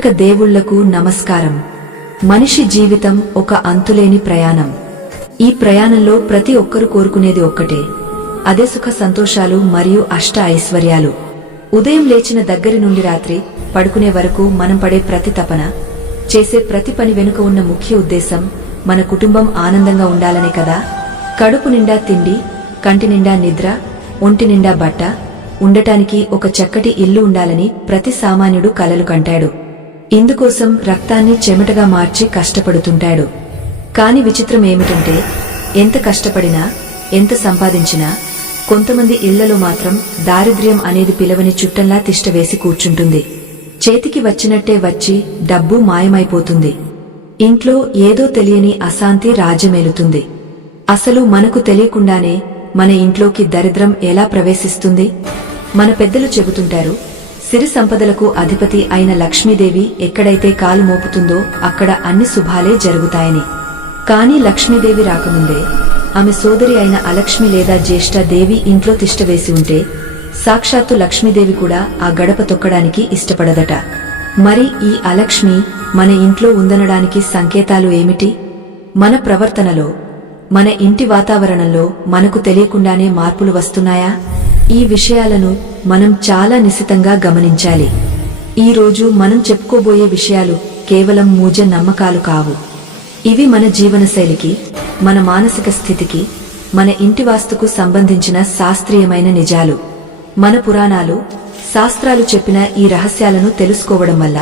ప్రేక్షక దేవుళ్లకు నమస్కారం. మనిషి జీవితం ఒక అంతులేని ప్రయాణం. ఈ ప్రయాణంలో ప్రతి ఒక్కరు కోరుకునేది ఒక్కటే, అదే సుఖ సంతోషాలు మరియు అష్ట ఐశ్వర్యాలు. ఉదయం లేచిన దగ్గరి నుండి రాత్రి పడుకునే వరకు మనం పడే ప్రతి తపన, చేసే ప్రతి పని వెనుక ఉన్న ముఖ్య ఉద్దేశం మన కుటుంబం ఆనందంగా ఉండాలనే కదా. కడుపు నిండా తిండి, కంటి నిండా నిద్ర, ఒంటి నిండా బట్ట, ఉండటానికి ఒక చక్కటి ఇల్లు ఉండాలని ప్రతి సామాన్యుడు కలలు కంటాడు. ఇందుకోసం రక్తాన్ని చెమటగా మార్చి కష్టపడుతుంటాడు. కాని విచిత్రం ఏమిటంటే, ఎంత కష్టపడినా, ఎంత సంపాదించినా కొంతమంది ఇళ్లలో మాత్రం దారిద్ర్యం అనేది పిలవని చుట్టంలా తిష్టవేసి కూర్చుంటుంది. చేతికి వచ్చినట్టే వచ్చి డబ్బు మాయమైపోతుంది. ఇంట్లో ఏదో తెలియని అశాంతి రాజ్యమేలుతుంది. అసలు మనకు తెలియకుండానే మన ఇంట్లోకి దరిద్రం ఎలా ప్రవేశిస్తుంది? మన పెద్దలు చెబుతుంటారు, సిరి సంపదలకు అధిపతి అయిన లక్ష్మీదేవి ఎక్కడైతే కాలు మోపుతుందో అక్కడ అన్ని శుభాలే జరుగుతాయని. కాని లక్ష్మీదేవి రాకముందే ఆమె సోదరి అయిన అలక్ష్మి లేదా జ్యేష్ఠ దేవి ఇంట్లో తిష్టవేసి ఉంటే సాక్షాత్తు లక్ష్మీదేవి కూడా ఆ గడప తొక్కడానికి ఇష్టపడదట. మరి ఈ అలక్ష్మి మన ఇంట్లో ఉందనడానికి సంకేతాలు ఏమిటి? మన ప్రవర్తనలో, మన ఇంటి వాతావరణంలో మనకు తెలియకుండానే మార్పులు వస్తున్నాయా? ఈ విషయాలను మనం చాలా నిశితంగా గమనించాలి. ఈ రోజు మనం చెప్పుకోబోయే విషయాలు కేవలం మూజ నమ్మకాలు కావు. ఇవి మన జీవనశైలికి, మన మానసిక స్థితికి, మన ఇంటి వాస్తుకు సంబంధించిన శాస్త్రీయమైన నిజాలు. మన పురాణాలు, శాస్త్రాలు చెప్పిన ఈ రహస్యాలను తెలుసుకోవడం వల్ల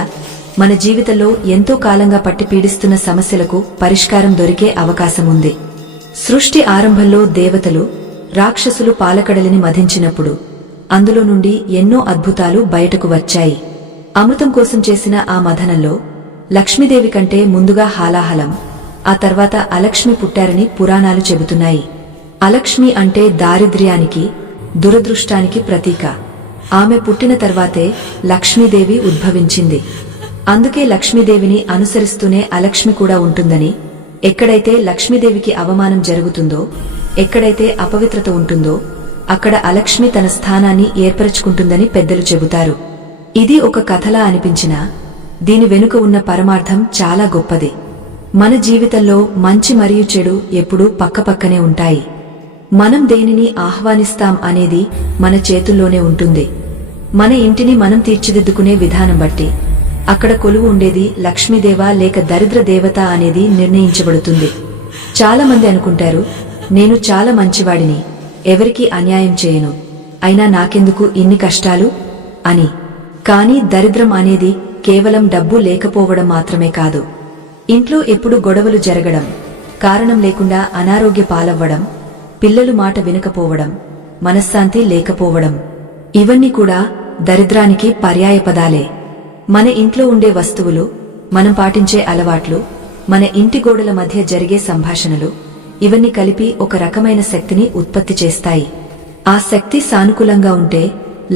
మన జీవితంలో ఎంతో కాలంగా పట్టి పీడిస్తున్న సమస్యలకు పరిష్కారం దొరికే అవకాశముంది. సృష్టి ఆరంభంలో దేవతలు, రాక్షసులు పాలకడలిని మధించినప్పుడు అందులో నుండి ఎన్నో అద్భుతాలు బయటకు వచ్చాయి. అమృతం కోసం చేసిన ఆ మథనంలో లక్ష్మీదేవి కంటే ముందుగా హాలాహలం, ఆ తర్వాత అలక్ష్మి పుట్టారని పురాణాలు చెబుతున్నాయి. అలక్ష్మి అంటే దారిద్ర్యానికి, దురదృష్టానికి ప్రతీక. ఆమె పుట్టిన తర్వాతే లక్ష్మీదేవి ఉద్భవించింది. అందుకే లక్ష్మీదేవిని అనుసరిస్తూనే అలక్ష్మి కూడా ఉంటుందని, ఎక్కడైతే లక్ష్మీదేవికి అవమానం జరుగుతుందో, ఎక్కడైతే అపవిత్రత ఉంటుందో అక్కడ అలక్ష్మి తన స్థానాన్ని ఏర్పరచుకుంటుందని పెద్దలు చెబుతారు. ఇది ఒక కథలా అనిపించినా దీని వెనుక ఉన్న పరమార్థం చాలా గొప్పది. మన జీవితంలో మంచి మరియు చెడు ఎప్పుడూ పక్కపక్కనే ఉంటాయి. మనం దేనిని ఆహ్వానిస్తాం అనేది మన చేతుల్లోనే ఉంటుంది. మన ఇంటిని మనం తీర్చిదిద్దుకునే విధానం బట్టి అక్కడ కొలువు ఉండేది లక్ష్మీదేవా లేక దరిద్ర దేవత అనేది నిర్ణయించబడుతుంది. చాలా మంది అనుకుంటారు, నేను చాలా మంచివాడిని, ఎవరికీ అన్యాయం చేయను, అయినా నాకెందుకు ఇన్ని కష్టాలు అని. కాని దరిద్రం అనేది కేవలం డబ్బు లేకపోవడం మాత్రమే కాదు. ఇంట్లో ఎప్పుడు గొడవలు జరగడం, కారణం లేకుండా అనారోగ్య పాలవ్వడం, పిల్లలు మాట వినకపోవడం, మనశ్శాంతి లేకపోవడం, ఇవన్నీ కూడా దరిద్రానికి పర్యాయపదాలే. మన ఇంట్లో ఉండే వస్తువులు, మనం పాటించే అలవాట్లు, మన ఇంటి గోడల మధ్య జరిగే సంభాషణలు, ఇవన్నీ కలిపి ఒక రకమైన శక్తిని ఉత్పత్తి చేస్తాయి. ఆ శక్తి సానుకూలంగా ఉంటే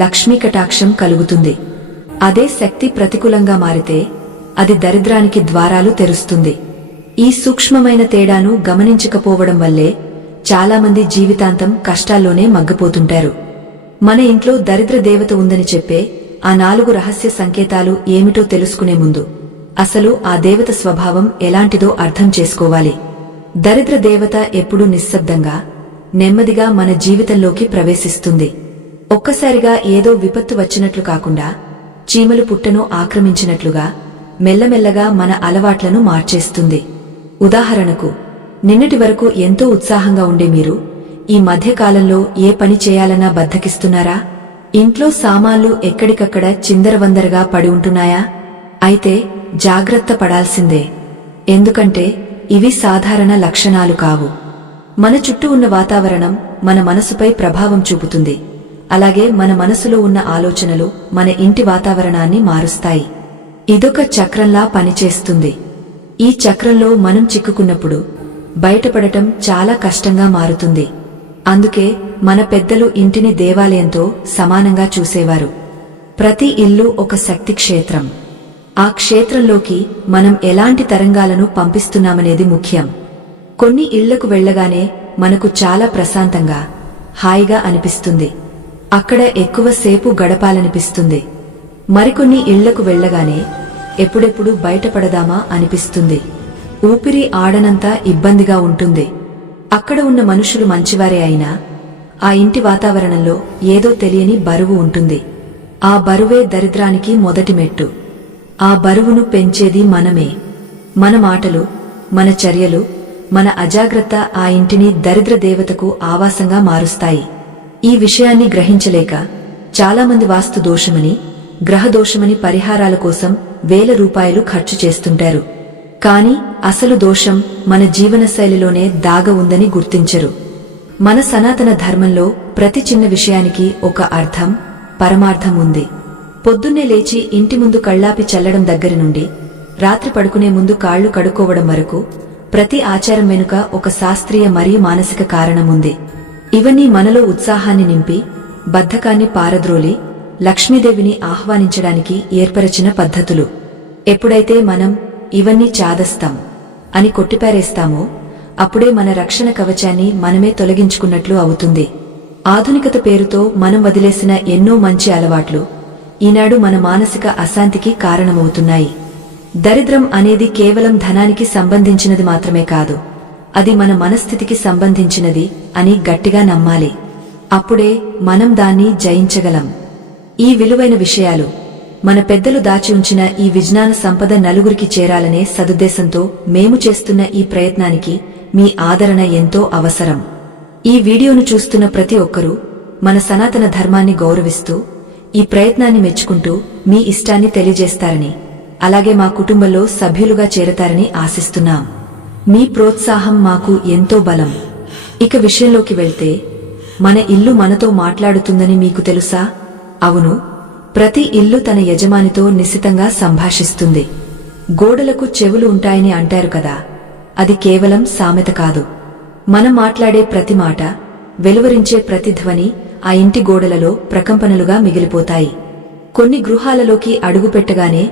లక్ష్మీ కటాక్షం కలుగుతుంది. అదే శక్తి ప్రతికూలంగా మారితే అది దరిద్రానికి ద్వారాలు తెరుస్తుంది. ఈ సూక్ష్మమైన తేడాను గమనించకపోవడం వల్లే చాలామంది జీవితాంతం కష్టాల్లోనే మగ్గిపోతుంటారు. మన ఇంట్లో దరిద్ర దేవత ఉందని చెప్పే ఆ 4 రహస్య సంకేతాలు ఏమిటో తెలుసుకునే ముందు అసలు ఆ దేవత స్వభావం ఎలాంటిదో అర్థం చేసుకోవాలి. దరిద్ర దేవత ఎప్పుడూ నిశ్శబ్దంగా, నెమ్మదిగా మన జీవితంలోకి ప్రవేశిస్తుంది. ఒక్కసారిగా ఏదో విపత్తు వచ్చినట్లు కాకుండా, చీమలు పుట్టను ఆక్రమించినట్లుగా మెల్లమెల్లగా మన అలవాట్లను మార్చేస్తుంది. ఉదాహరణకు, నిన్నటి వరకు ఎంతో ఉత్సాహంగా ఉండే మీరు ఈ మధ్యకాలంలో ఏ పని చేయాలన్నా బద్ధకిస్తున్నారా? ఇంట్లో సామాన్లు ఎక్కడికక్కడ చిందరవందరగా పడి ఉంటున్నాయా? అయితే జాగ్రత్త పడాల్సిందే. ఎందుకంటే ఇవి సాధారణ లక్షణాలు కావు. మన చుట్టూ ఉన్న వాతావరణం మన మనసుపై ప్రభావం చూపుతుంది. అలాగే మన మనసులో ఉన్న ఆలోచనలు మన ఇంటి వాతావరణాన్ని మారుస్తాయి. ఇదొక చక్రంలా పనిచేస్తుంది. ఈ చక్రంలో మనం చిక్కుకున్నప్పుడు బయటపడటం చాలా కష్టంగా మారుతుంది. అందుకే మన పెద్దలు ఇంటిని దేవాలయంతో సమానంగా చూసేవారు. ప్రతి ఇల్లు ఒక శక్తి క్షేత్రం. ఆ క్షేత్రంలోకి మనం ఎలాంటి తరంగాలను పంపిస్తున్నామనేది ముఖ్యం. కొన్ని ఇళ్లకు వెళ్లగానే మనకు చాలా ప్రశాంతంగా, హాయిగా అనిపిస్తుంది. అక్కడ ఎక్కువ సేపు గడపాలనిపిస్తుంది. మరికొన్ని ఇళ్లకు వెళ్లగానే ఎప్పుడెప్పుడు బయటపడదామా అనిపిస్తుంది. ఊపిరి ఆడనంత ఇబ్బందిగా ఉంటుంది. అక్కడ ఉన్న మనుషులు మంచివారే అయినా ఆ ఇంటి వాతావరణంలో ఏదో తెలియని బరువు ఉంటుంది. ఆ బరువే దరిద్రానికి మొదటి మెట్టు. ఆ బరువును పెంచేది మనమే. మన మాటలు, మన చర్యలు, మన అజాగ్రత్త ఆ ఇంటిని దరిద్ర దేవతకు ఆవాసంగా మారుస్తాయి. ఈ విషయాన్ని గ్రహించలేక చాలామంది వాస్తు దోషమని, గ్రహదోషమని పరిహారాల కోసం వేల రూపాయలు ఖర్చు చేస్తుంటారు. కాని అసలు దోషం మన జీవనశైలిలోనే దాగ ఉందని గుర్తించరు. మన సనాతన ధర్మంలో ప్రతి చిన్న విషయానికి ఒక అర్థం, పరమార్థం ఉంది. పొద్దున్నే లేచి ఇంటి ముందు కళ్ళాపి చల్లడం దగ్గర నుండి రాత్రి పడుకునే ముందు కాళ్లు కడుక్కోవడం వరకు ప్రతి ఆచారం వెనుక ఒక శాస్త్రీయ మరియు మానసిక కారణముంది. ఇవన్నీ మనలో ఉత్సాహాన్ని నింపి, బద్ధకాన్ని పారద్రోలి లక్ష్మీదేవిని ఆహ్వానించడానికి ఏర్పరచిన పద్ధతులు. ఎప్పుడైతే మనం ఇవన్నీ చాదస్తాం అని కొట్టిపారేస్తామో అప్పుడే మన రక్షణ కవచాన్ని మనమే తొలగించుకున్నట్లు అవుతుంది. ఆధునికత పేరుతో మనం వదిలేసిన ఎన్నో మంచి అలవాట్లు ఈనాడు మన మానసిక అశాంతికి కారణమవుతున్నాయి. దరిద్రం అనేది కేవలం ధనానికి సంబంధించినది మాత్రమే కాదు, అది మన మనస్థితికి సంబంధించినది అని గట్టిగా నమ్మాలి. అప్పుడే మనం దాన్ని జయించగలం. ఈ విలువైన విషయాలు మన పెద్దలు దాచి ఉంచిన ఈ విజ్ఞాన సంపద నలుగురికి చేరాలనే సదుద్దేశంతో మేము చేస్తున్న ఈ ప్రయత్నానికి మీ ఆదరణ ఎంతో అవసరం. ఈ వీడియోను చూస్తున్న ప్రతి ఒక్కరూ మన సనాతన ధర్మాన్ని గౌరవిస్తూ ఈ ప్రయత్నాన్ని మెచ్చుకుంటూ మీ ఇష్టాన్ని తెలియజేస్తారని, అలాగే మా కుటుంబంలో సభ్యులుగా చేరతారని ఆశిస్తున్నాం. మీ ప్రోత్సాహం మాకు ఎంతో బలం. ఇక విషయంలోకి వెళ్తే, మన ఇల్లు మనతో మాట్లాడుతుందని మీకు తెలుసా? అవును, ప్రతి ఇల్లు తన యజమానితో నిశితంగా సంభాషిస్తుంది. గోడలకు చెవులు ఉంటాయని అంటారు కదా, అది కేవలం సామెత కాదు. మనం మాట్లాడే ప్రతి మాట, వెలువరించే ప్రతి ధ్వని ఆ ఇంటి గోడలలో ప్రకంపనలుగా మిగిలిపోతాయి. కొన్ని గృహాలలోకి అడుగుపెట్టగానే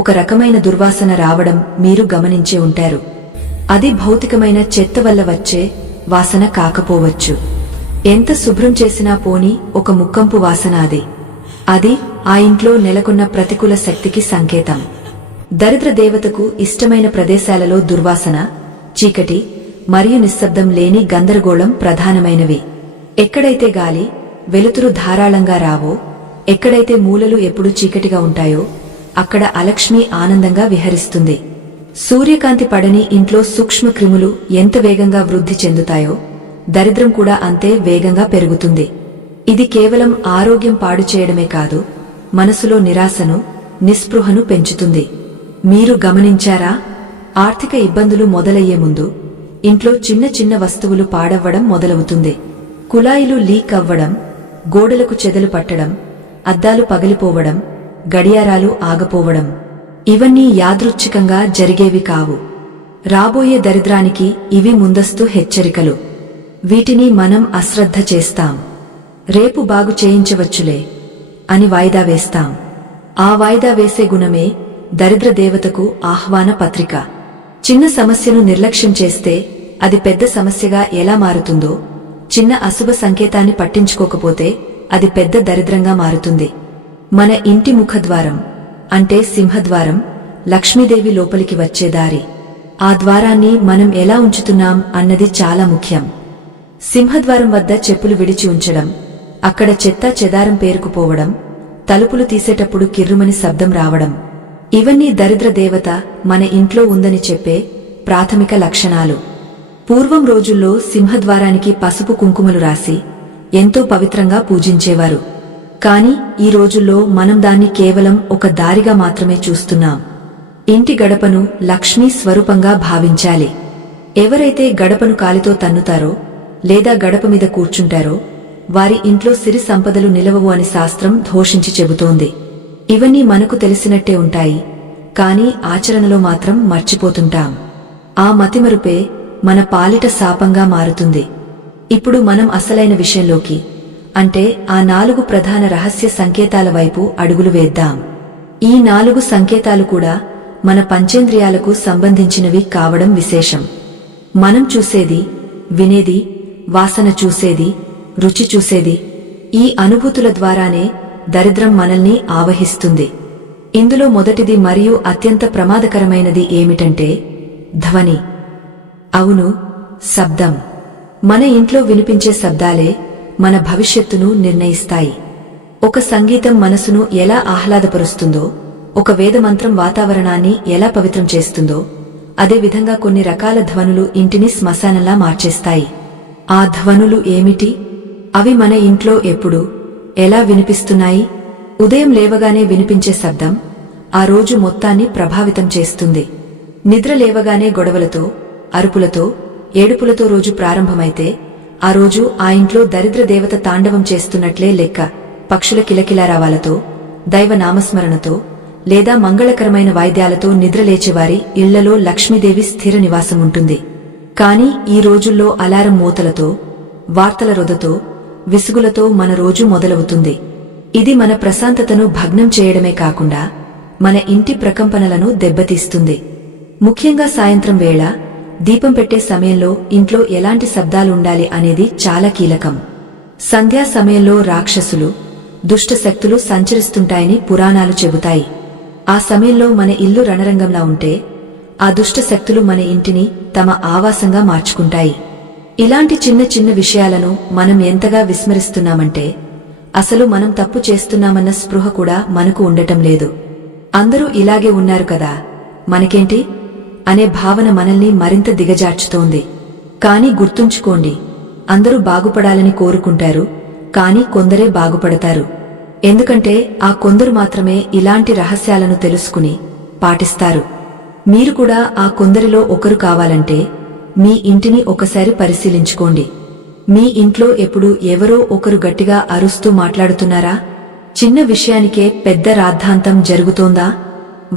ఒక రకమైన దుర్వాసన రావడం మీరు గమనించే ఉంటారు. అది భౌతికమైన చెత్త వల్ల వచ్చే వాసన కాకపోవచ్చు. ఎంత శుభ్రం చేసినా పోని ఒక ముక్కంపు వాసన అది ఆ ఇంట్లో నెలకొన్న ప్రతికూల శక్తికి సంకేతం. దరిద్ర దేవతకు ఇష్టమైన ప్రదేశాలలో దుర్వాసన, చీకటి మరియు నిశ్శబ్దం లేని గందరగోళం ప్రధానమైనవి. ఎక్కడైతే గాలి, వెలుతురు ధారాళంగా రావో, ఎక్కడైతే మూలలు ఎప్పుడూ చీకటిగా ఉంటాయో అక్కడ అలక్ష్మి ఆనందంగా విహరిస్తుంది. సూర్యకాంతి పడని ఇంట్లో సూక్ష్మ క్రిములు ఎంత వేగంగా వృద్ధి చెందుతాయో దరిద్రం కూడా అంతే వేగంగా పెరుగుతుంది. ఇది కేవలం ఆరోగ్యం పాడు చేయడమే కాదు, మనసులో నిరాశను, నిస్పృహను పెంచుతుంది. మీరు గమనించారా? ఆర్థిక ఇబ్బందులు మొదలయ్యే ముందు ఇంట్లో చిన్న చిన్న వస్తువులు పాడవ్వడం మొదలవుతుంది. కుళాయిలు లీక్ అవ్వడం, గోడలకు చెదలు పట్టడం, అద్దాలు పగిలిపోవడం, గడియారాలు ఆగపోవడం. ఇవన్నీ యాదృచ్ఛికంగా జరిగేవి కావు. రాబోయే దరిద్రానికి ఇవి ముందస్తు హెచ్చరికలు. వీటిని మనం అశ్రద్ధ చేస్తాం. రేపు బాగు చేయించవచ్చులే అని వాయిదా వేస్తాం. ఆ వాయిదా వేసే గుణమే దరిద్ర దేవతకు ఆహ్వాన పత్రిక. చిన్న సమస్యను నిర్లక్ష్యం చేస్తే అది పెద్ద సమస్యగా ఎలా మారుతుందో, చిన్న అశుభ సంకేతాన్ని పట్టించుకోకపోతే అది పెద్ద దరిద్రంగా మారుతుంది. మన ఇంటి ముఖద్వారం అంటే సింహద్వారం, లక్ష్మీదేవి లోపలికి వచ్చే దారి. ఆ ద్వారాన్ని మనం ఎలా ఉంచుతున్నాం అన్నది చాలా ముఖ్యం. సింహద్వారం వద్ద చెప్పులు విడిచి ఉంచడం, అక్కడ చెత్త చెదారం పేరుకుపోవడం, తలుపులు తీసేటప్పుడు కిర్రుమని శబ్దం రావడం, ఇవన్నీ దరిద్ర దేవత మన ఇంట్లో ఉందని చెప్పే ప్రాథమిక లక్షణాలు. పూర్వం రోజుల్లో సింహద్వారానికి పసుపు కుంకుమలు రాసి ఎంతో పవిత్రంగా పూజించేవారు. కాని ఈ రోజుల్లో మనం దాన్ని కేవలం ఒక దారిగా మాత్రమే చూస్తున్నాం. ఇంటి గడపను లక్ష్మీ స్వరూపంగా భావించాలి. ఎవరైతే గడపను కాలితో తన్నుతారో లేదా గడప మీద కూర్చుంటారో వారి ఇంట్లో సిరి సంపదలు నిలవవు అని శాస్త్రం ఘోషించి చెబుతోంది. ఇవన్నీ మనకు తెలిసినట్టే ఉంటాయి, కాని ఆచరణలో మాత్రం మర్చిపోతుంటాం. ఆ మతిమరుపే మన పాలిట శాపంగా మారుతుంది. ఇప్పుడు మనం అసలైన విషయంలోకి, అంటే ఆ 4 ప్రధాన రహస్య సంకేతాల వైపు అడుగులు వేద్దాం. ఈ 4 సంకేతాలు కూడా మన పంచేంద్రియాలకు సంబంధించినవి కావడం విశేషం. మనం చూసేది, వినేది, వాసన చూసేది, రుచి చూసేది, ఈ అనుభూతుల ద్వారానే దరిద్రం మనల్ని ఆవహిస్తుంది. ఇందులో మొదటిది మరియు అత్యంత ప్రమాదకరమైనది ఏమిటంటే ధ్వని. అవును, శబ్దం. మన ఇంట్లో వినిపించే శబ్దాలే మన భవిష్యత్తును నిర్ణయిస్తాయి. ఒక సంగీతం మనసును ఎలా ఆహ్లాదపరుస్తుందో, ఒక వేదమంత్రం వాతావరణాన్ని ఎలా పవిత్రం చేస్తుందో, అదేవిధంగా కొన్ని రకాల ధ్వనులు ఇంటిని శ్మశానంలా మార్చేస్తాయి. ఆ ధ్వనులు ఏమిటి? అవి మన ఇంట్లో ఎప్పుడు, ఎలా వినిపిస్తున్నాయి? ఉదయం లేవగానే వినిపించే శబ్దం ఆ రోజు మొత్తాన్ని ప్రభావితం చేస్తుంది. నిద్ర లేవగానే గొడవలతో, అరుపులతో, ఏడుపులతో రోజు ప్రారంభమైతే ఆ రోజు ఆ ఇంట్లో దరిద్ర దేవత తాండవం చేస్తున్నట్లే లెక్క. పక్షుల కిలకిలారావాలతో, దైవ నామస్మరణతో లేదా మంగళకరమైన వాయిద్యాలతో నిద్రలేచేవారి ఇళ్లలో లక్ష్మీదేవి స్థిర నివాసముంటుంది. కాని ఈ రోజుల్లో అలారం మోతలతో, వార్తల రొదతో, విసుగులతో మన రోజు మొదలవుతుంది. ఇది మన ప్రశాంతతను భగ్నం చేయడమే కాకుండా మన ఇంటి ప్రకంపనలను దెబ్బతీస్తుంది. ముఖ్యంగా సాయంత్రం వేళ దీపం పెట్టే సమయంలో ఇంట్లో ఎలాంటి శబ్దాలుండాలి అనేది చాలా కీలకం. సంధ్యా సమయంలో రాక్షసులు, దుష్ట శక్తులు సంచరిస్తుంటాయని పురాణాలు చెబుతాయి. ఆ సమయంలో మన ఇల్లు రణరంగంలా ఉంటే ఆ దుష్ట శక్తులు మన ఇంటిని తమ ఆవాసంగా మార్చుకుంటాయి. ఇలాంటి చిన్న చిన్న విషయాలను మనం ఎంతగా విస్మరిస్తున్నామంటే అసలు మనం తప్పు చేస్తున్నామన్న స్పృహ కూడా మనకు ఉండటం లేదు. అందరూ ఇలాగే ఉన్నారు కదా, మనకేంటి అనే భావన మనల్ని మరింత దిగజార్చుతోంది. కాని గుర్తుంచుకోండి, అందరూ బాగుపడాలని కోరుకుంటారు, కాని కొందరే బాగుపడతారు. ఎందుకంటే ఆ కొందరు మాత్రమే ఇలాంటి రహస్యాలను తెలుసుకుని పాటిస్తారు. మీరు కూడా ఆ కొందరిలో ఒకరు కావాలంటే మీ ఇంటిని ఒకసారి పరిశీలించుకోండి. మీ ఇంట్లో ఎప్పుడు ఎవరో ఒకరు గట్టిగా అరుస్తూ మాట్లాడుతున్నారా? చిన్న విషయానికే పెద్ద రాద్ధాంతం జరుగుతోందా?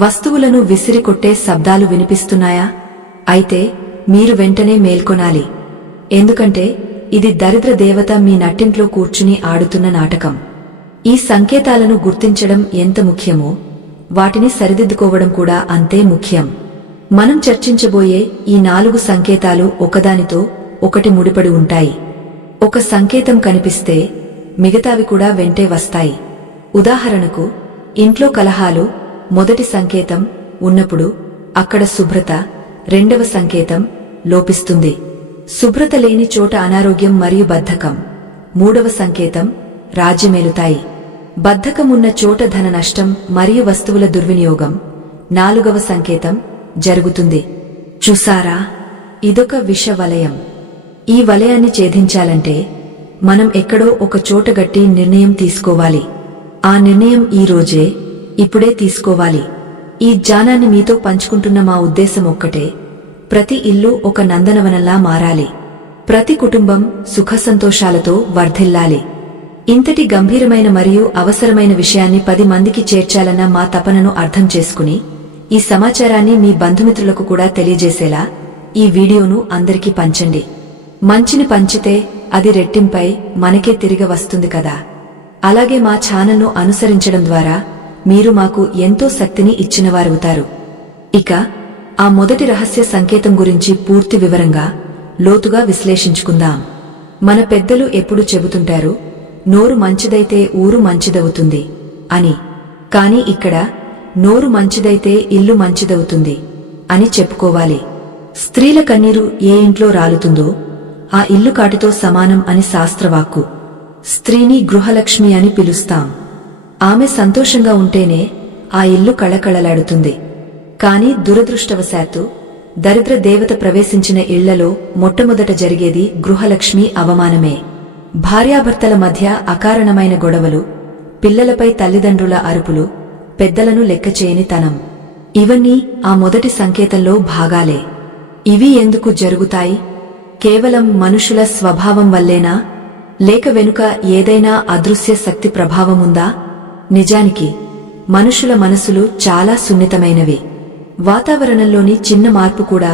వస్తువులను విసిరికొట్టే శబ్దాలు వినిపిస్తున్నాయా? అయితే మీరు వెంటనే మేల్కొనాలి. ఎందుకంటే ఇది దరిద్ర దేవత మీ నట్టింట్లో కూర్చుని ఆడుతున్న నాటకం. ఈ సంకేతాలను గుర్తించడం ఎంత ముఖ్యమో వాటిని సరిదిద్దుకోవడం కూడా అంతే ముఖ్యం. మనం చర్చించబోయే ఈ 4 సంకేతాలు ఒకదానితో ఒకటి ముడిపడి ఉంటాయి. ఒక సంకేతం కనిపిస్తే మిగతావి కూడా వెంటే వస్తాయి. ఉదాహరణకు, ఇంట్లో కలహాలు మొదటి సంకేతం ఉన్నప్పుడు అక్కడ శుభ్రత రెండవ సంకేతం లోపిస్తుంది. శుభ్రత లేని చోట అనారోగ్యం మరియు బద్ధకం మూడవ సంకేతం రాజ్యమేలుతాయి. బద్ధకం ఉన్న చోట ధన నష్టం మరియు వస్తువుల దుర్వినియోగం నాలుగవ సంకేతం జరుగుతుంది. చూసారా, ఇదొక విష వలయం. ఈ వలయాన్ని ఛేదించాలంటే మనం ఎక్కడో ఒక చోట గట్టి నిర్ణయం తీసుకోవాలి. ఆ నిర్ణయం ఈ రోజే, ఇప్పుడే తీసుకోవాలి. ఈ జ్ఞానాన్ని మీతో పంచుకుంటున్న మా ఉద్దేశం ఒక్కటే: ప్రతి ఇల్లు ఒక నందనవనంలా మారాలి. ప్రతి కుటుంబం సుఖసంతోషాలతో వర్ధిల్లాలి. ఇంతటి గంభీరమైన మరియు అవసరమైన విషయాన్ని 10 మందికి చేర్చాలన్న మా తపనను అర్థం చేసుకుని ఈ సమాచారాన్ని మీ బంధుమిత్రులకు కూడా తెలియజేసేలా ఈ వీడియోను అందరికీ పంచండి. మంచిని పంచితే అది రెట్టింపై మనకే తిరిగి వస్తుంది కదా. అలాగే మా ఛానల్ను అనుసరించడం ద్వారా మీరు మాకు ఎంతో శక్తిని ఇచ్చినవారవుతారు. ఇక ఆ మొదటి రహస్య సంకేతం గురించి పూర్తి వివరంగా లోతుగా విశ్లేషించుకుందాం. మన పెద్దలు ఎప్పుడు చెబుతుంటారు, నోరు మంచిదైతే ఊరు మంచిదవుతుంది అని. కాని ఇక్కడ నోరు మంచిదైతే ఇల్లు మంచిదవుతుంది అని చెప్పుకోవాలి. స్త్రీల కన్నీరు ఏ ఇంట్లో రాలుతుందో ఆ ఇల్లు కాటితో సమానం అని శాస్త్రవాక్కు. స్త్రీని గృహలక్ష్మి అని పిలుస్తాం. ఆమె సంతోషంగా ఉంటేనే ఆ ఇల్లు కళకళలాడుతుంది. కాని దురదృష్టవశాత్తు దరిద్ర దేవత ప్రవేశించిన ఇళ్లలో మొట్టమొదట జరిగేది గృహలక్ష్మి అవమానమే. భార్యాభర్తల మధ్య అకారణమైన గొడవలు, పిల్లలపై తల్లిదండ్రుల అరుపులు, పెద్దలను లెక్కచేయని తనం, ఇవన్నీ ఆ మొదటి సంకేతంలో భాగాలే. ఇవి ఎందుకు జరుగుతాయి? కేవలం మనుషుల స్వభావం వల్లేనా, లేక వెనుక ఏదైనా అదృశ్య శక్తి ప్రభావముందా? నిజానికి మనుషుల మనసులు చాలా సున్నితమైనవి. వాతావరణంలోని చిన్న మార్పు కూడా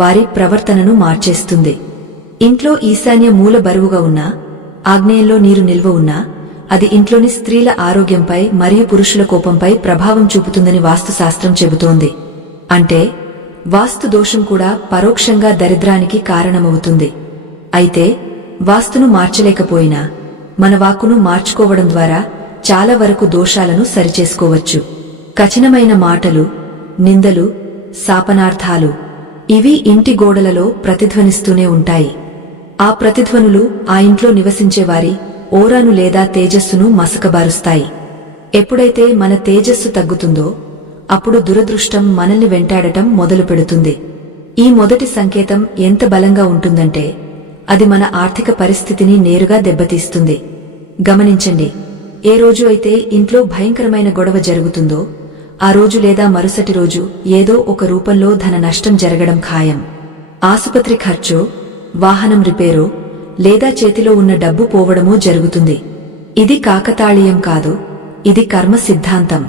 వారి ప్రవర్తనను మార్చేస్తుంది. ఇంట్లో ఈశాన్య మూల బరువుగా ఉన్నా, ఆగ్నేయంలో నీరు నిల్వ ఉన్నా అది ఇంట్లోని స్త్రీల ఆరోగ్యంపై మరియు పురుషుల కోపంపై ప్రభావం చూపుతుందని వాస్తుశాస్త్రం చెబుతోంది. అంటే వాస్తు దోషం కూడా పరోక్షంగా దరిద్రానికి కారణమవుతుంది. అయితే వాస్తును మార్చలేకపోయినా మన వాక్కును మార్చుకోవడం ద్వారా చాలా వరకు దోషాలను సరిచేసుకోవచ్చు. కఠినమైన మాటలు, నిందలు, శాపనార్థాలు ఇవి ఇంటి గోడలలో ప్రతిధ్వనిస్తూనే ఉంటాయి. ఆ ప్రతిధ్వనులు ఆ ఇంట్లో నివసించేవారి ఓరాను లేదా తేజస్సును మసకబారుస్తాయి. ఎప్పుడైతే మన తేజస్సు తగ్గుతుందో అప్పుడు దురదృష్టం మనల్ని వెంటాడటం మొదలుపెడుతుంది. ఈ మొదటి సంకేతం ఎంత బలంగా ఉంటుందంటే అది మన ఆర్థిక పరిస్థితిని నేరుగా దెబ్బతీస్తుంది. గమనించండి, ఏ రోజు అయితే ఇంట్లో భయంకరమైన గొడవ జరుగుతుందో ఆ రోజు లేదా మరుసటి రోజు ఏదో ఒక రూపంలో ధన నష్టం జరగడం ఖాయం. ఆసుపత్రి ఖర్చో, వాహనం రిపేరో లేదా చేతిలో ఉన్న డబ్బు పోవడమో జరుగుతుంది. ఇది కాకతాళీయం కాదు, ఇది కర్మ సిద్ధాంతం.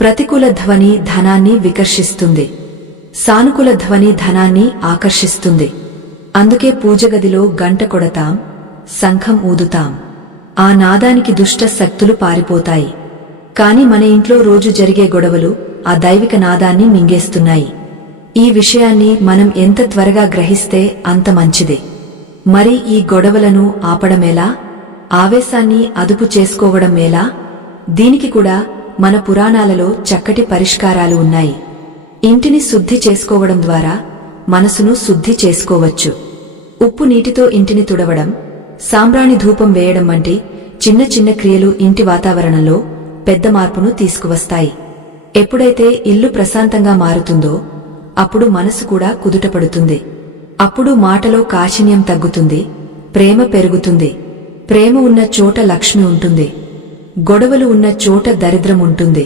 ప్రతికూల ధ్వని ధనాన్ని వికర్షిస్తుంది, సానుకూల ధ్వని ధనాన్ని ఆకర్షిస్తుంది. అందుకే పూజగదిలో గంట కొడతాం, శంఖం ఊదుతాం. ఆ నాదానికి దుష్ట శక్తులు పారిపోతాయి. కాని మన ఇంట్లో రోజు జరిగే గొడవలు ఆ దైవిక నాదాన్ని మింగేస్తున్నాయి. ఈ విషయాన్ని మనం ఎంత త్వరగా గ్రహిస్తే అంత మంచిదే. మరి ఈ గొడవలను ఆపడమేలా? ఆవేశాన్ని అదుపు చేసుకోవడం ఎలా? దీనికి కూడా మన పురాణాలలో చక్కటి పరిష్కారాలు ఉన్నాయి. ఇంటిని శుద్ధి చేసుకోవడం ద్వారా మనసును శుద్ధి చేసుకోవచ్చు. ఉప్పు నీటితో ఇంటిని తుడవడం, సాంబ్రాణి ధూపం వేయడం వంటి చిన్న చిన్న క్రియలు ఇంటి వాతావరణంలో పెద్ద మార్పును తీసుకువస్తాయి. ఎప్పుడైతే ఇల్లు ప్రశాంతంగా మారుతుందో అప్పుడు మనసు కూడా కుదుటపడుతుంది. అప్పుడు మాటలో కాఠిన్యం తగ్గుతుంది, ప్రేమ పెరుగుతుంది. ప్రేమ ఉన్న చోట లక్ష్మి ఉంటుంది, గొడవలు ఉన్న చోట దరిద్రం ఉంటుంది.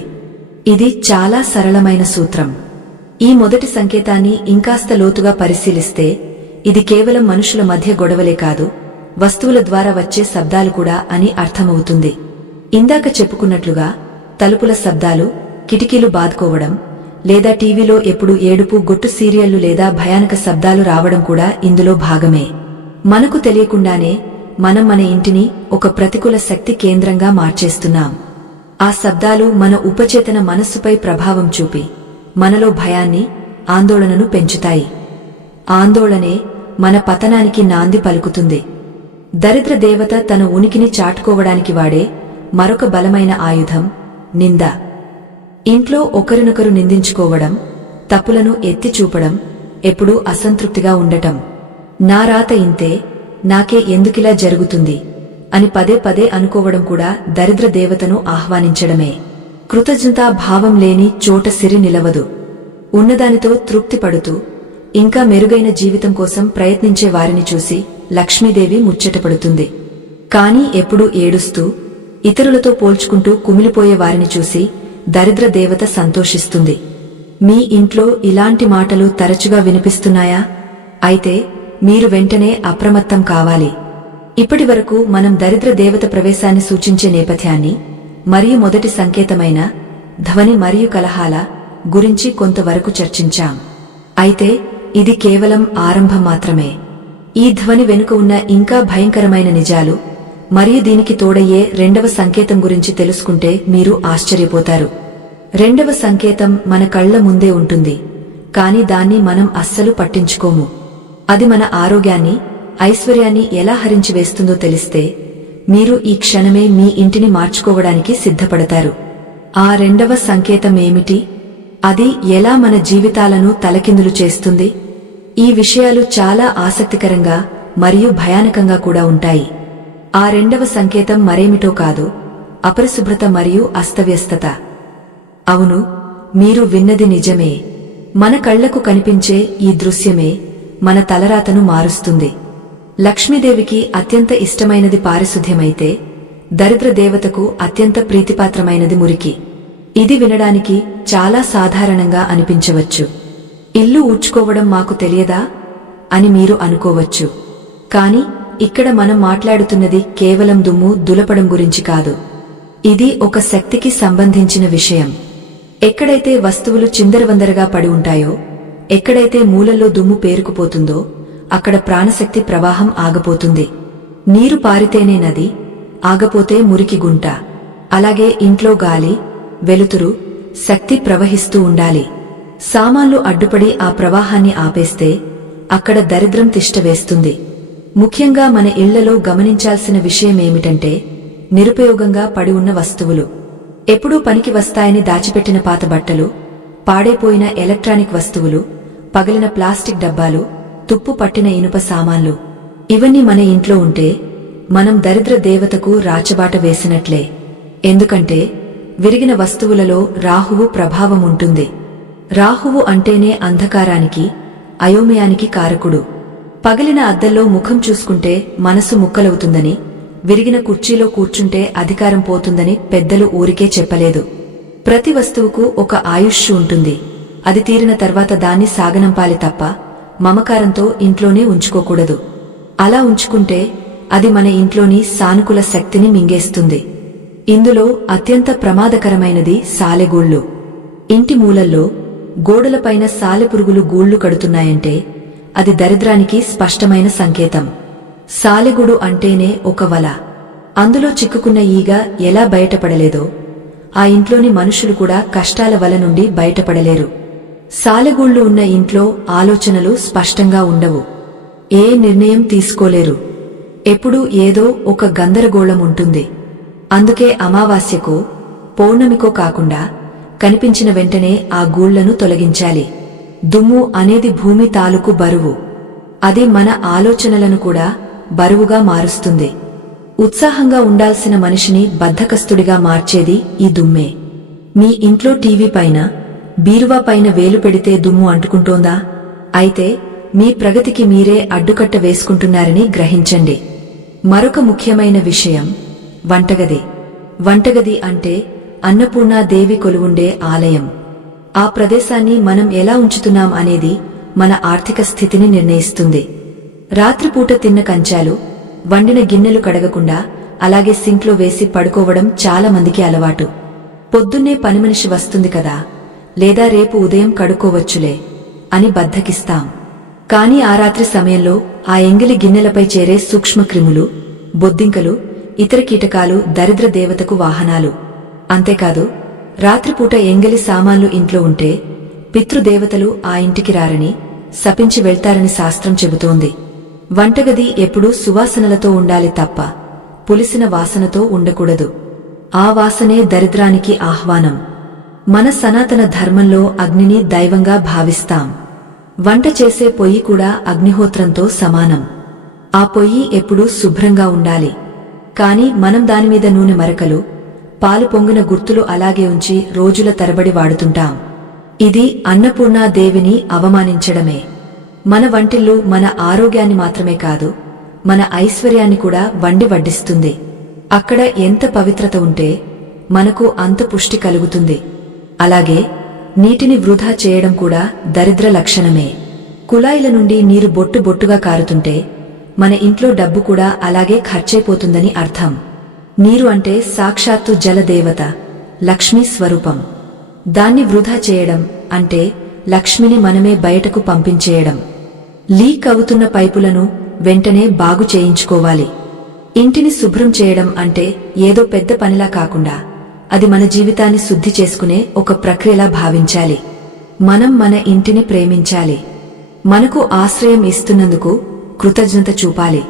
ఇది చాలా సరళమైన సూత్రం. ఈ మొదటి సంకేతాన్ని ఇంకాస్త లోతుగా పరిశీలిస్తే ఇది కేవలం మనుషుల మధ్య గొడవలే కాదు, వస్తువుల ద్వారా వచ్చే శబ్దాలు కూడా అని అర్థమవుతుంది. ఇందాక చెప్పుకున్నట్లుగా తలుపుల శబ్దాలు, కిటికీలు బాదుకోవడం లేదా టీవీలో ఎప్పుడు ఏడుపు గొట్టు సీరియళ్లు లేదా భయానక శబ్దాలు రావడం కూడా ఇందులో భాగమే. మనకు తెలియకుండానే మనం మన ఇంటిని ఒక ప్రతికూల శక్తి కేంద్రంగా మార్చేస్తున్నాం. ఆ శబ్దాలు మన ఉపచేతన మనస్సుపై ప్రభావం చూపి మనలో భయాన్ని, ఆందోళనను పెంచుతాయి. ఆందోళనే మన పతనానికి నాంది పలుకుతుంది. దరిద్ర దేవత తన ఉనికిని చాటుకోవడానికి వాడే మరొక బలమైన ఆయుధం నింద. ఇంట్లో ఒకరినొకరు నిందించుకోవడం, తప్పులను ఎత్తి చూపడం, ఎప్పుడూ అసంతృప్తిగా ఉండటం. నా రాత ఇంతే, నాకే ఎందుకిలా జరుగుతుంది అని పదే పదే అనుకోవడం కూడా దరిద్ర దేవతను ఆహ్వానించడమే. కృతజ్ఞతా భావం లేని చోట సిరి నిలవదు. ఉన్నదానితో తృప్తి పడుతూ ఇంకా మెరుగైన జీవితం కోసం ప్రయత్నించే వారిని చూసి లక్ష్మీదేవి ముచ్చటపడుతుంది. కాని ఎప్పుడూ ఏడుస్తూ ఇతరులతో పోల్చుకుంటూ కుమిలిపోయే వారిని చూసి దరిద్ర దేవత సంతోషిస్తుంది. మీ ఇంట్లో ఇలాంటి మాటలు తరచుగా వినిపిస్తున్నాయా? అయితే మీరు వెంటనే అప్రమత్తం కావాలి. ఇప్పటివరకు మనం దరిద్ర దేవత ప్రవేశాన్ని సూచించే నేపథ్యాన్ని మరియు మొదటి సంకేతమైన ధ్వని మరియు కలహాల గురించి కొంతవరకు చర్చించాం. అయితే ఇది కేవలం ఆరంభం మాత్రమే. ఈ ధ్వని వెనుక ఉన్న ఇంకా భయంకరమైన నిజాలు మరియు దీనికి తోడయ్యే రెండవ సంకేతం గురించి తెలుసుకుంటే మీరు ఆశ్చర్యపోతారు. రెండవ సంకేతం మన కళ్ల ముందే ఉంటుంది, కాని దాన్ని మనం అస్సలు పట్టించుకోము. అది మన ఆరోగ్యాన్ని, ఐశ్వర్యాన్ని ఎలా హరించివేస్తుందో తెలిస్తే మీరు ఈ క్షణమే మీ ఇంటిని మార్చుకోవడానికి సిద్ధపడతారు. ఆ రెండవ సంకేతం ఏమిటి? అది ఎలా మన జీవితాలను తలకిందులు చేస్తుంది? ఈ విషయాలు చాలా ఆసక్తికరంగా మరియు భయానకంగా కూడా ఉంటాయి. ఆ రెండవ సంకేతం మరేమిటో కాదు, అపరిశుభ్రత మరియు అస్తవ్యస్తత. అవును, మీరు విన్నది నిజమే. మన కళ్లకు కనిపించే ఈ దృశ్యమే మన తలరాతను మారుస్తుంది. లక్ష్మీదేవికి అత్యంత ఇష్టమైనది పారిశుధ్యమైతే దరిద్ర దేవతకు అత్యంత ప్రీతిపాత్రమైనది మురికి. ఇది వినడానికి చాలా సాధారణంగా అనిపించవచ్చు. ఇల్లు ఊడ్చుకోవడం మాకు తెలియదా అని మీరు అనుకోవచ్చు. కాని ఇక్కడ మనం మాట్లాడుతున్నది కేవలం దుమ్ము దులపడం గురించి కాదు. ఇది ఒక శక్తికి సంబంధించిన విషయం. ఎక్కడైతే వస్తువులు చిందరవందరగా పడి ఉంటాయో, ఎక్కడైతే మూలల్లో దుమ్ము పేరుకుపోతుందో అక్కడ ప్రాణశక్తి ప్రవాహం ఆగపోతుంది. నీరు పారితేనే నది, ఆగపోతే మురికి గుంట. అలాగే ఇంట్లో గాలి, వెలుతురు, శక్తి ప్రవహిస్తూ ఉండాలి. సామాన్లు అడ్డుపడి ఆ ప్రవాహాన్ని ఆపేస్తే అక్కడ దరిద్రం తిష్టవేస్తుంది. ముఖ్యంగా మన ఇళ్లలో గమనించాల్సిన విషయమేమిటంటే నిరుపయోగంగా పడి ఉన్న వస్తువులు. ఎప్పుడూ పనికి వస్తాయని దాచిపెట్టిన పాత బట్టలు, పాడైపోయిన ఎలక్ట్రానిక్ వస్తువులు, పగిలిన ప్లాస్టిక్ డబ్బాలు, తుప్పు పట్టిన ఇనుప సామాన్లు ఇవన్నీ మన ఇంట్లో ఉంటే మనం దరిద్ర దేవతకు రాచబాట వేసినట్లే. ఎందుకంటే విరిగిన వస్తువులలో రాహువు ప్రభావం ఉంటుంది. రాహువు అంటేనే అంధకారానికి, అయోమయానికి కారకుడు. పగిలిన అద్దంలో ముఖం చూసుకుంటే మనసు ముక్కలవుతుందని, విరిగిన కుర్చీలో కూర్చుంటే అధికారం పోతుందని పెద్దలు ఊరికే చెప్పలేదు. ప్రతి వస్తువుకు ఒక ఆయుష్షు ఉంటుంది. అది తీరిన తర్వాత దాన్ని సాగనంపాలి తప్ప మమకారంతో ఇంట్లోనే ఉంచుకోకూడదు. అలా ఉంచుకుంటే అది మన ఇంట్లోని సానుకూల శక్తిని మింగేస్తుంది. ఇందులో అత్యంత ప్రమాదకరమైనది సాలెగూళ్లు. ఇంటి మూలల్లో, గోడలపైన సాలెపురుగులు గూళ్లు కడుతున్నాయంటే అది దరిద్రానికి స్పష్టమైన సంకేతం. సాలెగూడు అంటేనే ఒక వల. అందులో చిక్కుకున్న ఈగ ఎలా బయటపడలేదో ఆ ఇంట్లోని మనుషులు కూడా కష్టాల వల నుండి బయటపడలేరు. సాలెగూళ్లు ఉన్న ఇంట్లో ఆలోచనలు స్పష్టంగా ఉండవు. ఏ నిర్ణయం తీసుకోలేరు. ఎప్పుడూ ఏదో ఒక గందరగోళం ఉంటుంది. అందుకే అమావాస్యకో, పౌర్ణమికో కాకుండా కనిపించిన వెంటనే ఆ గూళ్లను తొలగించాలి. దుమ్ము అనేది భూమి తాలూకు బరువు. అది మన ఆలోచనలను కూడా బరువుగా మారుస్తుంది. ఉత్సాహంగా ఉండాల్సిన మనిషిని బద్ధకస్తుడిగా మార్చేది ఈ దుమ్మే. మీ ఇంట్లో టీవీ పైన, బీరువా పైన వేలు పెడితే దుమ్ము అంటుకుంటోందా? అయితే మీ ప్రగతికి మీరే అడ్డుకట్ట వేసుకుంటున్నారని గ్రహించండి. మరొక ముఖ్యమైన విషయం వంటగది. వంటగది అంటే అన్నపూర్ణాదేవి కొలువుండే ఆలయం. ఆ ప్రదేశాన్ని మనం ఎలా ఉంచుతున్నాం అనేది మన ఆర్థిక స్థితిని నిర్ణయిస్తుంది. రాత్రిపూట తిన్న కంచాలు, వండిన గిన్నెలు కడగకుండా అలాగే సింక్లో వేసి పడుకోవడం చాలా మందికి అలవాటు. పొద్దున్నే పనిమనిషి వస్తుంది కదా, లేదా రేపు ఉదయం కడుక్కోవచ్చులే అని బద్ధకిస్తాం. కాని ఆ రాత్రి సమయంలో ఆ ఎంగిలి గిన్నెలపై చేరే సూక్ష్మక్రిములు, బొద్దింకలు, ఇతర కీటకాలు దరిద్ర దేవతకు వాహనాలు. అంతేకాదు, రాత్రిపూట ఎంగిలి సామాన్లు ఇంట్లో ఉంటే పితృదేవతలు ఆ ఇంటికి రారని, శపించి వెళ్తారని శాస్త్రం చెబుతోంది. వంటగది ఎప్పుడూ సువాసనలతో ఉండాలి తప్ప పులిసిన వాసనతో ఉండకూడదు. ఆ వాసనే దరిద్రానికి ఆహ్వానం. మన సనాతన ధర్మంలో అగ్నిని దైవంగా భావిస్తాం. వంట చేసే పొయ్యి కూడా అగ్నిహోత్రంతో సమానం. ఆ పొయ్యి ఎప్పుడూ శుభ్రంగా ఉండాలి. కాని మనం దానిమీద నూనె మరకలు, పాలు పొంగిన గుర్తులు అలాగే ఉంచి రోజుల తరబడి వాడుతుంటాం. ఇది అన్నపూర్ణాదేవిని అవమానించడమే. మన వంటిల్లు మన ఆరోగ్యాన్ని మాత్రమే కాదు, మన ఐశ్వర్యాన్ని కూడా వండి వడ్డిస్తుంది. అక్కడ ఎంత పవిత్రత ఉంటే మనకు అంత పుష్టి కలుగుతుంది. అలాగే నీటిని వృధా చేయడం కూడా దరిద్ర లక్షణమే. కుళాయిల నుండి నీరు బొట్టు బొట్టుగా కారుతుంటే మన ఇంట్లో డబ్బు కూడా అలాగే ఖర్చైపోతుందని అర్థం. నీరు అంటే సాక్షాత్తు జలదేవత, లక్ష్మీ స్వరూపం. దాన్ని వృధా చేయడం అంటే లక్ష్మిని మనమే బయటకు పంపించేయడం. లీక్ అవుతున్న పైపులను వెంటనే బాగు చేయించుకోవాలి. ఇంటిని శుభ్రం చేయడం అంటే ఏదో పెద్ద పనిలా కాకుండా అది మన జీవితాన్ని శుద్ధి చేసుకునే ఒక ప్రక్రియలా భావించాలి. మనం మన ఇంటిని ప్రేమించాలి. మనకు ఆశ్రయం ఇస్తున్నందుకు కృతజ్ఞత చూపాలి.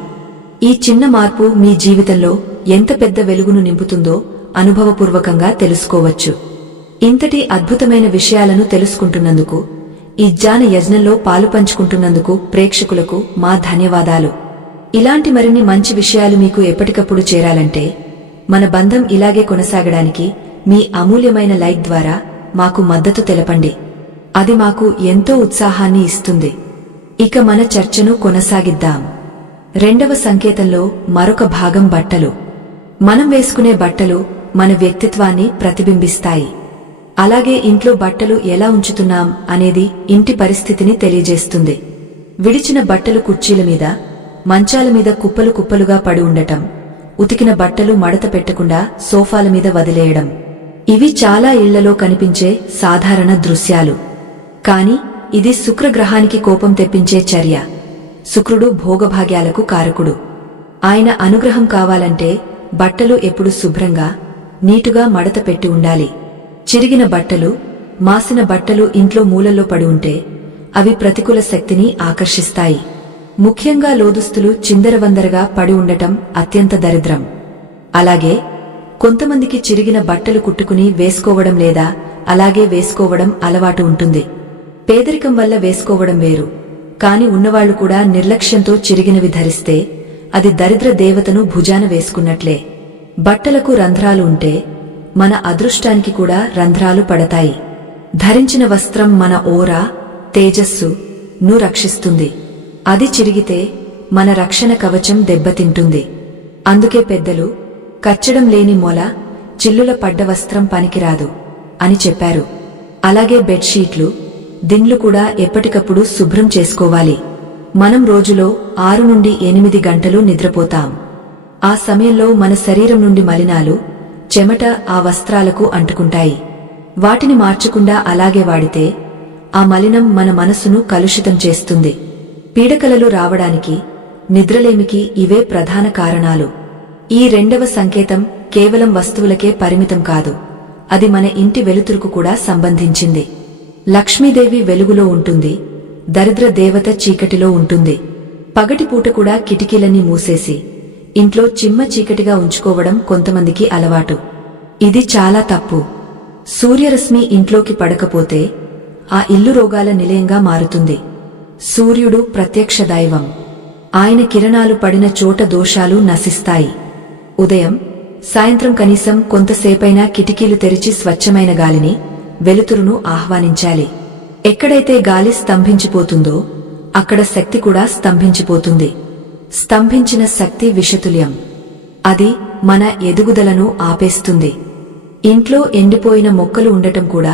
ఈ చిన్న మార్పు మీ జీవితంలో ఎంత పెద్ద వెలుగును నింపుతుందో అనుభవపూర్వకంగా తెలుసుకోవచ్చు. ఇంతటి అద్భుతమైన విషయాలను తెలుసుకుంటున్నందుకు, ఈ జ్ఞాన యజ్ఞంలో పాలుపంచుకుంటున్నందుకు ప్రేక్షకులకు మా ధన్యవాదాలు. ఇలాంటి మరిన్ని మంచి విషయాలు మీకు ఎప్పటికప్పుడు చేరాలంటే మన బంధం ఇలాగే కొనసాగడానికి మీ అమూల్యమైన లైక్ ద్వారా మాకు మద్దతు తెలపండి. అది మాకు ఎంతో ఉత్సాహాన్ని ఇస్తుంది. ఇక మన చర్చను కొనసాగిద్దాం. రెండవ సంకేతంలో మరొక భాగం బట్టలు. మనం వేసుకునే బట్టలు మన వ్యక్తిత్వాన్ని ప్రతిబింబిస్తాయి. అలాగే ఇంట్లో బట్టలు ఎలా ఉంచుతున్నాం అనేది ఇంటి పరిస్థితిని తెలియజేస్తుంది. విడిచిన బట్టలు కుర్చీల మీద, మంచాల మీద కుప్పలు కుప్పలుగా పడి ఉండటం, ఉతికిన బట్టలు మడత పెట్టకుండా సోఫాల మీద వదిలేయడం, ఇవి చాలా ఇళ్లలో కనిపించే సాధారణ దృశ్యాలు. కాని ఇది శుక్రగ్రహానికి కోపం తెప్పించే చర్య. శుక్రుడు భోగభాగ్యాలకు కారకుడు. ఆయన అనుగ్రహం కావాలంటే బట్టలు ఎప్పుడు శుభ్రంగా, నీటుగా మడత పెట్టి ఉండాలి. చిరిగిన బట్టలు, మాసిన బట్టలు ఇంట్లో మూలల్లో పడి ఉంటే అవి ప్రతికూల శక్తిని ఆకర్షిస్తాయి. ముఖ్యంగా లోదుస్తులు చిందరవందరగా పడి ఉండటం అత్యంత దరిద్రం. అలాగే కొంతమందికి చిరిగిన బట్టలు కుట్టుకుని వేసుకోవడం లేదా అలాగే వేసుకోవడం అలవాటు ఉంటుంది. పేదరికం వల్ల వేసుకోవడం వేరు, కాని ఉన్నవాళ్లు కూడా నిర్లక్ష్యంతో చిరిగినవి ధరిస్తే అది దరిద్ర దేవతను భుజాన వేసుకున్నట్లే. బట్టలకు రంధ్రాలు ఉంటే మన అదృష్టానికి కూడా రంధ్రాలు పడతాయి. ధరించిన వస్త్రం మన ఓరా తేజస్సు ను రక్షిస్తుంది. అది చిరిగితే మన రక్షణ కవచం దెబ్బతింటుంది. అందుకే పెద్దలు కచ్చడం లేని మొల చిల్లుల పడ్డ వస్త్రం పనికిరాదు అని చెప్పారు. అలాగే బెడ్షీట్లు దిండ్లు కూడా ఎప్పటికప్పుడు శుభ్రం చేసుకోవాలి. మనం రోజులో 6 నుండి 8 గంటలు నిద్రపోతాం. ఆ సమయంలో మన శరీరం నుండి మలినాలు చెమట ఆ వస్త్రాలకు అంటుకుంటాయి. వాటిని మార్చకుండా అలాగే వాడితే ఆ మలినం మన మనసును కలుషితం చేస్తుంది. పీడకలలు రావడానికి నిద్రలేమికి ఇవే ప్రధాన కారణాలు. ఈ రెండవ సంకేతం కేవలం వస్తువులకే పరిమితం కాదు, అది మన ఇంటి వెలుతురుకు కూడా సంబంధించింది. లక్ష్మీదేవి వెలుగులో ఉంటుంది, దరిద్ర దేవత చీకటిలో ఉంటుంది. పగటిపూట కూడా కిటికీలన్నీ మూసేసి ఇంట్లో చిమ్మ చీకటిగా ఉంచుకోవడం కొంతమందికి అలవాటు. ఇది చాలా తప్పు. సూర్యరశ్మి ఇంట్లోకి పడకపోతే ఆ ఇల్లు రోగాల నిలయంగా మారుతుంది. సూర్యుడు ప్రత్యక్ష దైవం. ఆయన కిరణాలు పడిన చోట దోషాలు నశిస్తాయి. ఉదయం సాయంత్రం కనీసం కొంతసేపైనా కిటికీలు తెరిచి స్వచ్ఛమైన గాలిని వెలుతురును ఆహ్వానించాలి. ఎక్కడైతే గాలి స్తంభించిపోతుందో అక్కడ శక్తి కూడా స్తంభించిపోతుంది. స్తంభించిన శక్తి విషతుల్యం. అది మన ఎదుగుదలను ఆపేస్తుంది. ఇంట్లో ఎండిపోయిన మొక్కలు ఉండటం కూడా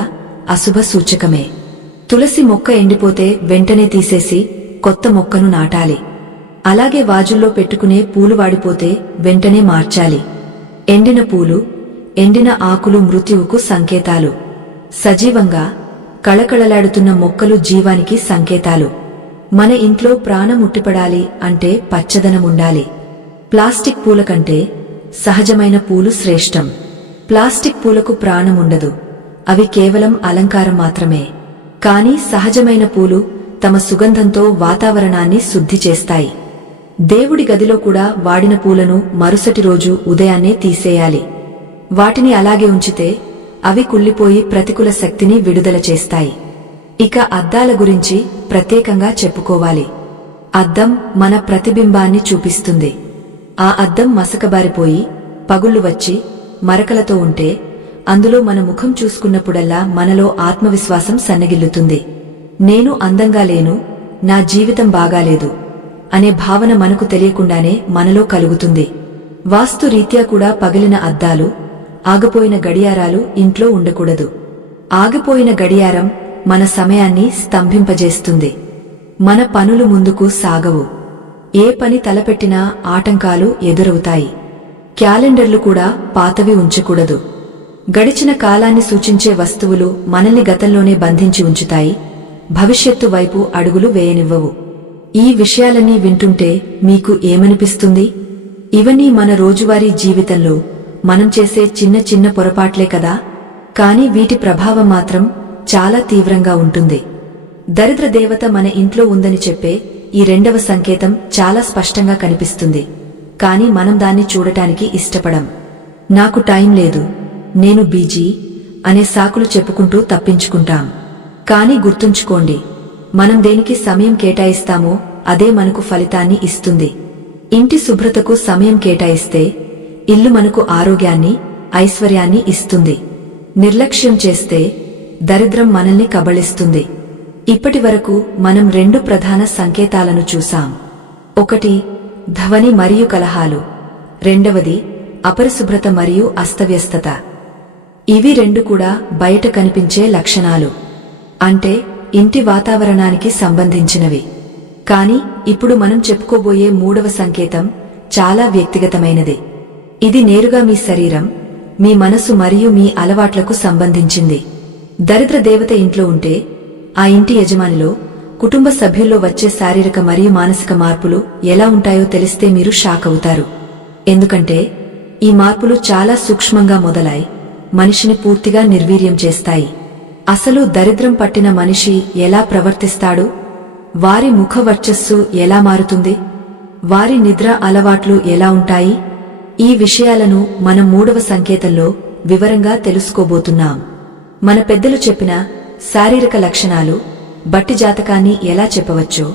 అశుభ సూచకమే. తులసి మొక్క ఎండిపోతే వెంటనే తీసేసి కొత్త మొక్కను నాటాలి. అలాగే వాజుల్లో పెట్టుకునే పూలు వాడిపోతే వెంటనే మార్చాలి. ఎండిన పూలు, ఎండిన ఆకులు మృత్యువుకు సంకేతాలు. సజీవంగా కళకళలాడుతున్న మొక్కలు జీవానికి సంకేతాలు. మన ఇంట్లో ప్రాణం ఉట్టిపడాలి అంటే పచ్చదనముండాలి. ప్లాస్టిక్ పూల కంటే సహజమైన పూలు శ్రేష్టం. ప్లాస్టిక్ పూలకు ప్రాణముండదు, అవి కేవలం అలంకారం మాత్రమే. కాని సహజమైన పూలు తమ సుగంధంతో వాతావరణాన్ని శుద్ధి చేస్తాయి. దేవుడి గదిలో కూడా వాడిన పూలను మరుసటి రోజు ఉదయాన్నే తీసేయాలి. వాటిని అలాగే ఉంచితే అవి కుళ్ళిపోయి ప్రతికూల శక్తిని విడుదల చేస్తాయి. ఇక అద్దాల గురించి ప్రత్యేకంగా చెప్పుకోవాలి. అద్దం మన ప్రతిబింబాన్ని చూపిస్తుంది. ఆ అద్దం మసకబారిపోయి పగుళ్లు వచ్చి మరకలతో ఉంటే అందులో మన ముఖం చూసుకున్నప్పుడల్లా మనలో ఆత్మవిశ్వాసం సన్నగిల్లుతుంది. నేను అందంగా లేను, నా జీవితం బాగాలేదు అనే భావన మనకు తెలియకుండానే మనలో కలుగుతుంది. వాస్తు రీత్యా కూడా పగిలిన అద్దాలు, ఆగిపోయిన గడియారాలు ఇంట్లో ఉండకూడదు. ఆగిపోయిన గడియారం మన సమయాన్ని స్తంభింపజేస్తుంది. మన పనులు ముందుకు సాగవు. ఏ పని తలపెట్టినా ఆటంకాలు ఎదురవుతాయి. క్యాలెండర్లు కూడా పాతవి ఉంచకూడదు. గడిచిన కాలాన్ని సూచించే వస్తువులు మనల్ని గతంలోనే బంధించి ఉంచుతాయి, భవిష్యత్తు వైపు అడుగులు వేయనివ్వవు. ఈ విషయాలన్నీ వింటుంటే మీకు ఏమనిపిస్తుంది? ఇవన్నీ మన రోజువారీ జీవితంలో మనం చేసే చిన్న చిన్న పొరపాట్లే కదా, కాని వీటి ప్రభావం మాత్రం చాలా తీవ్రంగా ఉంటుంది. దరిద్ర దేవత మన ఇంట్లో ఉందని చెప్పే ఈ రెండవ సంకేతం చాలా స్పష్టంగా కనిపిస్తుంది. కాని మనం దాన్ని చూడటానికి ఇష్టపడం. నాకు టైం లేదు, నేను బిజీ అనే సాకులు చెప్పుకుంటూ తప్పించుకుంటాం. కాని గుర్తుంచుకోండి, మనం దేనికి సమయం కేటాయిస్తామో అదే మనకు ఫలితాన్ని ఇస్తుంది. ఇంటి శుభ్రతకు సమయం కేటాయిస్తే ఇల్లు మనకు ఆరోగ్యాన్ని, ఐశ్వర్యాన్ని ఇస్తుంది. నిర్లక్ష్యం చేస్తే దరిద్రం మనల్ని కబళిస్తుంది. ఇప్పటి వరకు మనం 2 ప్రధాన సంకేతాలను చూశాం. ఒకటి ధ్వని మరియు కలహాలు, రెండవది అపరిశుభ్రత మరియు అస్తవ్యస్తత. ఇవి 2 కూడా బయట కనిపించే లక్షణాలు, అంటే ఇంటి వాతావరణానికి సంబంధించినవి. కాని ఇప్పుడు మనం చెప్పుకోబోయే 3వ సంకేతం చాలా వ్యక్తిగతమైనది. ఇది నేరుగా మీ శరీరం, మీ మనసు మరియు మీ అలవాట్లకు సంబంధించింది. దరిద్ర దేవత ఇంట్లో ఉంటే ఆ ఇంటి యజమానిలో, కుటుంబ సభ్యుల్లో వచ్చే శారీరక మరియు మానసిక మార్పులు ఎలా ఉంటాయో తెలిస్తే మీరు షాక్ అవుతారు. ఎందుకంటే ఈ మార్పులు చాలా సూక్ష్మంగా మొదలై మనిషిని పూర్తిగా నిర్వీర్యం చేస్తాయి. అసలు దరిద్రం పట్టిన మనిషి ఎలా ప్రవర్తిస్తాడు? వారి ముఖ వర్చస్సు ఎలా మారుతుంది? వారి నిద్ర అలవాట్లు ఎలా ఉంటాయి? ఈ విషయాలను మనం 3వ సంకేతంలో వివరంగా తెలుసుకోబోతున్నాం. మన పెద్దలు చెప్పిన శారీరక లక్షణాలు బట్టి జాతకాన్ని ఎలా చెప్పవచ్చో,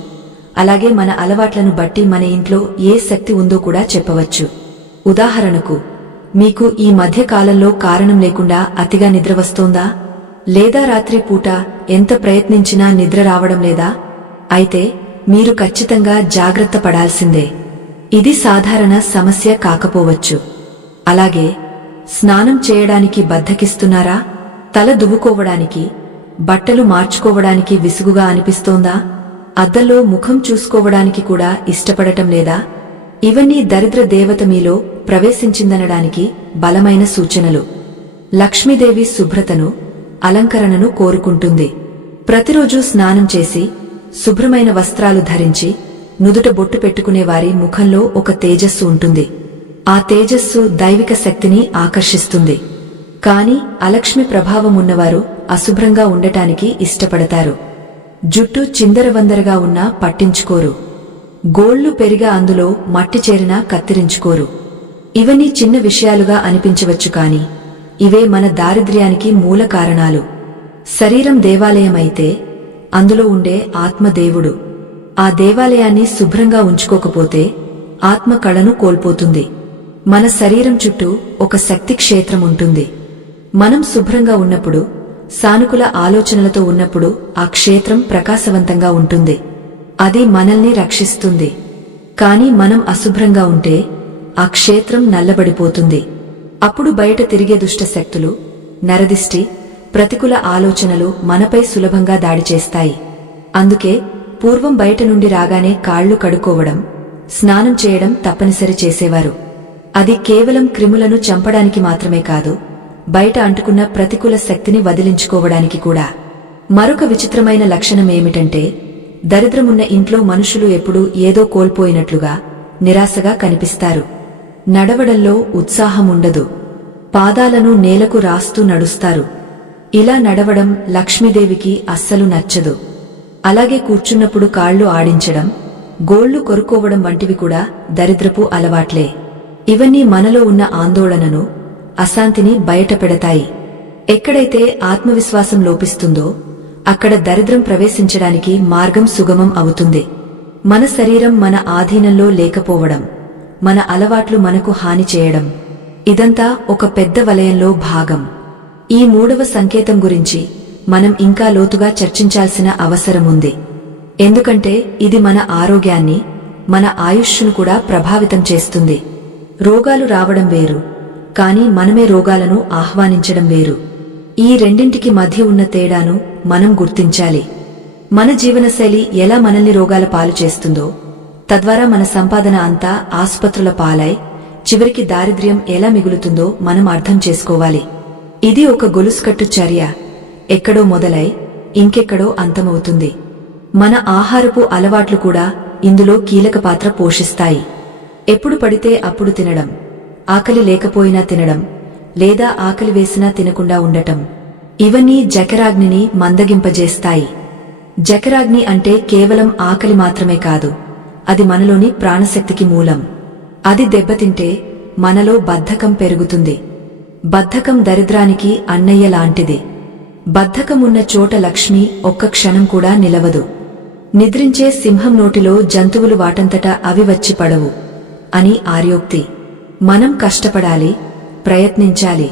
అలాగే మన అలవాట్లను బట్టి మన ఇంట్లో ఏ శక్తి ఉందో కూడా చెప్పవచ్చు. ఉదాహరణకు, మీకు ఈ మధ్య కాలంలో కారణం లేకుండా అతిగా నిద్ర వస్తోందా? లేదా రాత్రి పూట ఎంత ప్రయత్నించినా నిద్ర రావడం లేదా? అయితే మీరు ఖచ్చితంగా జాగ్రత్త పడాల్సిందే. ఇది సాధారణ సమస్య కాకపోవచ్చు. అలాగే స్నానం చేయడానికి బద్ధకిస్తున్నారా? తల దువ్వుకోవడానికి, బట్టలు మార్చుకోవడానికి విసుగుగా అనిపిస్తోందా? అద్దంలో ముఖం చూసుకోవడానికి కూడా ఇష్టపడటం లేదా? ఇవన్నీ దరిద్ర దేవత మీలో ప్రవేశించిందనడానికి బలమైన సూచనలు. లక్ష్మీదేవి శుభ్రతను, అలంకరణను కోరుకుంటుంది. ప్రతిరోజూ స్నానం చేసి శుభ్రమైన వస్త్రాలు ధరించి నుదుట బొట్టు పెట్టుకునే వారి ముఖంలో ఒక తేజస్సు ఉంటుంది. ఆ తేజస్సు దైవిక శక్తిని ఆకర్షిస్తుంది. కాని అలక్ష్మి ప్రభావం ఉన్నవారు అశుభ్రంగా ఉండటానికి ఇష్టపడతారు. జుట్టు చిందరవందరగా ఉన్నా పట్టించుకోరు. గోళ్లు పెరిగా అందులో మట్టి చేరినా కత్తిరించుకోరు. ఇవన్నీ చిన్న విషయాలుగా అనిపించవచ్చు, కాని ఇవే మన దారిద్ర్యానికి మూల కారణాలు. శరీరం దేవాలయమైతే అందులో ఉండే ఆత్మదేవుడు. ఆ దేవాలయాన్ని శుభ్రంగా ఉంచుకోకపోతే ఆత్మ కళను కోల్పోతుంది. మన శరీరం చుట్టూ ఒక శక్తి క్షేత్రం ఉంటుంది. మనం శుభ్రంగా ఉన్నప్పుడు, సానుకూల ఆలోచనలతో ఉన్నప్పుడు ఆ క్షేత్రం ప్రకాశవంతంగా ఉంటుంది. అది మనల్ని రక్షిస్తుంది. కాని మనం అశుభ్రంగా ఉంటే ఆ క్షేత్రం నల్లబడిపోతుంది. అప్పుడు బయట తిరిగే దుష్ట శక్తులు, నరదిష్టి, ప్రతికూల ఆలోచనలు మనపై సులభంగా దాడి చేస్తాయి. అందుకే పూర్వం బయట నుండి రాగానే కాళ్లు కడుక్కోవడం, స్నానం చేయడం తప్పనిసరి చేసేవారు. అది కేవలం క్రిములను చంపడానికి మాత్రమే కాదు, బయట అంటుకున్న ప్రతికూల శక్తిని వదిలించుకోవడానికి కూడా. మరొక విచిత్రమైన లక్షణమేమిటంటే, దరిద్రమున్న ఇంట్లో మనుషులు ఎప్పుడూ ఏదో కోల్పోయినట్లుగా నిరాశగా కనిపిస్తారు. నడవడంలో ఉత్సాహముండదు. పాదాలను నేలకు రాస్తూ నడుస్తారు. ఇలా నడవడం లక్ష్మీదేవికి అస్సలు నచ్చదు. అలాగే కూర్చున్నప్పుడు కాళ్లు ఆడించడం, గోళ్లు కొరుకోవడం వంటివి కూడా దరిద్రపు అలవాట్లే. ఇవన్నీ మనలో ఉన్న ఆందోళనను, అశాంతిని బయటపెడతాయి. ఎక్కడైతే ఆత్మవిశ్వాసం లోపిస్తుందో అక్కడ దరిద్రం ప్రవేశించడానికి మార్గం సుగమం అవుతుంది. మన శరీరం మన ఆధీనంలో లేకపోవడం, మన అలవాట్లు మనకు హాని చేయడం, ఇదంతా ఒక పెద్ద వలయంలో భాగం. ఈ 3వ సంకేతం గురించి మనం ఇంకా లోతుగా చర్చించాల్సిన అవసరముంది. ఎందుకంటే ఇది మన ఆరోగ్యాన్ని, మన ఆయుష్ను కూడా ప్రభావితం చేస్తుంది. రోగాలు రావడం వేరు, కాని మనమే రోగాలను ఆహ్వానించడం వేరు. ఈ రెండింటికి మధ్య ఉన్న తేడాను మనం గుర్తించాలి. మన జీవనశైలి ఎలా మనల్ని రోగాల పాలు చేస్తుందో, తద్వారా మన సంపాదన అంతా ఆసుపత్రుల పాలై చివరికి దారిద్ర్యం ఎలా మిగులుతుందో మనం అర్థం చేసుకోవాలి. ఇది ఒక గొలుసుకట్టు చర్య. ఎక్కడో మొదలై ఇంకెక్కడో అంతమవుతుంది. మన ఆహారపు అలవాట్లు కూడా ఇందులో కీలక పాత్ర పోషిస్తాయి. ఎప్పుడు పడితే అప్పుడు తినడం, ఆకలి లేకపోయినా తినడం, లేదా ఆకలి వేసినా తినకుండా ఉండటం, ఇవన్నీ జఠరాగ్నిని మందగింపజేస్తాయి. జఠరాగ్ని అంటే కేవలం ఆకలి మాత్రమే కాదు, అది మనలోని ప్రాణశక్తికి మూలం. అది దెబ్బతింటే మనలో బద్ధకం పెరుగుతుంది. బద్ధకం దరిద్రానికి అన్నయ్య లాంటిది. బద్ధకమున్న చోట లక్ష్మి ఒక్క క్షణం కూడా నిలవదు. నిద్రించే సింహం నోటిలో జంతువులు వాటంతటా అవి వచ్చి పడవు అని ఆర్యోక్తి. మనం కష్టపడాలి, ప్రయత్నించాలి.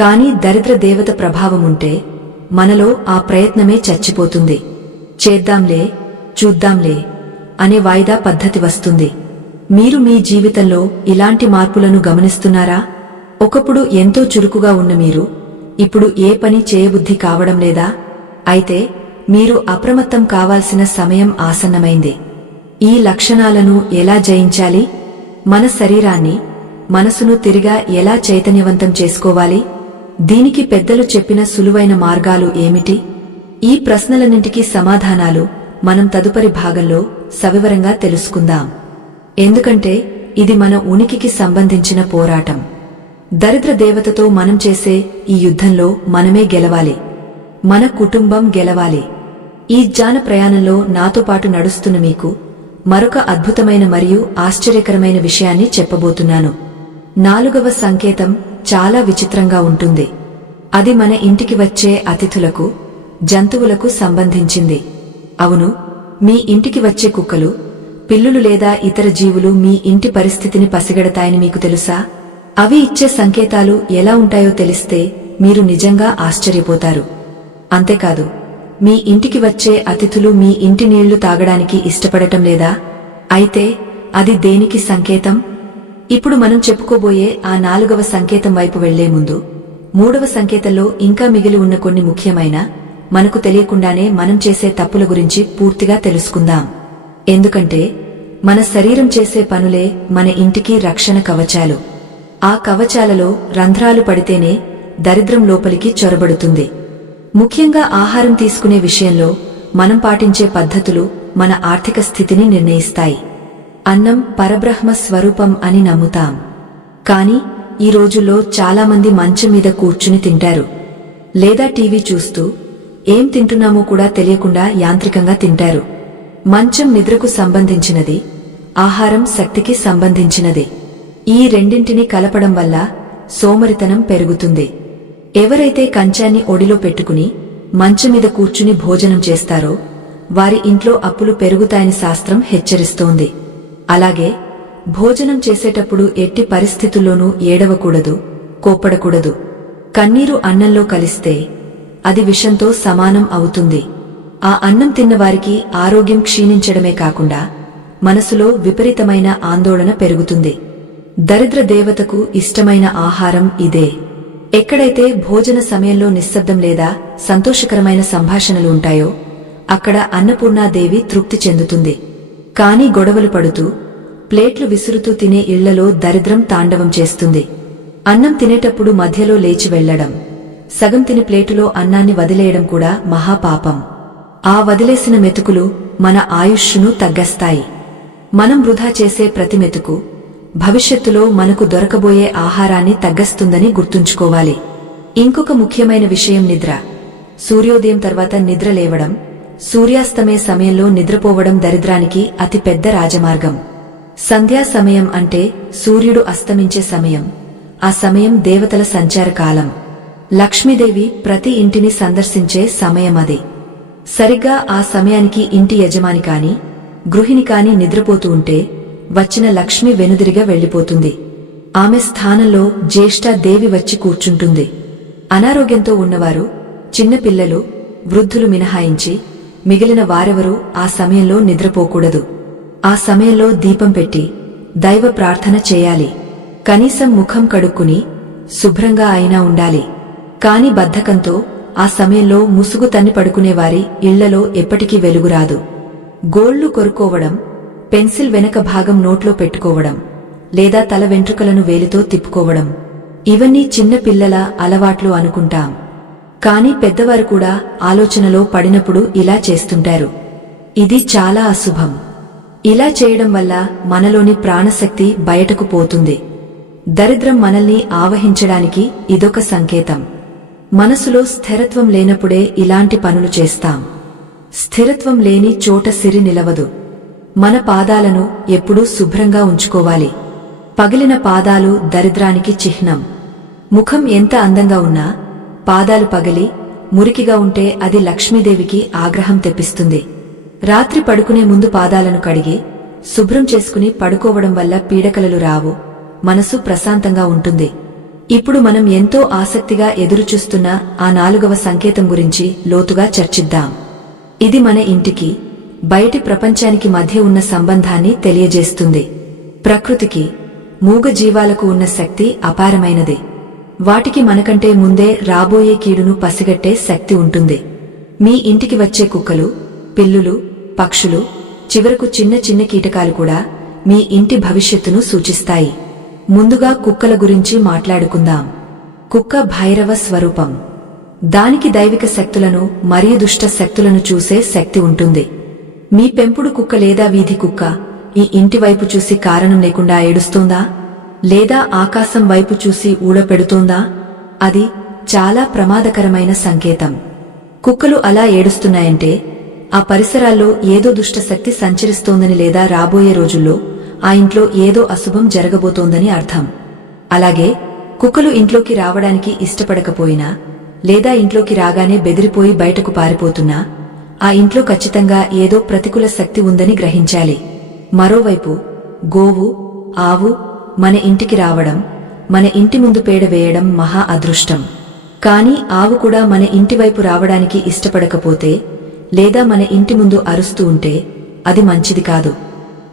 కాని దరిద్ర దేవత ప్రభావముంటే మనలో ఆ ప్రయత్నమే చచ్చిపోతుంది. చేద్దాంలే, చూద్దాంలే అనే వాయిదా పద్ధతి వస్తుంది. మీరు మీ జీవితంలో ఇలాంటి మార్పులను గమనిస్తున్నారా? ఒకప్పుడు ఎంతో చురుకుగా ఉన్న మీరు ఇప్పుడు ఏ పని చేయబుద్ధి కావడం లేదా? అయితే మీరు అప్రమత్తం కావాల్సిన సమయం ఆసన్నమైంది. ఈ లక్షణాలను ఎలా జయించాలి? మన శరీరాన్ని, మనసును తిరిగా ఎలా చైతన్యవంతం చేసుకోవాలి? దీనికి పెద్దలు చెప్పిన సులువైన మార్గాలు ఏమిటి? ఈ ప్రశ్నలన్నింటికీ సమాధానాలు మనం తదుపరి భాగంలో సవివరంగా తెలుసుకుందాం. ఎందుకంటే ఇది మన ఉనికికి సంబంధించిన పోరాటం. దరిద్ర దేవతతో మనం చేసే ఈ యుద్ధంలో మనమే గెలవాలి. మన కుటుంబం గెలవాలి. ఈ జ్ఞాన ప్రయాణంలో నాతో పాటు నడుస్తున్న మీకు మరొక అద్భుతమైన మరియు ఆశ్చర్యకరమైన విషయాన్ని చెప్పబోతున్నాను. నాలుగవ సంకేతం చాలా విచిత్రంగా ఉంటుంది. అది మన ఇంటికి వచ్చే అతిథులకు, జంతువులకు సంబంధించింది. అవును, మీ ఇంటికి వచ్చే కుక్కలు, పిల్లులు లేదా ఇతర జీవులు మీ ఇంటి పరిస్థితిని పసిగడతాయని మీకు తెలుసా? అవి ఇచ్చే సంకేతాలు ఎలా ఉంటాయో తెలిస్తే మీరు నిజంగా ఆశ్చర్యపోతారు. అంతేకాదు, మీ ఇంటికి వచ్చే అతిథులు మీ ఇంటి నీళ్లు తాగడానికి ఇష్టపడటం లేదా? అయితే అది దేనికి సంకేతం? ఇప్పుడు మనం చెప్పుకోబోయే ఆ నాలుగవ సంకేతం వైపు వెళ్లే ముందు, మూడవ సంకేతంలో ఇంకా మిగిలి ఉన్న కొన్ని ముఖ్యమైన, మనకు తెలియకుండానే మనం చేసే తప్పుల గురించి పూర్తిగా తెలుసుకుందాం. ఎందుకంటే మన శరీరం చేసే పనులే మన ఇంటికి రక్షణ కవచాలు. ఆ కవచాలలో రంధ్రాలు పడితేనే దరిద్రం లోపలికి చొరబడుతుంది. ముఖ్యంగా ఆహారం తీసుకునే విషయంలో మనం పాటించే పద్ధతులు మన ఆర్థిక స్థితిని నిర్ణయిస్తాయి. అన్నం పరబ్రహ్మ స్వరూపం అని నమ్ముతాం. కాని ఈ రోజుల్లో చాలామంది మంచం మీద కూర్చుని తింటారు, లేదా టీవీ చూస్తూ ఏం తింటున్నామో కూడా తెలియకుండా యాంత్రికంగా తింటారు. మంచం నిద్రకు సంబంధించినది, ఆహారం శక్తికి సంబంధించినది. ఈ రెండింటిని కలపడం వల్ల సోమరితనం పెరుగుతుంది. ఎవరైతే కంచాన్ని ఒడిలో పెట్టుకుని మంచం మీద కూర్చుని భోజనం చేస్తారో వారి ఇంట్లో అప్పులు పెరుగుతాయని శాస్త్రం హెచ్చరిస్తోంది. అలాగే భోజనం చేసేటప్పుడు ఎట్టి పరిస్థితుల్లోనూ ఏడవకూడదు, కోప్పడకూడదు. కన్నీరు అన్నంలో కలిస్తే అది విషంతో సమానం అవుతుంది. ఆ అన్నం తిన్నవారికి ఆరోగ్యం క్షీణించడమే కాకుండా మనసులో విపరీతమైన ఆందోళన పెరుగుతుంది. దరిద్ర దేవతకు ఇష్టమైన ఆహారం ఇదే. ఎక్కడైతే భోజన సమయంలో నిశ్శబ్దం లేదా సంతోషకరమైన సంభాషణలు ఉంటాయో అక్కడ అన్నపూర్ణాదేవి తృప్తి చెందుతుంది. కాని గొడవలు పడుతూ, ప్లేట్లు విసురుతూ తినే ఇళ్లలో దరిద్రం తాండవం చేస్తుంది. అన్నం తినేటప్పుడు మధ్యలో లేచి వెళ్లడం, సగం తిని ప్లేటులో అన్నాన్ని వదిలేయడం కూడా మహాపాపం. ఆ వదిలేసిన మెతుకులు మన ఆయుష్ను తగ్గస్తాయి. మనం వృధా చేసే ప్రతి మెతుకు భవిష్యత్తులో మనకు దొరకబోయే ఆహారాన్ని తగ్గస్తుందని గుర్తుంచుకోవాలి. ఇంకొక ముఖ్యమైన విషయం నిద్ర. సూర్యోదయం తర్వాత నిద్ర లేవడం, సూర్యాస్తమయ సమయంలో నిద్రపోవడం దరిద్రానికి అతి పెద్ద రాజమార్గం. సంధ్యా సమయం అంటే సూర్యుడు అస్తమించే సమయం. ఆ సమయం దేవతల సంచార కాలం. లక్ష్మీదేవి ప్రతి ఇంటిని సందర్శించే సమయం అది. సరిగ్గా ఆ సమయానికి ఇంటి యజమాని కాని, గృహిణి కాని నిద్రపోతూ ఉంటే వచ్చిన లక్ష్మి వెనుదిరిగా వెళ్లిపోతుంది. ఆమె స్థానంలో జ్యేష్ఠాదేవి వచ్చి కూర్చుంటుంది. అనారోగ్యంతో ఉన్నవారు, చిన్నపిల్లలు, వృద్ధులు మినహాయించి మిగిలిన వారెవరూ ఆ సమయంలో నిద్రపోకూడదు. ఆ సమయంలో దీపం పెట్టి దైవ ప్రార్థన చేయాలి. కనీసం ముఖం కడుక్కుని శుభ్రంగా అయినా ఉండాలి. కాని బద్ధకంతో ఆ సమయంలో ముసుగు తన్ని పడుకునేవారి ఇళ్లలో ఎప్పటికీ వెలుగురాదు. గోళ్లు కొరుకోవడం, పెన్సిల్ వెనక భాగం నోట్లో పెట్టుకోవడం, లేదా తల వెంట్రుకలను వేలితో తిప్పుకోవడం, ఇవన్నీ చిన్న పిల్లల అలవాట్లు అనుకుంటాం. కాని పెద్దవారు కూడా ఆలోచనలో పడినప్పుడు ఇలా చేస్తుంటారు. ఇది చాలా అశుభం. ఇలా చేయడం వల్ల మనలోని ప్రాణశక్తి బయటకు పోతుంది. దరిద్రం మనల్ని ఆవహించడానికి ఇదొక సంకేతం. మనసులో స్థిరత్వం లేనప్పుడే ఇలాంటి పనులు చేస్తాం. స్థిరత్వం లేని చోట సిరి నిలవదు. మన పాదాలను ఎప్పుడూ శుభ్రంగా ఉంచుకోవాలి. పగిలిన పాదాలు దరిద్రానికి చిహ్నం. ముఖం ఎంత అందంగా ఉన్నా పాదాలు పగిలి మురికిగా ఉంటే అది లక్ష్మీదేవికి ఆగ్రహం తెప్పిస్తుంది. రాత్రి పడుకునే ముందు పాదాలను కడిగి శుభ్రం చేసుకుని పడుకోవడం వల్ల పీడకలలు రావు, మనసు ప్రశాంతంగా ఉంటుంది. ఇప్పుడు మనం ఎంతో ఆసక్తిగా ఎదురుచూస్తున్న ఆ నాలుగవ సంకేతం గురించి లోతుగా చర్చిద్దాం. ఇది మన ఇంటికి, బయటి ప్రపంచానికి మధ్య ఉన్న సంబంధాన్ని తెలియజేస్తుంది. ప్రకృతికి, మూగ జీవాలకు ఉన్న శక్తి అపారమైనది. వాటికి మనకంటే ముందే రాబోయే కీడును పసిగట్టే శక్తి ఉంటుంది. మీ ఇంటికి వచ్చే కుక్కలు, పిల్లులు, పక్షులు, చివరకు చిన్న చిన్న కీటకాలు కూడా మీ ఇంటి భవిష్యత్తును సూచిస్తాయి. ముందుగా కుక్కల గురించి మాట్లాడుకుందాం. కుక్క భైరవ స్వరూపం. దానికి దైవిక శక్తులను మరియు దుష్ట శక్తులను చూసే శక్తి ఉంటుంది. మీ పెంపుడు కుక్క లేదా వీధి కుక్క ఈ ఇంటి వైపు చూసి కారణం లేకుండా ఏడుస్తోందా? లేదా ఆకాశం వైపు చూసి ఊడపెడుతోందా? అది చాలా ప్రమాదకరమైన సంకేతం. కుక్కలు అలా ఏడుస్తున్నాయంటే ఆ పరిసరాల్లో ఏదో దుష్ట శక్తి సంచరిస్తోందని లేదా రాబోయే రోజుల్లో ఆ ఇంట్లో ఏదో అశుభం జరగబోతోందని అర్థం. అలాగే కుక్కలు ఇంట్లోకి రావడానికి ఇష్టపడకపోయినా లేదా ఇంట్లోకి రాగానే బెదిరిపోయి బయటకు పారిపోతున్నా ఆ ఇంట్లో ఖచ్చితంగా ఏదో ప్రతికూల శక్తి ఉందని గ్రహించాలి. మరోవైపు గోవు, ఆవు మన ఇంటికి రావడం, మన ఇంటి ముందు పేడ వేయడం మహా అదృష్టం. కాని ఆవు కూడా మన ఇంటివైపు రావడానికి ఇష్టపడకపోతే లేదా మన ఇంటి ముందు అరుస్తూ ఉంటే అది మంచిది కాదు.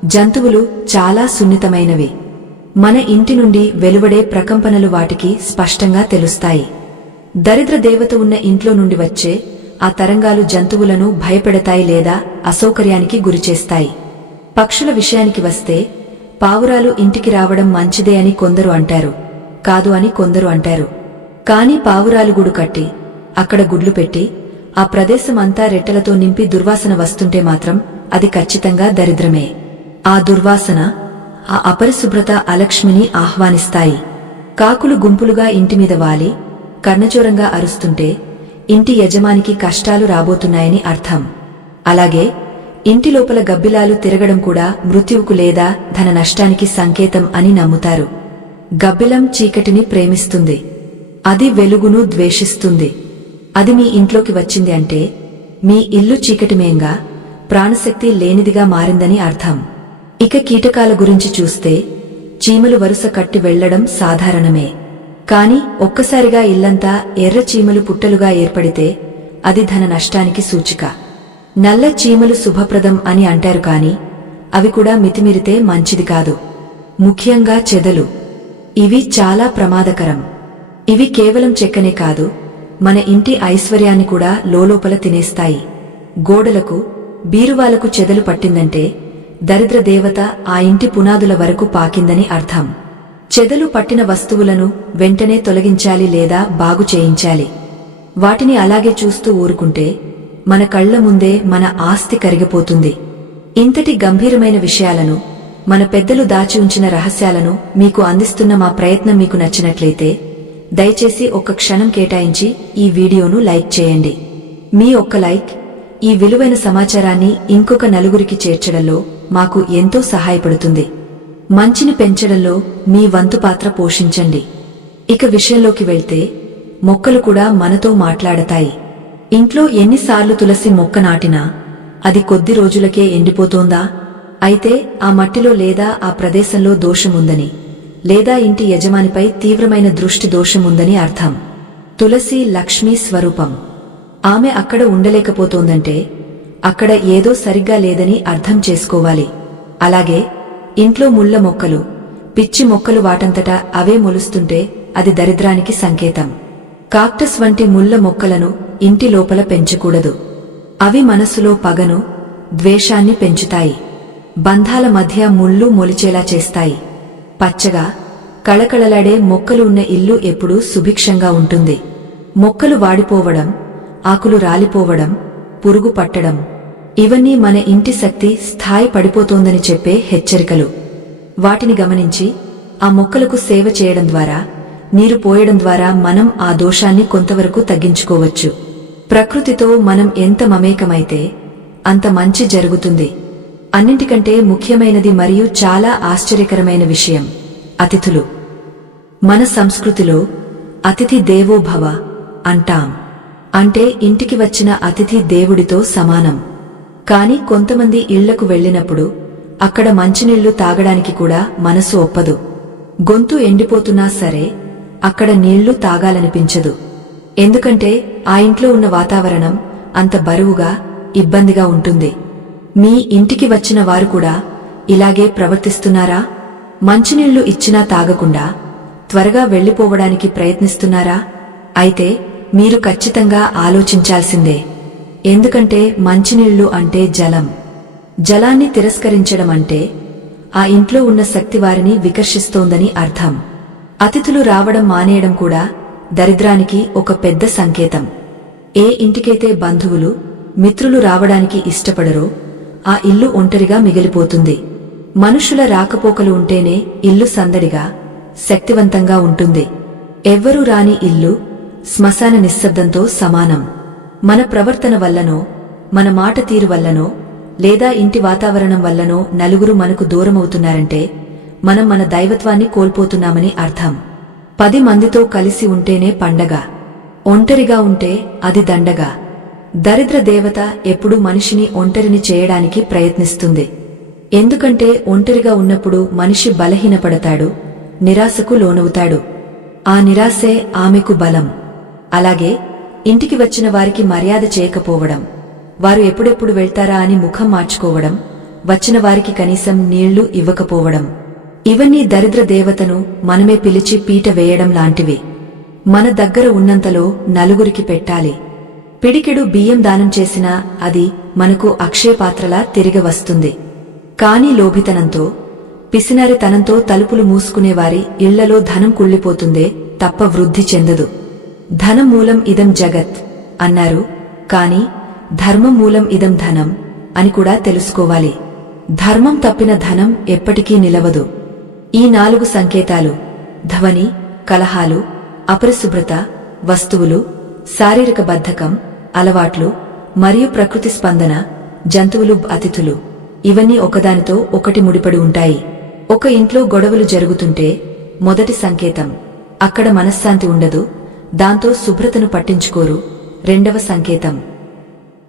జంతువులు చాలా సున్నితమైనవి. మన ఇంటి నుండి వెలువడే ప్రకంపనలు వాటికి స్పష్టంగా తెలుస్తాయి. దరిద్ర దేవత ఉన్న ఇంట్లో నుండి వచ్చే ఆ తరంగాలు జంతువులను భయపెడతాయి లేదా అసౌకర్యానికి గురిచేస్తాయి. పక్షుల విషయానికి వస్తే పావురాలు ఇంటికి రావడం మంచిదే అని కొందరు అంటారు, కాదు అని కొందరు అంటారు. కాని పావురాలు గూడు కట్టి అక్కడ గుడ్లు పెట్టి ఆ ప్రదేశం అంతా రెట్టెలతో నింపి దుర్వాసన వస్తుంటే మాత్రం అది ఖచ్చితంగా దరిద్రమే. ఆ దుర్వాసన, ఆ అపరిశుభ్రత అలక్ష్మిని ఆహ్వానిస్తాయి. కాకులు గుంపులుగా ఇంటిమీద వాలి కర్ణచోరంగా అరుస్తుంటే ఇంటి యజమానికి కష్టాలు రాబోతున్నాయని అర్థం. అలాగే ఇంటి లోపల గబ్బిలాలు తిరగడం కూడా మృత్యువుకు లేదా ధన నష్టానికి సంకేతం అని నమ్ముతారు. గబ్బిలం చీకటిని ప్రేమిస్తుంది, అది వెలుగును ద్వేషిస్తుంది. అది మీ ఇంట్లోకి వచ్చింది అంటే మీ ఇల్లు చీకటిమయంగా, ప్రాణశక్తి లేనిదిగా మారిందని అర్థం. ఇక కీటకాల గురించి చూస్తే చీమలు వరుస కట్టి వెళ్లడం సాధారణమే. కాని ఒక్కసారిగా ఇల్లంతా ఎర్ర చీమలు పుట్టలుగా ఏర్పడితే అది ధన నష్టానికి సూచిక. నల్ల చీమలు శుభప్రదం అని అంటారు కాని అవి కూడా మితిమీరితే మంచిది కాదు. ముఖ్యంగా చెదలు, ఇవి చాలా ప్రమాదకరం. ఇవి కేవలం చెక్కనే కాదు, మన ఇంటి ఐశ్వర్యాన్ని కూడా లోలోపల తినేస్తాయి. గోడలకు, బీరువాలకు చెదలు పట్టిందంటే దరిద్ర దేవత ఆ ఇంటి పునాదుల వరకు పాకిందని అర్థం. చెదలు పట్టిన వస్తువులను వెంటనే తొలగించాలి లేదా బాగు చేయించాలి. వాటిని అలాగే చూస్తూ ఊరుకుంటే మన కళ్ల ముందే మన ఆస్తి కరిగిపోతుంది. ఇంతటి గంభీరమైన విషయాలను, మన పెద్దలు దాచి ఉంచిన రహస్యాలను మీకు అందిస్తున్న మా ప్రయత్నం మీకు నచ్చినట్లయితే దయచేసి ఒక్క క్షణం కేటాయించి ఈ వీడియోను లైక్ చేయండి. మీ ఒక్క లైక్ ఈ విలువైన సమాచారాన్ని ఇంకొక నలుగురికి చేర్చడంలో మాకు ఎంతో సహాయపడుతుంది. మంచిని పెంచడంలో మీ వంతు పాత్ర పోషించండి. ఇక విషయంలోకి వెళ్తే మొక్కలు కూడా మనతో మాట్లాడతాయి. ఇంట్లో ఎన్నిసార్లు తులసి మొక్క నాటినా అది కొద్ది రోజులకే ఎండిపోతోందా? అయితే ఆ మట్టిలో లేదా ఆ ప్రదేశంలో దోషముందని లేదా ఇంటి యజమానిపై తీవ్రమైన దృష్టి దోషముందని అర్థం. తులసి లక్ష్మీ స్వరూపం. ఆమె అక్కడ ఉండలేకపోతోందంటే అక్కడ ఏదో సరిగ్గా లేదని అర్థం చేసుకోవాలి. అలాగే ఇంట్లో ముళ్ల మొక్కలు, పిచ్చి మొక్కలు వాటంతటా అవే మొలుస్తుంటే అది దరిద్రానికి సంకేతం. కాక్టస్ వంటి ముళ్ల మొక్కలను ఇంటి లోపల పెంచకూడదు. అవి మనసులో పగను, ద్వేషాన్ని పెంచుతాయి. బంధాల మధ్య ముళ్ళు మొలిచేలా చేస్తాయి. పచ్చగా, కళకళలాడే మొక్కలు ఉన్న ఇల్లు ఎప్పుడూ సుభిక్షంగా ఉంటుంది. మొక్కలు వాడిపోవడం, ఆకులు రాలిపోవడం, పురుగు పట్టడం ఇవన్నీ మన ఇంటి శక్తి స్థాయి పడిపోతోందని చెప్పే హెచ్చరికలు. వాటిని గమనించి ఆ మొక్కలకు సేవ చేయడం ద్వారా, నీరు పోయడం ద్వారా మనం ఆ దోషాన్ని కొంతవరకు తగ్గించుకోవచ్చు. ప్రకృతితో మనం ఎంత మమేకమైతే అంత మంచి జరుగుతుంది. అన్నింటికంటే ముఖ్యమైనది మరియు చాలా ఆశ్చర్యకరమైన విషయం అతిథులు. మన సంస్కృతిలో అతిథి దేవో భవ అంటాం. అంటే ఇంటికి వచ్చిన అతిథి దేవుడితో సమానం. కాని కొంతమంది ఇళ్లకు వెళ్లినప్పుడు అక్కడ మంచినీళ్లు తాగడానికి కూడా మనసు ఒప్పదు. గొంతు ఎండిపోతున్నా సరే అక్కడ నీళ్లు తాగాలనిపించదు. ఎందుకంటే ఆ ఇంట్లో ఉన్న వాతావరణం అంత బరువుగా, ఇబ్బందిగా ఉంటుంది. మీ ఇంటికి వచ్చిన వారు కూడా ఇలాగే ప్రవర్తిస్తున్నారా? మంచినీళ్లు ఇచ్చినా తాగకుండా త్వరగా వెళ్లిపోవడానికి ప్రయత్నిస్తున్నారా? అయితే మీరు ఖచ్చితంగా ఆలోచించాల్సిందే. ఎందుకంటే మంచినీళ్లు అంటే జలం. జలాన్ని తిరస్కరించడం అంటే ఆ ఇంట్లో ఉన్న శక్తి వారిని వికర్షిస్తోందని అర్థం. అతిథులు రావడం మానేయడం కూడా దరిద్రానికి ఒక పెద్ద సంకేతం. ఏ ఇంటికైతే బంధువులు, మిత్రులు రావడానికి ఇష్టపడరో ఆ ఇల్లు ఒంటరిగా మిగిలిపోతుంది. మనుషుల రాకపోకలు ఉంటేనే ఇల్లు సందడిగా, శక్తివంతంగా ఉంటుంది. ఎవ్వరూ రాని ఇల్లు శ్మశాన నిశ్శబ్దంతో సమానం. మన ప్రవర్తన వల్లనో, మన మాట తీరు వల్లనో లేదా ఇంటి వాతావరణం వల్లనో నలుగురు మనకు దూరమవుతున్నారంటే మనం మన దైవత్వాన్ని కోల్పోతున్నామని అర్థం. 10 మందితో కలిసి ఉంటేనే పండగ, ఒంటరిగా ఉంటే అది దండగా. దరిద్ర దేవత ఎప్పుడూ మనిషిని ఒంటరిని చేయడానికి ప్రయత్నిస్తుంది. ఎందుకంటే ఒంటరిగా ఉన్నప్పుడు మనిషి బలహీనపడతాడు, నిరాశకు లోనవుతాడు. ఆ నిరాశే ఆమెకు బలం. అలాగే ఇంటికి వచ్చిన వారికి మర్యాద చేయకపోవడం, వారు ఎప్పుడెప్పుడు వెళ్తారా అని ముఖం మార్చుకోవడం, వచ్చిన వారికి కనీసం నీళ్లు ఇవ్వకపోవడం, ఇవన్నీ దరిద్ర దేవతను మనమే పిలిచి పీట వేయడం లాంటివి. మన దగ్గర ఉన్నంతలో నలుగురికి పెట్టాలి. పిడికెడు బియ్యం దానం చేసినా అది మనకు అక్షయపాత్రలా తిరిగి వస్తుంది. కాని లోభితనంతో, పిసినారితనంతో తలుపులు మూసుకునేవారి ఇళ్లలో ధనం కుళ్ళిపోతుందే తప్ప వృద్ధి చెందదు. ధనం మూలం ఇదం జగత్ అన్నారు, కాని ధర్మం మూలం ఇదం ధనం అని కూడా తెలుసుకోవాలి. ధర్మం తప్పిన ధనం ఎప్పటికీ నిలవదు. ఈ 4 సంకేతాలు ధ్వని, కలహాలు, అపరిశుభ్రత, వస్తువులు, శారీరక బద్ధకం, అలవాట్లు మరియు ప్రకృతి స్పందన, జంతువులు, అతిథులు, ఇవన్నీ ఒకదానితో ఒకటి ముడిపడి ఉంటాయి. ఒక ఇంట్లో గొడవలు జరుగుతుంటే మొదటి సంకేతం అక్కడ మనశ్శాంతి ఉండదు, దాంతో శుభ్రతను పట్టించుకోరు. రెండవ సంకేతం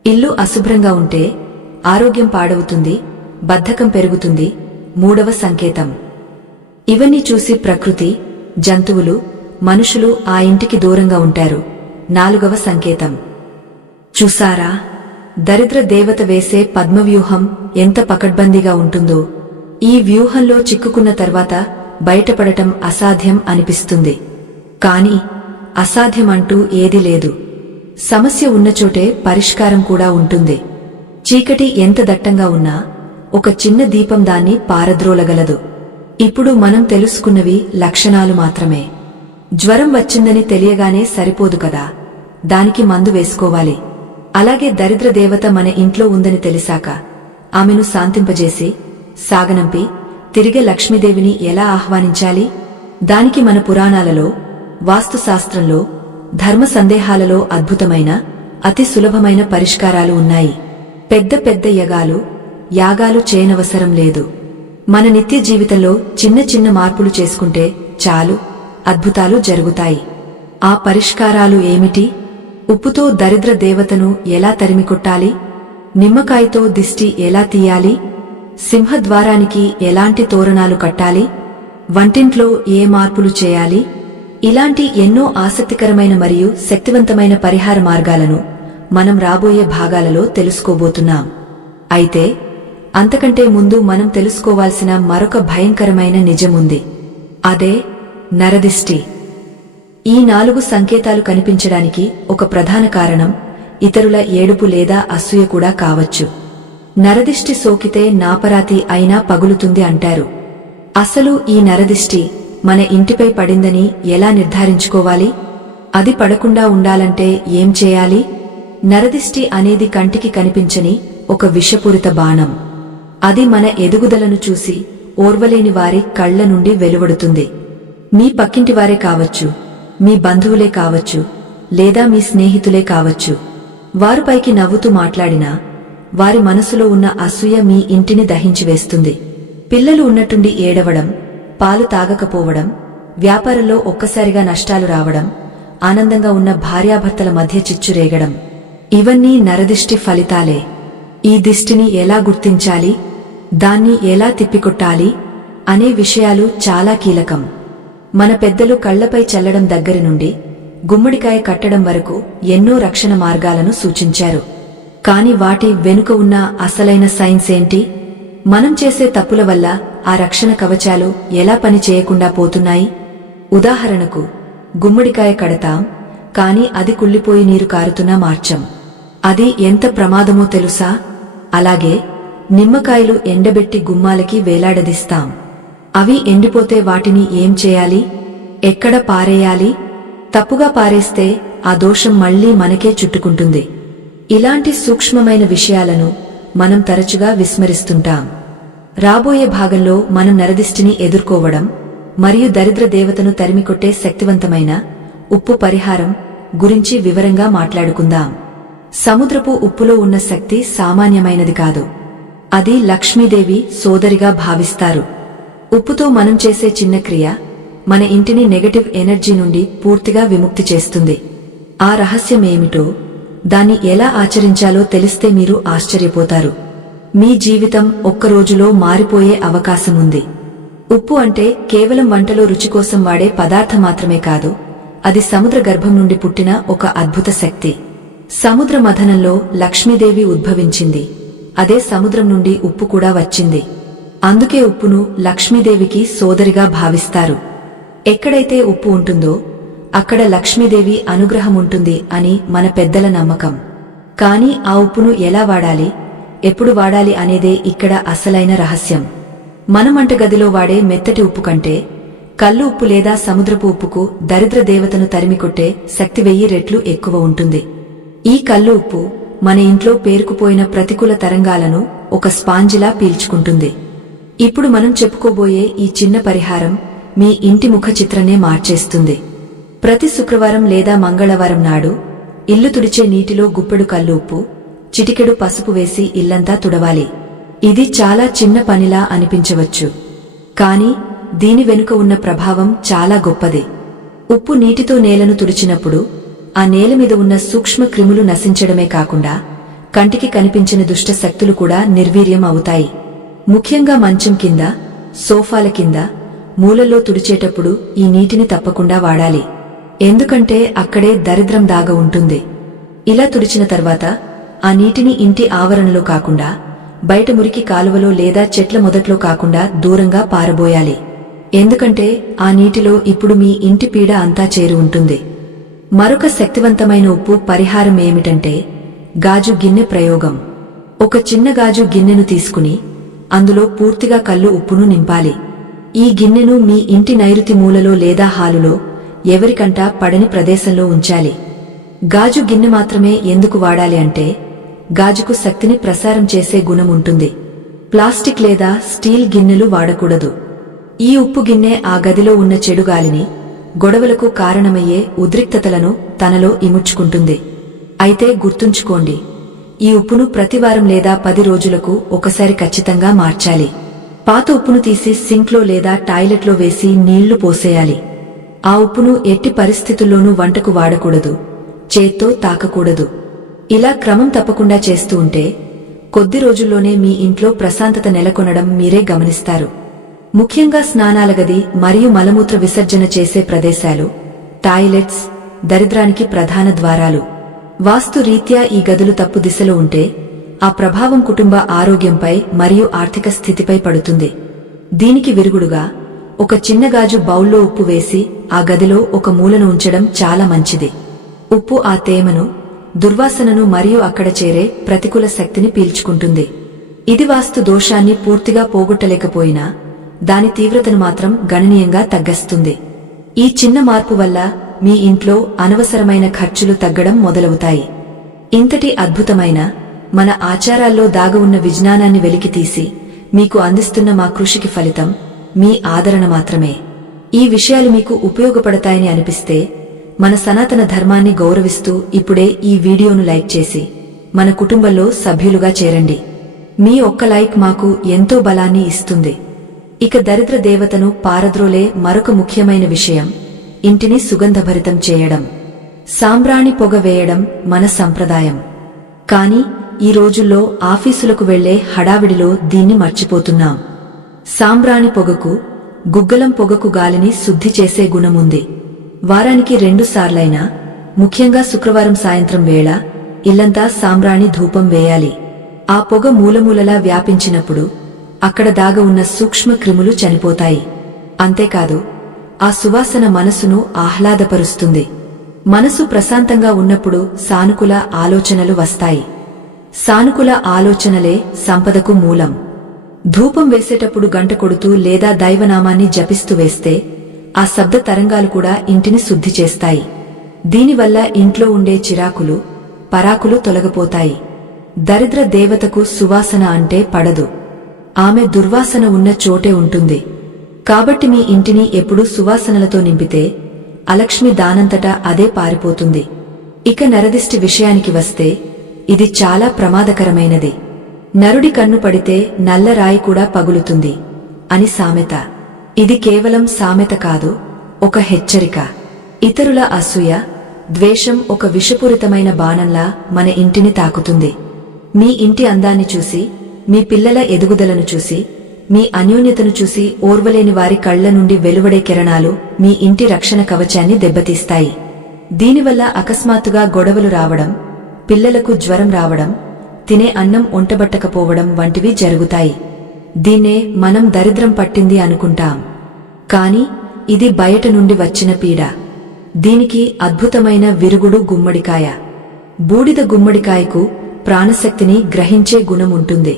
ఇల్లు అశుభ్రంగా ఉంటే ఆరోగ్యం పాడవుతుంది, బద్ధకం పెరుగుతుంది. మూడవ సంకేతం ఇవన్నీ చూసి ప్రకృతి, జంతువులు, మనుషులు ఆ ఇంటికి దూరంగా ఉంటారు. 4వ సంకేతం చూసారా, దరిద్ర దేవత వేసే పద్మవ్యూహం ఎంత పకడ్బందీగా ఉంటుందో. ఈ వ్యూహంలో చిక్కుకున్న తర్వాత బయటపడటం అసాధ్యం అనిపిస్తుంది. కాని అసాధ్యమంటూ ఏదీ లేదు. సమస్య ఉన్నచోటే పరిష్కారం కూడా ఉంటుంది. చీకటి ఎంత దట్టంగా ఉన్నా ఒక చిన్న దీపం దాన్ని పారద్రోలగలదు. ఇప్పుడు మనం తెలుసుకున్నవి లక్షణాలు మాత్రమే. జ్వరం వచ్చిందని తెలియగానే సరిపోదు కదా, దానికి మందు వేసుకోవాలి. అలాగే దరిద్ర దేవత మన ఇంట్లో ఉందని తెలిసాక ఆమెను శాంతింపజేసి సాగనంపి తిరిగే లక్ష్మీదేవిని ఎలా ఆహ్వానించాలి? దానికి మన పురాణాలలో, వాస్తుశాస్త్రంలో, ధర్మ సందేహాలలో అద్భుతమైన, అతి సులభమైన పరిష్కారాలు ఉన్నాయి. పెద్ద పెద్ద యాగాలు చేయనవసరం లేదు. మన నిత్య జీవితంలో చిన్న చిన్న మార్పులు చేసుకుంటే చాలు, అద్భుతాలు జరుగుతాయి. ఆ పరిష్కారాలు ఏమిటి? ఉప్పుతో దరిద్ర దేవతను ఎలా తరిమికొట్టాలి? నిమ్మకాయతో దిష్టి ఎలా తీయాలి? సింహద్వారానికి ఎలాంటి తోరణాలు కట్టాలి? వంటింట్లో ఏ మార్పులు చేయాలి? ఇలాంటి ఎన్నో ఆసక్తికరమైన మరియు శక్తివంతమైన పరిహార మార్గాలను మనం రాబోయే భాగాలలో తెలుసుకోబోతున్నాం. అయితే అంతకంటే ముందు మనం తెలుసుకోవాల్సిన మరొక భయంకరమైన నిజముంది. అదే నరదిష్టి. ఈ 4 సంకేతాలు కనిపించడానికి ఒక ప్రధాన కారణం ఇతరుల ఏడుపు లేదా అసూయ కూడా కావచ్చు. నరదిష్టి సోకితే నాపరాతి అయినా పగులుతుంది అంటారు. అసలు ఈ నరదిష్టి మన ఇంటిపై పడిందని ఎలా నిర్ధారించుకోవాలి? అది పడకుండా ఉండాలంటే ఏం చేయాలి? నరదిష్టి అనేది కంటికి కనిపించని ఒక విషపూరిత బాణం. అది మన ఎదుగుదలను చూసి ఓర్వలేని వారి కళ్ల నుండి వెలువడుతుంది. మీ పక్కింటివారే కావచ్చు, మీ బంధువులే కావచ్చు, లేదా మీ స్నేహితులే కావచ్చు. వారు పైకి నవ్వుతూ మాట్లాడినా వారి మనసులో ఉన్న అసూయ మీ ఇంటిని దహించివేస్తుంది. పిల్లలు ఉన్నట్టుండి ఏడవడం, పాలు తాగకపోవడం, వ్యాపారంలో ఒక్కసారిగా నష్టాలు రావడం, ఆనందంగా ఉన్న భార్యాభర్తల మధ్య చిచ్చురేగడం, ఇవన్నీ నరదిష్టి ఫలితాలే. ఈ దిష్టిని ఎలా గుర్తించాలి, దాన్ని ఎలా తిప్పికొట్టాలి అనే విషయాలు చాలా కీలకం. మన పెద్దలు కళ్లపై చల్లడం దగ్గరి నుండి గుమ్మడికాయ కట్టడం వరకు ఎన్నో రక్షణ మార్గాలను సూచించారు. కాని వాటి వెనుక ఉన్న అసలైన సైన్స్ ఏంటి? మనం చేసే తప్పుల వల్ల ఆ రక్షణ కవచాలు ఎలా పని చేయకుండా పోతున్నాయి? ఉదాహరణకు గుమ్మడికాయ కడతాం, కాని అది కుళ్ళిపోయి నీరు కారుతున్నా మార్చం. అది ఎంత ప్రమాదమో తెలుసా? అలాగే నిమ్మకాయలు ఎండబెట్టి గుమ్మాలకి వేలాడదీస్తాం. అవి ఎండిపోతే వాటిని ఏం చేయాలి? ఎక్కడ పారేయాలి? తప్పుగా పారేస్తే ఆ దోషం మళ్లీ మనకే చుట్టుకుంటుంది. ఇలాంటి సూక్ష్మమైన విషయాలను మనం తరచుగా విస్మరిస్తుంటాం. రాబోయే భాగంలో మనం నరదిష్టిని ఎదుర్కోవడం మరియు దరిద్ర దేవతను తరిమికొట్టే శక్తివంతమైన ఉప్పు పరిహారం గురించి వివరంగా మాట్లాడుకుందాం. సముద్రపు ఉప్పులో ఉన్న శక్తి సామాన్యమైనది కాదు. అది లక్ష్మీదేవి సోదరిగా భావిస్తారు. ఉప్పుతో మనం చేసే చిన్న క్రియ మన ఇంటిని నెగటివ్ ఎనర్జీ నుండి పూర్తిగా విముక్తి చేస్తుంది. ఆ రహస్యం ఏమిటో, దాన్ని ఎలా ఆచరించాలో తెలిస్తే మీరు ఆశ్చర్యపోతారు. మీ జీవితం ఒక్కరోజులో మారిపోయే అవకాశముంది. ఉప్పు అంటే కేవలం వంటలో రుచి కోసం వాడే పదార్థం మాత్రమే కాదు, అది సముద్ర గర్భం నుండి పుట్టిన ఒక అద్భుత శక్తి. సముద్ర మథనంలో లక్ష్మీదేవి ఉద్భవించింది. అదే సముద్రం నుండి ఉప్పు కూడా వచ్చింది. అందుకే ఉప్పును లక్ష్మీదేవికి సోదరిగా భావిస్తారు. ఎక్కడైతే ఉప్పు ఉంటుందో అక్కడ లక్ష్మీదేవి అనుగ్రహం ఉంటుంది అని మన పెద్దల నమ్మకం. కాని ఆ ఉప్పును ఎలా వాడాలి, ఎప్పుడు వాడాలి అనేదే ఇక్కడ అసలైన రహస్యం. మన వంటగదిలో వాడే మెత్తటి ఉప్పు కంటే కల్లు ఉప్పు లేదా సముద్రపు ఉప్పుకు దరిద్ర దేవతను తరిమికొట్టే శక్తి 1000 రెట్లు ఎక్కువ ఉంటుంది. ఈ కల్లు ఉప్పు మన ఇంట్లో పేరుకుపోయిన ప్రతికూల తరంగాలను ఒక స్పాంజిలా పీల్చుకుంటుంది. ఇప్పుడు మనం చెప్పుకోబోయే ఈ చిన్న పరిహారం మీ ఇంటి ముఖ చిత్రాన్నే మార్చేస్తుంది. ప్రతి శుక్రవారం లేదా మంగళవారం నాడు ఇల్లు తుడిచే నీటిలో గుప్పెడు కల్లు ఉప్పు, చిటికెడు పసుపు వేసి ఇల్లంతా తుడవాలి. ఇది చాలా చిన్న పనిలా అనిపించవచ్చు, కాని దీని వెనుక ఉన్న ప్రభావం చాలా గొప్పది. ఉప్పు నీటితో నేలను తుడిచినప్పుడు ఆ నేల మీద ఉన్న సూక్ష్మ క్రిములు నశించడమే కాకుండా కంటికి కనిపించిన దుష్ట శక్తులు కూడా నిర్వీర్యం అవుతాయి. ముఖ్యంగా మంచం కింద, సోఫాల కింద, మూలల్లో తుడిచేటప్పుడు ఈ నీటిని తప్పకుండా వాడాలి. ఎందుకంటే అక్కడే దరిద్రం దాగ ఉంటుంది. ఇలా తుడిచిన తర్వాత ఆ నీటిని ఇంటి ఆవరణలో కాకుండా బయట మురికి కాలువలో లేదా చెట్ల మొదట్లో కాకుండా దూరంగా పారబోయాలి. ఎందుకంటే ఆ నీటిలో ఇప్పుడు మీ ఇంటి పీడ అంతా చేరి ఉంటుంది. మరొక శక్తివంతమైన ఉప్పు పరిహారం ఏమిటంటే గాజు గిన్నె ప్రయోగం. ఒక చిన్న గాజు గిన్నెను తీసుకుని అందులో పూర్తిగా కల్లు ఉప్పును నింపాలి. ఈ గిన్నెను మీ ఇంటి నైరుతి మూలలో లేదా హాలులో ఎవరికంటా పడని ప్రదేశంలో ఉంచాలి. గాజు గిన్నె మాత్రమే ఎందుకు వాడాలి అంటే గాజుకు శక్తిని ప్రసారం చేసే గుణం ఉంటుంది. ప్లాస్టిక్ లేదా స్టీల్ గిన్నెలు వాడకూడదు. ఈ ఉప్పు గిన్నె ఆ గదిలో ఉన్న చెడు గాలిని, గొడవలకు కారణమయ్యే ఉద్రిక్తతలను తనలో ఇముడ్చుకుంటుంది. అయితే గుర్తుంచుకోండి, ఈ ఉప్పును ప్రతివారం లేదా 10 రోజులకు ఒకసారి ఖచ్చితంగా మార్చాలి. పాత ఉప్పును తీసి సింక్లో లేదా టాయిలెట్లో వేసి నీళ్లు పోసేయాలి. ఆ ఉప్పును ఎట్టి పరిస్థితుల్లోనూ వంటకు వాడకూడదు, చేత్తో తాకకూడదు. ఇలా క్రమం తప్పకుండా చేస్తూ ఉంటే కొద్ది రోజుల్లోనే మీ ఇంట్లో ప్రశాంతత నెలకొనడం మీరే గమనిస్తారు. ముఖ్యంగా స్నానాల గది మరియు మలమూత్ర విసర్జన చేసే ప్రదేశాలు, టాయిలెట్స్ దరిద్రానికి ప్రధాన ద్వారాలు. వాస్తు రీత్యా ఈ గదులు తప్పు దిశలో ఉంటే ఆ ప్రభావం కుటుంబ ఆరోగ్యంపై మరియు ఆర్థిక స్థితిపై పడుతుంది. దీనికి విరుగుడుగా ఒక చిన్న గాజు బౌల్లో ఉప్పు వేసి ఆ గదిలో ఒక మూలను ఉంచడం చాలా మంచిది. ఉప్పు ఆ తేమను, దుర్వాసనను మరియు అక్కడ చేరే ప్రతికూల శక్తిని పీల్చుకుంటుంది. ఇది వాస్తు దోషాన్ని పూర్తిగా పోగొట్టలేకపోయినా దాని తీవ్రతను మాత్రం గణనీయంగా తగ్గిస్తుంది. ఈ చిన్న మార్పు వల్ల మీ ఇంట్లో అనవసరమైన ఖర్చులు తగ్గడం మొదలవుతాయి. ఇంతటి అద్భుతమైన మన ఆచారాల్లో దాగి ఉన్న విజ్ఞానాన్ని వెలికితీసి మీకు అందిస్తున్న మా కృషికి ఫలితం మీ ఆదరణ మాత్రమే. ఈ విషయాలు మీకు ఉపయోగపడతాయని అనిపిస్తే మన సనాతన ధర్మాన్ని గౌరవిస్తూ ఇప్పుడే ఈ వీడియోను లైక్ చేసి మన కుటుంబంలో సభ్యులుగా చేరండి. మీ ఒక్క లైక్ మాకు ఎంతో బలాన్ని ఇస్తుంది. ఇక దరిద్ర దేవతను పారద్రోలే మరొక ముఖ్యమైన విషయం ఇంటిని సుగంధభరితం చేయడం. సాంబ్రాణి పొగ వేయడం మన సంప్రదాయం. కాని ఈ రోజుల్లో ఆఫీసులకు వెళ్లే హడావిడిలో దీన్ని మర్చిపోతున్నాం. సాంబ్రాణి పొగకు, గుగ్గలం పొగకు గాలిని శుద్ధి చేసే గుణముంది. వారానికి 2 సార్లైనా, ముఖ్యంగా శుక్రవారం సాయంత్రం వేళ ఇల్లంతా సాంబ్రాణి ధూపం వేయాలి. ఆ పొగ మూలమూలలా వ్యాపించినప్పుడు అక్కడ దాగ ఉన్న సూక్ష్మ క్రిములు చనిపోతాయి. అంతేకాదు, ఆ సువాసన మనసును ఆహ్లాదపరుస్తుంది. మనసు ప్రశాంతంగా ఉన్నప్పుడు సానుకూల ఆలోచనలు వస్తాయి. సానుకూల ఆలోచనలే సంపదకు మూలం. ధూపం వేసేటప్పుడు గంట కొడుతూ లేదా దైవనామాన్ని జపిస్తూ వేస్తే ఆ శబ్ద తరంగాలు కూడా ఇంటిని శుద్ధి చేస్తాయి. దీనివల్ల ఇంట్లో ఉండే చిరాకులు, పరాకులు తొలగిపోతాయి. దరిద్ర దేవతకు సువాసన అంటే పడదు. ఆమె దుర్వాసన ఉన్న చోటే ఉంటుంది. కాబట్టి మీ ఇంటిని ఎప్పుడూ సువాసనలతో నింపితే అలక్ష్మి దానంతటా అదే పారిపోతుంది. ఇక నరదిష్టి విషయానికి వస్తే ఇది చాలా ప్రమాదకరమైనది. నరుడి కన్ను పడితే నల్లరాయి కూడా పగులుతుంది అని సామెత. ఇది కేవలం సామెత కాదు, ఒక హెచ్చరిక. ఇతరుల అసూయ, ద్వేషం ఒక విషపూరితమైన బాణంలా మన ఇంటిని తాకుతుంది. మీ ఇంటి అందాన్ని చూసి, మీ పిల్లల ఎదుగుదలను చూసి, మీ అన్యోన్యతను చూసి ఓర్వలేని వారి కళ్ల నుండి వెలువడే కిరణాలు మీ ఇంటి రక్షణ కవచాన్ని దెబ్బతీస్తాయి. దీనివల్ల అకస్మాత్తుగా గొడవలు రావడం, పిల్లలకు జ్వరం రావడం, తినే అన్నం ఒంటబట్టకపోవడం వంటివి జరుగుతాయి. దీన్నే మనం దరిద్రం పట్టింది అనుకుంటాం. కాని ఇది బయట నుండి వచ్చిన పీడ. దీనికి అద్భుతమైన విరుగుడు గుమ్మడికాయ. బూడిద గుమ్మడికాయకు ప్రాణశక్తిని గ్రహించే గుణముంటుంది.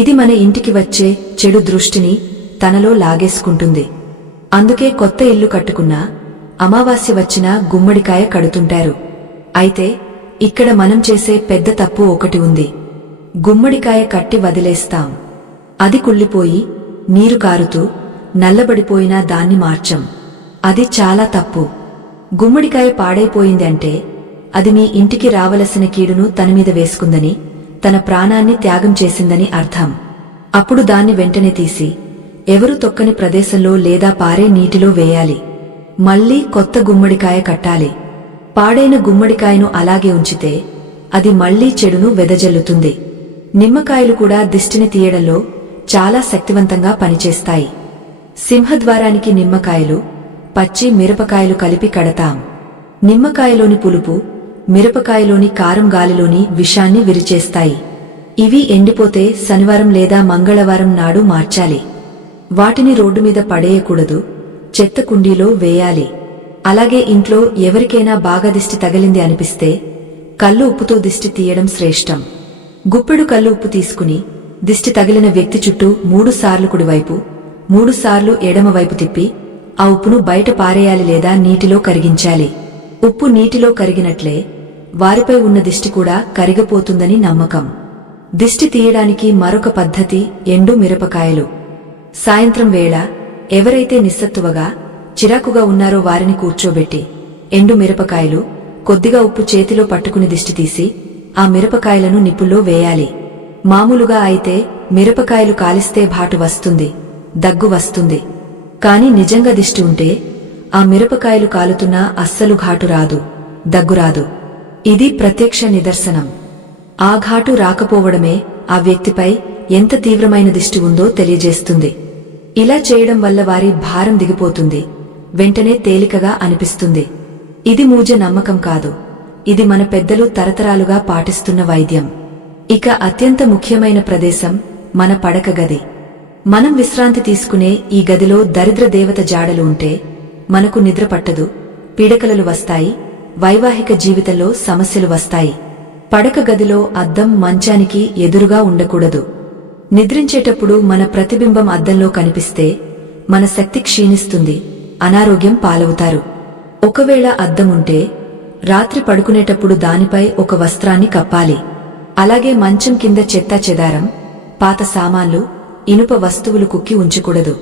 ఇది మన ఇంటికి వచ్చే చెడు దృష్టిని తనలో లాగేసుకుంటుంది. అందుకే కొత్త ఇల్లు కట్టుకున్నా అమావాస్య వచ్చినా గుమ్మడికాయ కడుతుంటారు. అయితే ఇక్కడ మనం చేసే పెద్ద తప్పు ఒకటి ఉంది. గుమ్మడికాయ కట్టి వదిలేస్తాం. అది కుళ్ళిపోయి నీరు కారుతూ నల్లబడిపోయినా దాన్ని మార్చం. అది చాలా తప్పు. గుమ్మడికాయ పాడైపోయింది అంటే అది మీ ఇంటికి రావలసిన కీడును తనమీద వేసుకుందని, తన ప్రాణాన్ని త్యాగం చేసిందని అర్థం. అప్పుడు దాన్ని వెంటనే తీసి ఎవరు తొక్కని ప్రదేశంలో లేదా పారే నీటిలో వేయాలి. మళ్లీ కొత్త గుమ్మడికాయ కట్టాలి. పాడైన గుమ్మడికాయను అలాగే ఉంచితే అది మళ్లీ చెడును వెదజల్లుతుంది. నిమ్మకాయలు కూడా దిష్టిని తీయడంలో చాలా శక్తివంతంగా పనిచేస్తాయి. సింహద్వారానికి నిమ్మకాయలు, పచ్చి మిరపకాయలు కలిపి కడతాం. నిమ్మకాయలోని పులుపు, మిరపకాయలోని కారం గాలిలోని విషాన్ని విరిచేస్తాయి. ఇవి ఎండిపోతే శనివారం లేదా మంగళవారం నాడు మార్చాలి. వాటిని రోడ్డు మీద పడేయకూడదు, చెత్త కుండీలో వేయాలి. అలాగే ఇంట్లో ఎవరికైనా బాగా దిష్టి తగిలింది అనిపిస్తే కల్లు ఉప్పుతో దిష్టి తీయడం శ్రేష్టం. గుప్పెడు కల్లు ఉప్పు తీసుకుని దిష్టి తగిలిన వ్యక్తి చుట్టూ 3 సార్లు కుడివైపు, 3 సార్లు ఎడమవైపు తిప్పి ఆ ఉప్పును బయట పారేయాలి లేదా నీటిలో కరిగించాలి. ఉప్పు నీటిలో కరిగినట్లే వారిపై ఉన్న దిష్టి కూడా కరిగిపోతుందని నమ్మకం. దిష్టి తీయడానికి మరొక పద్ధతి ఎండు మిరపకాయలు. సాయంత్రం వేళ ఎవరైతే నిస్సత్తువగా, చిరాకుగా ఉన్నారో వారిని కూర్చోబెట్టి ఎండు మిరపకాయలు, కొద్దిగా ఉప్పు చేతిలో పట్టుకుని దిష్టి తీసి ఆ మిరపకాయలను నిప్పుల్లో వేయాలి. మామూలుగా అయితే మిరపకాయలు కాలిస్తే భాటు వస్తుంది, దగ్గు వస్తుంది. కాని నిజంగా దిష్టి ఉంటే ఆ మిరపకాయలు కాలుతున్నా అస్సలు ఘాటు రాదు, దగ్గు రాదు. ఇది ప్రత్యక్ష నిదర్శనం. ఆ ఘాటు రాకపోవడమే ఆ వ్యక్తిపై ఎంత తీవ్రమైన దిష్టి ఉందో తెలియజేస్తుంది. ఇలా చేయడం వల్ల వారి భారం దిగిపోతుంది, వెంటనే తేలికగా అనిపిస్తుంది. ఇది మూజ నమ్మకం కాదు, ఇది మన పెద్దలు తరతరాలుగా పాటిస్తున్న వైద్యం. ఇక అత్యంత ముఖ్యమైన ప్రదేశం మన పడక గది. మనం విశ్రాంతి తీసుకునే ఈ గదిలో దరిద్ర దేవత జాడలు ఉంటే మనకు నిద్ర పట్టదు, పీడకలలు వస్తాయి, వైవాహిక జీవితంలో సమస్యలు వస్తాయి. పడక గదిలో అద్దం మంచానికి ఎదురుగా ఉండకూడదు. నిద్రించేటప్పుడు మన ప్రతిబింబం అద్దంలో కనిపిస్తే మన శక్తి క్షీణిస్తుంది, అనారోగ్యం పాలవుతారు. ఒకవేళ అద్దం ఉంటే రాత్రి పడుకునేటప్పుడు దానిపై ఒక వస్త్రాన్ని కప్పాలి. అలాగే మంచం కింద చెత్తా చెదారం, పాత సామాన్లు, ఇనుప వస్తువులు కుక్కి ఉంచకూడదు.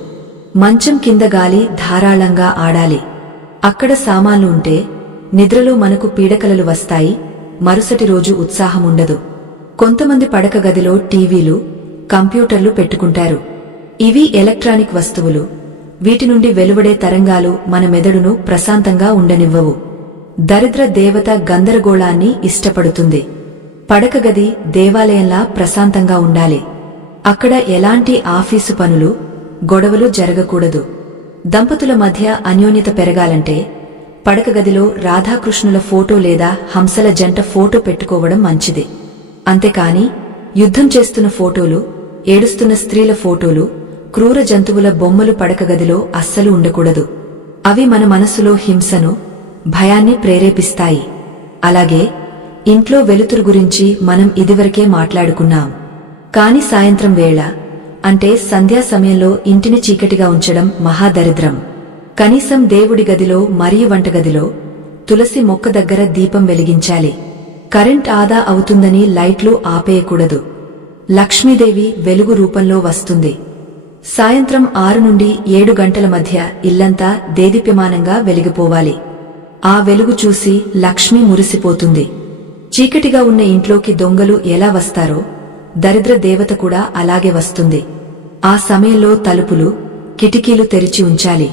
మంచం కింద గాలి ధారాళంగా ఆడాలి. అక్కడ సామాన్లు ఉంటే నిద్రలో మనకు పీడకలలు వస్తాయి, మరుసటి రోజు ఉత్సాహముండదు. కొంతమంది పడక గదిలో టీవీలు, కంప్యూటర్లు పెట్టుకుంటారు. ఇవి ఎలక్ట్రానిక్ వస్తువులు. వీటి నుండి వెలువడే తరంగాలు మన మెదడును ప్రశాంతంగా ఉండనివ్వవు. దరిద్ర దేవత గందరగోళాన్ని ఇష్టపడుతుంది. పడక గది దేవాలయంలా ప్రశాంతంగా ఉండాలి. అక్కడ ఎలాంటి ఆఫీసు పనులు, గొడవలు జరగకూడదు. దంపతుల మధ్య అన్యోన్యత పెరగాలంటే పడక గదిలో రాధాకృష్ణుల ఫోటో లేదా హంసల జంట ఫోటో పెట్టుకోవడం మంచిది. అంతేకాని యుద్ధం చేస్తున్న ఫోటోలు, ఏడుస్తున్న స్త్రీల ఫోటోలు, క్రూర జంతువుల బొమ్మలు పడక గదిలో అస్సలు ఉండకూడదు. అవి మన మనసులో హింసను, భయాన్ని ప్రేరేపిస్తాయి. అలాగే ఇంట్లో వెలుతురు గురించి మనం ఇదివరకే మాట్లాడుకున్నాం. కాని సాయంత్రం వేళ అంటే సంధ్యా సమయంలో ఇంటిని చీకటిగా ఉంచడం మహాదరిద్రం. కనీసం దేవుడి గదిలో మరియు వంటగదిలో తులసి మొక్క దగ్గర దీపం వెలిగించాలి. కరెంట్ ఆదా అవుతుందని లైట్లు ఆపేయకూడదు. లక్ష్మీదేవి వెలుగు రూపంలో వస్తుంది. సాయంత్రం 6 నుండి 7 గంటల మధ్య ఇల్లంతా దేదీప్యమానంగా వెలిగిపోవాలి. ఆ వెలుగు చూసి లక్ష్మి మురిసిపోతుంది. చీకటిగా ఉన్న ఇంట్లోకి దొంగలు ఎలా వస్తారో దరిద్ర దేవత కూడా అలాగే వస్తుంది. ఆ సమయంలో తలుపులు, కిటికీలు తెరిచి ఉంచాలి.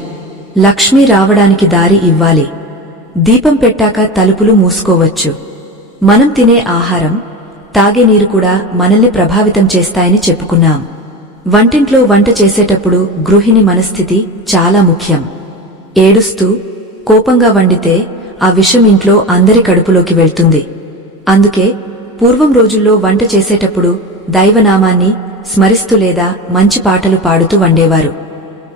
లక్ష్మి రావడానికి దారి ఇవ్వాలి. దీపం పెట్టాక తలుపులు మూసుకోవచ్చు. మనం తినే ఆహారం, తాగే నీరు కూడా మనల్ని ప్రభావితం చేస్తాయని చెప్పుకున్నాం. వంటింట్లో వంట చేసేటప్పుడు గృహిణి మనస్థితి చాలా ముఖ్యం. ఏడుస్తూ, కోపంగా వండితే ఆ విషం ఇంట్లో అందరి కడుపులోకి వెళ్తుంది. అందుకే పూర్వం రోజుల్లో వంట చేసేటప్పుడు దైవనామాన్ని స్మరిస్తూ లేదా మంచి పాటలు పాడుతూ వండేవారు.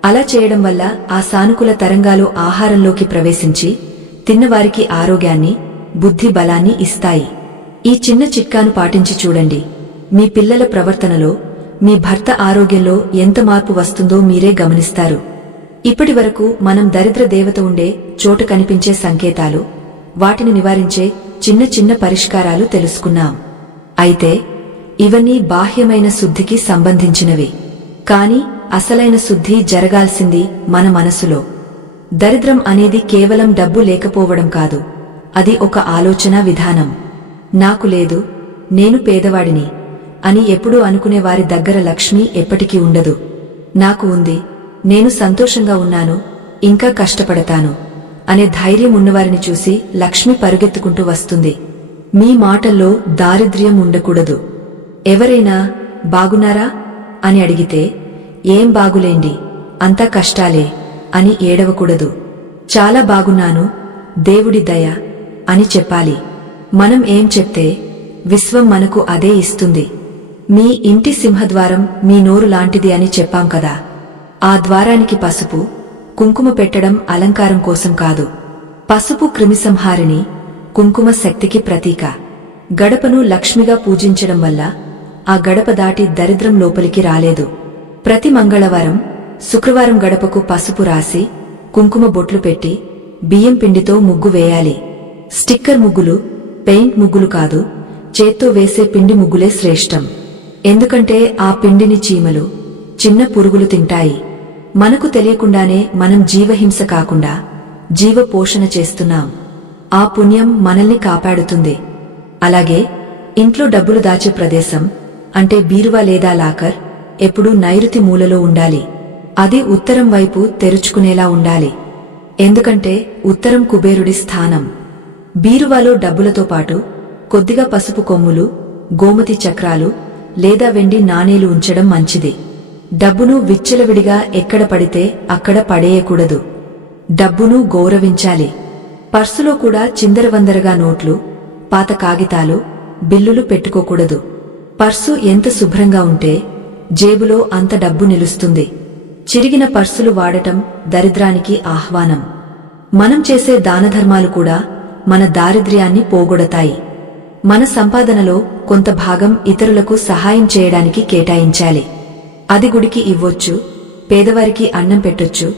అలా చేయడం వల్ల ఆ సానుకూల తరంగాలు ఆహారంలోకి ప్రవేశించి తిన్నవారికి ఆరోగ్యాన్ని, బుద్ధి బలాన్ని ఇస్తాయి. ఈ చిన్న చిట్కాను పాటించి చూడండి. మీ పిల్లల ప్రవర్తనలో, మీ భర్త ఆరోగ్యంలో ఎంత మార్పు వస్తుందో మీరే గమనిస్తారు. ఇప్పటివరకు మనం దరిద్ర దేవత ఉండే చోట కనిపించే సంకేతాలు, వాటిని నివారించే చిన్న చిన్న పరిష్కారాలు తెలుసుకున్నాం. అయితే ఇవన్నీ బాహ్యమైన శుద్ధికి సంబంధించినవి. కాని అసలైన శుద్ధి జరగాల్సింది మన మనసులో. దరిద్రం అనేది కేవలం డబ్బు లేకపోవడం కాదు, అది ఒక ఆలోచన విధానం. నాకు లేదు, నేను పేదవాడిని అని ఎప్పుడూ అనుకునే వారి దగ్గర లక్ష్మి ఎప్పటికీ ఉండదు. నాకు ఉంది, నేను సంతోషంగా ఉన్నాను, ఇంకా కష్టపడతాను అనే ధైర్యం ఉన్నవారిని చూసి లక్ష్మి పరుగెత్తుకుంటూ వస్తుంది. మీ మాటల్లో దారిద్ర్యం ఉండకూడదు. ఎవరైనా బాగున్నారా అని అడిగితే ఏం బాగులేండి, అంతా కష్టాలే అని ఏడవకూడదు. చాలా బాగున్నాను, దేవుడి దయ అని చెప్పాలి. మనం ఏం చెప్తే విశ్వం మనకు అదే ఇస్తుంది. మీ ఇంటి సింహద్వారం మీ నోరు లాంటిది అని చెప్పాం కదా. ఆ ద్వారానికి పసుపు, కుంకుమ పెట్టడం అలంకారం కోసం కాదు. పసుపు క్రిమిసంహారిణి, కుంకుమ శక్తికి ప్రతీక. గడపను లక్ష్మిగా పూజించడం వల్ల ఆ గడప దాటి దరిద్రం లోపలికి రాలేదు. ప్రతి మంగళవారం, శుక్రవారం గడపకు పసుపు రాసి కుంకుమ బొట్లు పెట్టి బియ్యం పిండితో ముగ్గు వేయాలి. స్టిక్కర్ ముగ్గులు, పెయింట్ ముగ్గులు కాదు, చేత్తో వేసే పిండి ముగ్గులే శ్రేష్టం. ఎందుకంటే ఆ పిండిని చీమలు, చిన్న పురుగులు తింటాయి. మనకు తెలియకుండానే మనం జీవహింస కాకుండా జీవ పోషణ చేస్తున్నాం. ఆ పుణ్యం మనల్ని కాపాడుతుంది. అలాగే ఇంట్లో డబ్బులు దాచే ప్రదేశం అంటే బీరువా లేదా లాకర్ ఎప్పుడూ నైరుతి మూలలో ఉండాలి. అది ఉత్తరం వైపు తెరుచుకునేలా ఉండాలి. ఎందుకంటే ఉత్తరం కుబేరుడి స్థానం. బీరువాలో డబ్బులతో పాటు కొద్దిగా పసుపు కొమ్ములు, గోమతి చక్రాలు లేదా వెండి నాణేలు ఉంచడం మంచిది. డబ్బును విచ్చలవిడిగా ఎక్కడ పడితే అక్కడ పడేయకూడదు. డబ్బును గౌరవించాలి. పర్సులో కూడా చిందరవందరగా నోట్లు, పాత కాగితాలు, బిల్లులు పెట్టుకోకూడదు. పర్సు ఎంత శుభ్రంగా ఉంటే జేబులో అంత డబ్బు నిలుస్తుంది. చిరిగిన పర్సులు వాడటం దరిద్రానికి ఆహ్వానం. మనం చేసే దానధర్మాలు కూడా మన దారిద్ర్యాన్ని పోగొడతాయి. మన సంపాదనలో కొంత భాగం ఇతరులకు సహాయం చేయడానికి కేటాయించాలి. అది గుడికి ఇవ్వొచ్చు, పేదవారికి అన్నం పెట్టొచ్చు,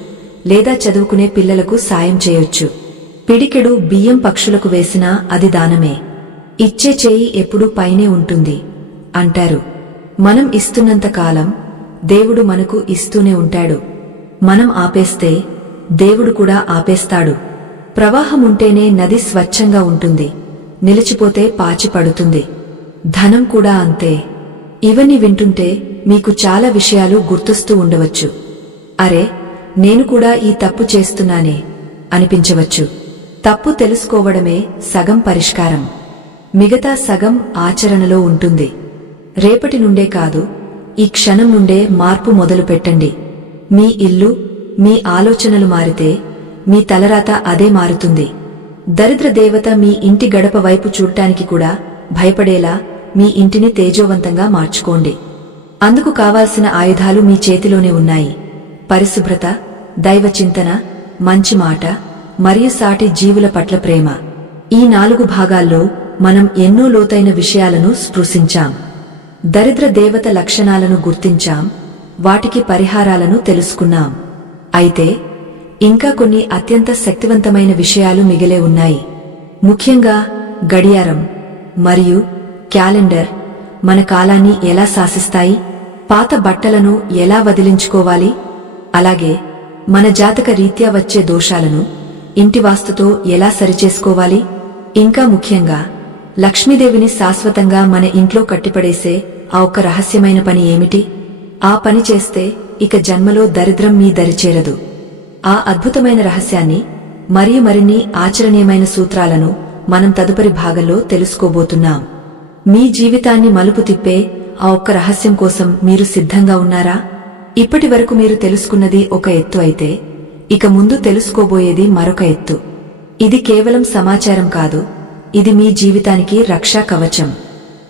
లేదా చదువుకునే పిల్లలకు సాయం చేయొచ్చు. పిడికెడు బియ్యం పక్షులకు వేసినా అది దానమే. ఇచ్చే చేయి ఎప్పుడూ పైనే ఉంటుంది అంటారు. మనం ఇస్తున్నంత కాలం దేవుడు మనకు ఇస్తూనే ఉంటాడు. మనం ఆపేస్తే దేవుడు కూడా ఆపేస్తాడు. ప్రవాహం ఉంటేనే నది స్వచ్ఛంగా ఉంటుంది, నిలిచిపోతే పాచి పడుతుంది. ధనం కూడా అంతే. ఇవన్నీ వింటుంటే మీకు చాలా విషయాలు గుర్తొస్తూ ఉండవచ్చు. అరే, నేను కూడా ఈ తప్పు చేస్తున్నానే అనిపించవచ్చు. తప్పు తెలుసుకోవడమే సగం పరిష్కారం. మిగతా సగం ఆచరణలో ఉంటుంది. రేపటి నుండే కాదు, ఈ క్షణం నుండే మార్పు మొదలు పెట్టండి. మీ ఇల్లు, మీ ఆలోచనలు మారితే మీ తలరాత అదే మారుతుంది. దరిద్ర దేవత మీ ఇంటి గడప వైపు చూడటానికి కూడా భయపడేలా మీ ఇంటిని తేజోవంతంగా మార్చుకోండి. అందుకు కావాల్సిన ఆయుధాలు మీ చేతిలోనే ఉన్నాయి. పరిశుభ్రత, దైవ చింతన, మంచి మాట మరియు సాటి జీవుల పట్ల ప్రేమ. ఈ 4 భాగాల్లో మనం ఎన్నో లోతైన విషయాలను స్పృశించాం. దరిద్ర దేవత లక్షణాలను గుర్తించాం, వాటికి పరిహారాలను తెలుసుకున్నాం. అయితే ఇంకా కొన్ని అత్యంత శక్తివంతమైన విషయాలు మిగిలే ఉన్నాయి. ముఖ్యంగా గడియారం మరియు క్యాలెండర్ మన కాలాన్ని ఎలా శాసిస్తాయి, పాత బట్టలను ఎలా వదిలించుకోవాలి, అలాగే మన జాతక రీత్యా వచ్చే దోషాలను ఇంటి వాస్తుతో ఎలా సరిచేసుకోవాలి, ఇంకా ముఖ్యంగా లక్ష్మీదేవిని శాశ్వతంగా మన ఇంట్లో కట్టిపడేసే ఆ ఒక్క రహస్యమైన పని ఏమిటి, ఆ పని చేస్తే ఇక జన్మలో దరిద్రం మీ దరిచేరదు. ఆ అద్భుతమైన రహస్యాన్ని మరియు మరిన్ని ఆచరణీయమైన సూత్రాలను మనం తదుపరి భాగంలో తెలుసుకోబోతున్నాం. మీ జీవితాన్ని మలుపు తిప్పే ఆ ఒక్క రహస్యం కోసం మీరు సిద్ధంగా ఉన్నారా? ఇప్పటి వరకు మీరు తెలుసుకున్నది ఒక ఎత్తు అయితే ఇక ముందు తెలుసుకోబోయేది మరొక ఎత్తు. ఇది కేవలం సమాచారం కాదు, ఇది మీ జీవితానికి రక్షా కవచం.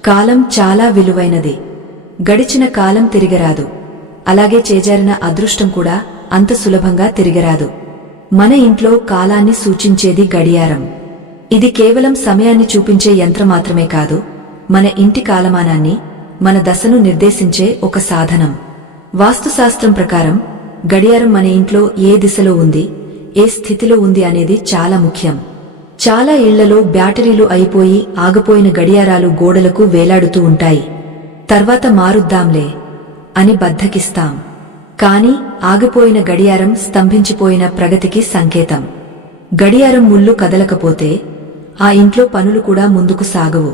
కాలం చాలా విలువైనది. గడిచిన కాలం తిరిగిరాదు. అలాగే చేజారిన అదృష్టం కూడా అంత సులభంగా తిరిగిరాదు. మన ఇంట్లో కాలాన్ని సూచించేది గడియారం. ఇది కేవలం సమయాన్ని చూపించే యంత్రం మాత్రమే కాదు, మన ఇంటి కాలమానాన్ని, మన దశను నిర్దేశించే ఒక సాధనం. వాస్తుశాస్త్రం ప్రకారం గడియారం మన ఇంట్లో ఏ దిశలో ఉంది, ఏ స్థితిలో ఉంది అనేది చాలా ముఖ్యం. చాలా ఇళ్లలో బ్యాటరీలు అయిపోయి ఆగిపోయిన గడియారాలు గోడలకు వేలాడుతూ ఉంటాయి. తర్వాత మారుద్దాంలే అని బద్ధకిస్తాం. కాని ఆగిపోయిన గడియారం స్తంభించిపోయిన ప్రగతికి సంకేతం. గడియారం ముళ్ళు కదలకపోతే ఆ ఇంట్లో పనులు కూడా ముందుకు సాగవు.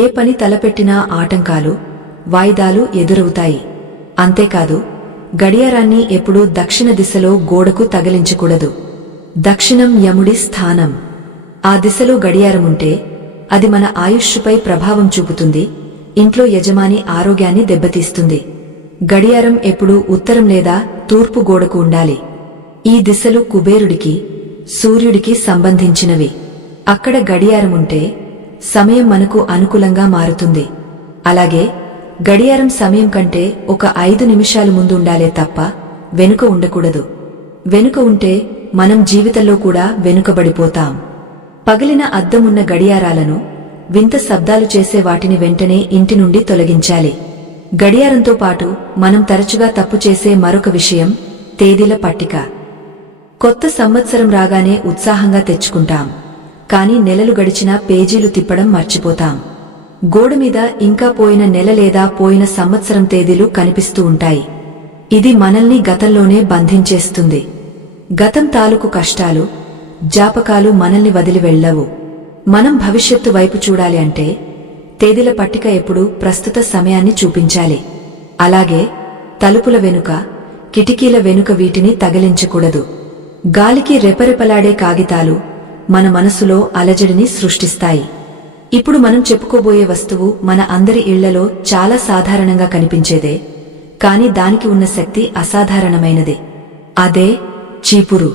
ఏ పని తలపెట్టినా ఆటంకాలు, వాయిదాలు ఎదురవుతాయి. అంతేకాదు, గడియారాన్ని ఎప్పుడూ దక్షిణ దిశలో గోడకు తగిలించకూడదు. దక్షిణం యముడి స్థానం. ఆ దిశలో గడియారముంటే అది మన ఆయుష్పై ప్రభావం చూపుతుంది, ఇంట్లో యజమాని ఆరోగ్యాన్ని దెబ్బతీస్తుంది. గడియారం ఎప్పుడూ ఉత్తరం లేదా తూర్పు గోడకు ఉండాలి. ఈ దిశలు కుబేరుడికి, సూర్యుడికి సంబంధించినవి. అక్కడ గడియారముంటే సమయం మనకు అనుకూలంగా మారుతుంది. అలాగే గడియారం సమయం కంటే ఒక 5 నిమిషాలు ముందు ఉండాలే తప్ప వెనుక ఉండకూడదు. వెనుక ఉంటే మనం జీవితంలో కూడా వెనుకబడిపోతాం. పగిలిన అద్దమున్న గడియారాలను, వింత శబ్దాలు చేసే వాటిని వెంటనే ఇంటి నుండి తొలగించాలి. గడియారంతో పాటు మనం తరచుగా తప్పు చేసే మరొక విషయం తేదీల పట్టిక. కొత్త సంవత్సరం రాగానే ఉత్సాహంగా తెచ్చుకుంటాం, కాని నెలలు గడిచినా పేజీలు తిప్పడం మర్చిపోతాం. గోడమీద ఇంకా పోయిన నెల లేదా పోయిన సంవత్సరం తేదీలు కనిపిస్తూ ఉంటాయి. ఇది మనల్ని గతంలోనే బంధించేస్తుంది. గతం తాలూకు కష్టాలు, జ్ఞాపకాలు మనల్ని వదిలి వెళ్లవు. మనం భవిష్యత్తు వైపు చూడాలి అంటే తేదీల పట్టిక ఎప్పుడూ ప్రస్తుత సమయాన్ని చూపించాలి. అలాగే తలుపుల వెనుక, కిటికీల వెనుక వీటిని తగిలించకూడదు. గాలికి రెపరెపలాడే కాగితాలు మన మనసులో అలజడిని సృష్టిస్తాయి. ఇప్పుడు మనం చెప్పుకోబోయే వస్తువు మన అందరి ఇళ్లలో చాలా సాధారణంగా కనిపించేదే, కాని దానికి ఉన్న శక్తి అసాధారణమైనది. అదే చీపురు.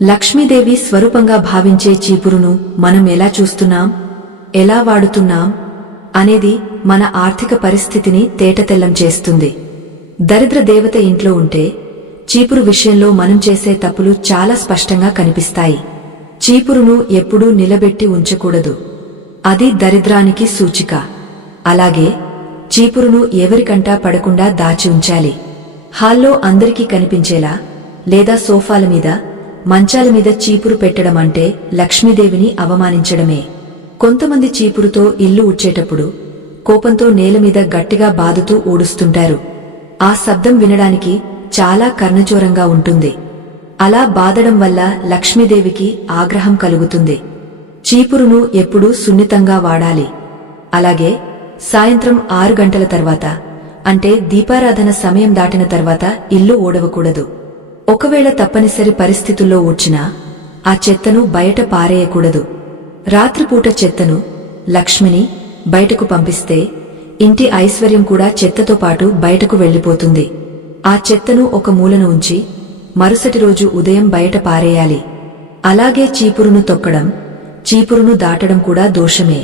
లక్ష్మీదేవి స్వరూపంగా భావించే చీపురును మనం ఎలా చూస్తున్నాం, ఎలా వాడుతున్నాం అనేది మన ఆర్థిక పరిస్థితిని తేటతెల్లం చేస్తుంది. దరిద్ర దేవత ఇంట్లో ఉంటే చీపురు విషయంలో మనం చేసే తప్పులు చాలా స్పష్టంగా కనిపిస్తాయి. చీపురును ఎప్పుడూ నిలబెట్టి ఉంచకూడదు. అది దరిద్రానికి సూచిక. అలాగే చీపురును ఎవరికంటా పడకుండా దాచి ఉంచాలి. హాల్లో అందరికీ కనిపించేలా లేదా సోఫాల మీద, మంచాల మీద చీపురు పెట్టడం అంటే లక్ష్మీదేవిని అవమానించడమే. కొంతమంది చీపురుతో ఇల్లు ఊడ్చేటప్పుడు కోపంతో నేలమీద గట్టిగా బాదుతూ ఊడుస్తుంటారు. ఆ శబ్దం వినడానికి చాలా కర్ణచోరంగా ఉంటుంది. అలా బాదడం వల్ల లక్ష్మీదేవికి ఆగ్రహం కలుగుతుంది. చీపురును ఎప్పుడూ సున్నితంగా వాడాలి. అలాగే సాయంత్రం 6 గంటల తర్వాత, అంటే దీపారాధన సమయం దాటిన తర్వాత ఇల్లు ఊడవకూడదు. ఒకవేళ తప్పనిసరి పరిస్థితుల్లో ఊడ్చినా ఆ చెత్తను బయట పారేయకూడదు. రాత్రిపూట చెత్తను, లక్ష్మిని బయటకు పంపిస్తే ఇంటి ఐశ్వర్యం కూడా చెత్తతో పాటు బయటకు వెళ్లిపోతుంది. ఆ చెత్తను ఒక మూలన ఉంచి మరుసటి రోజు ఉదయం బయట పారేయాలి. అలాగే చీపురును తొక్కడం, చీపురును దాటడం కూడా దోషమే.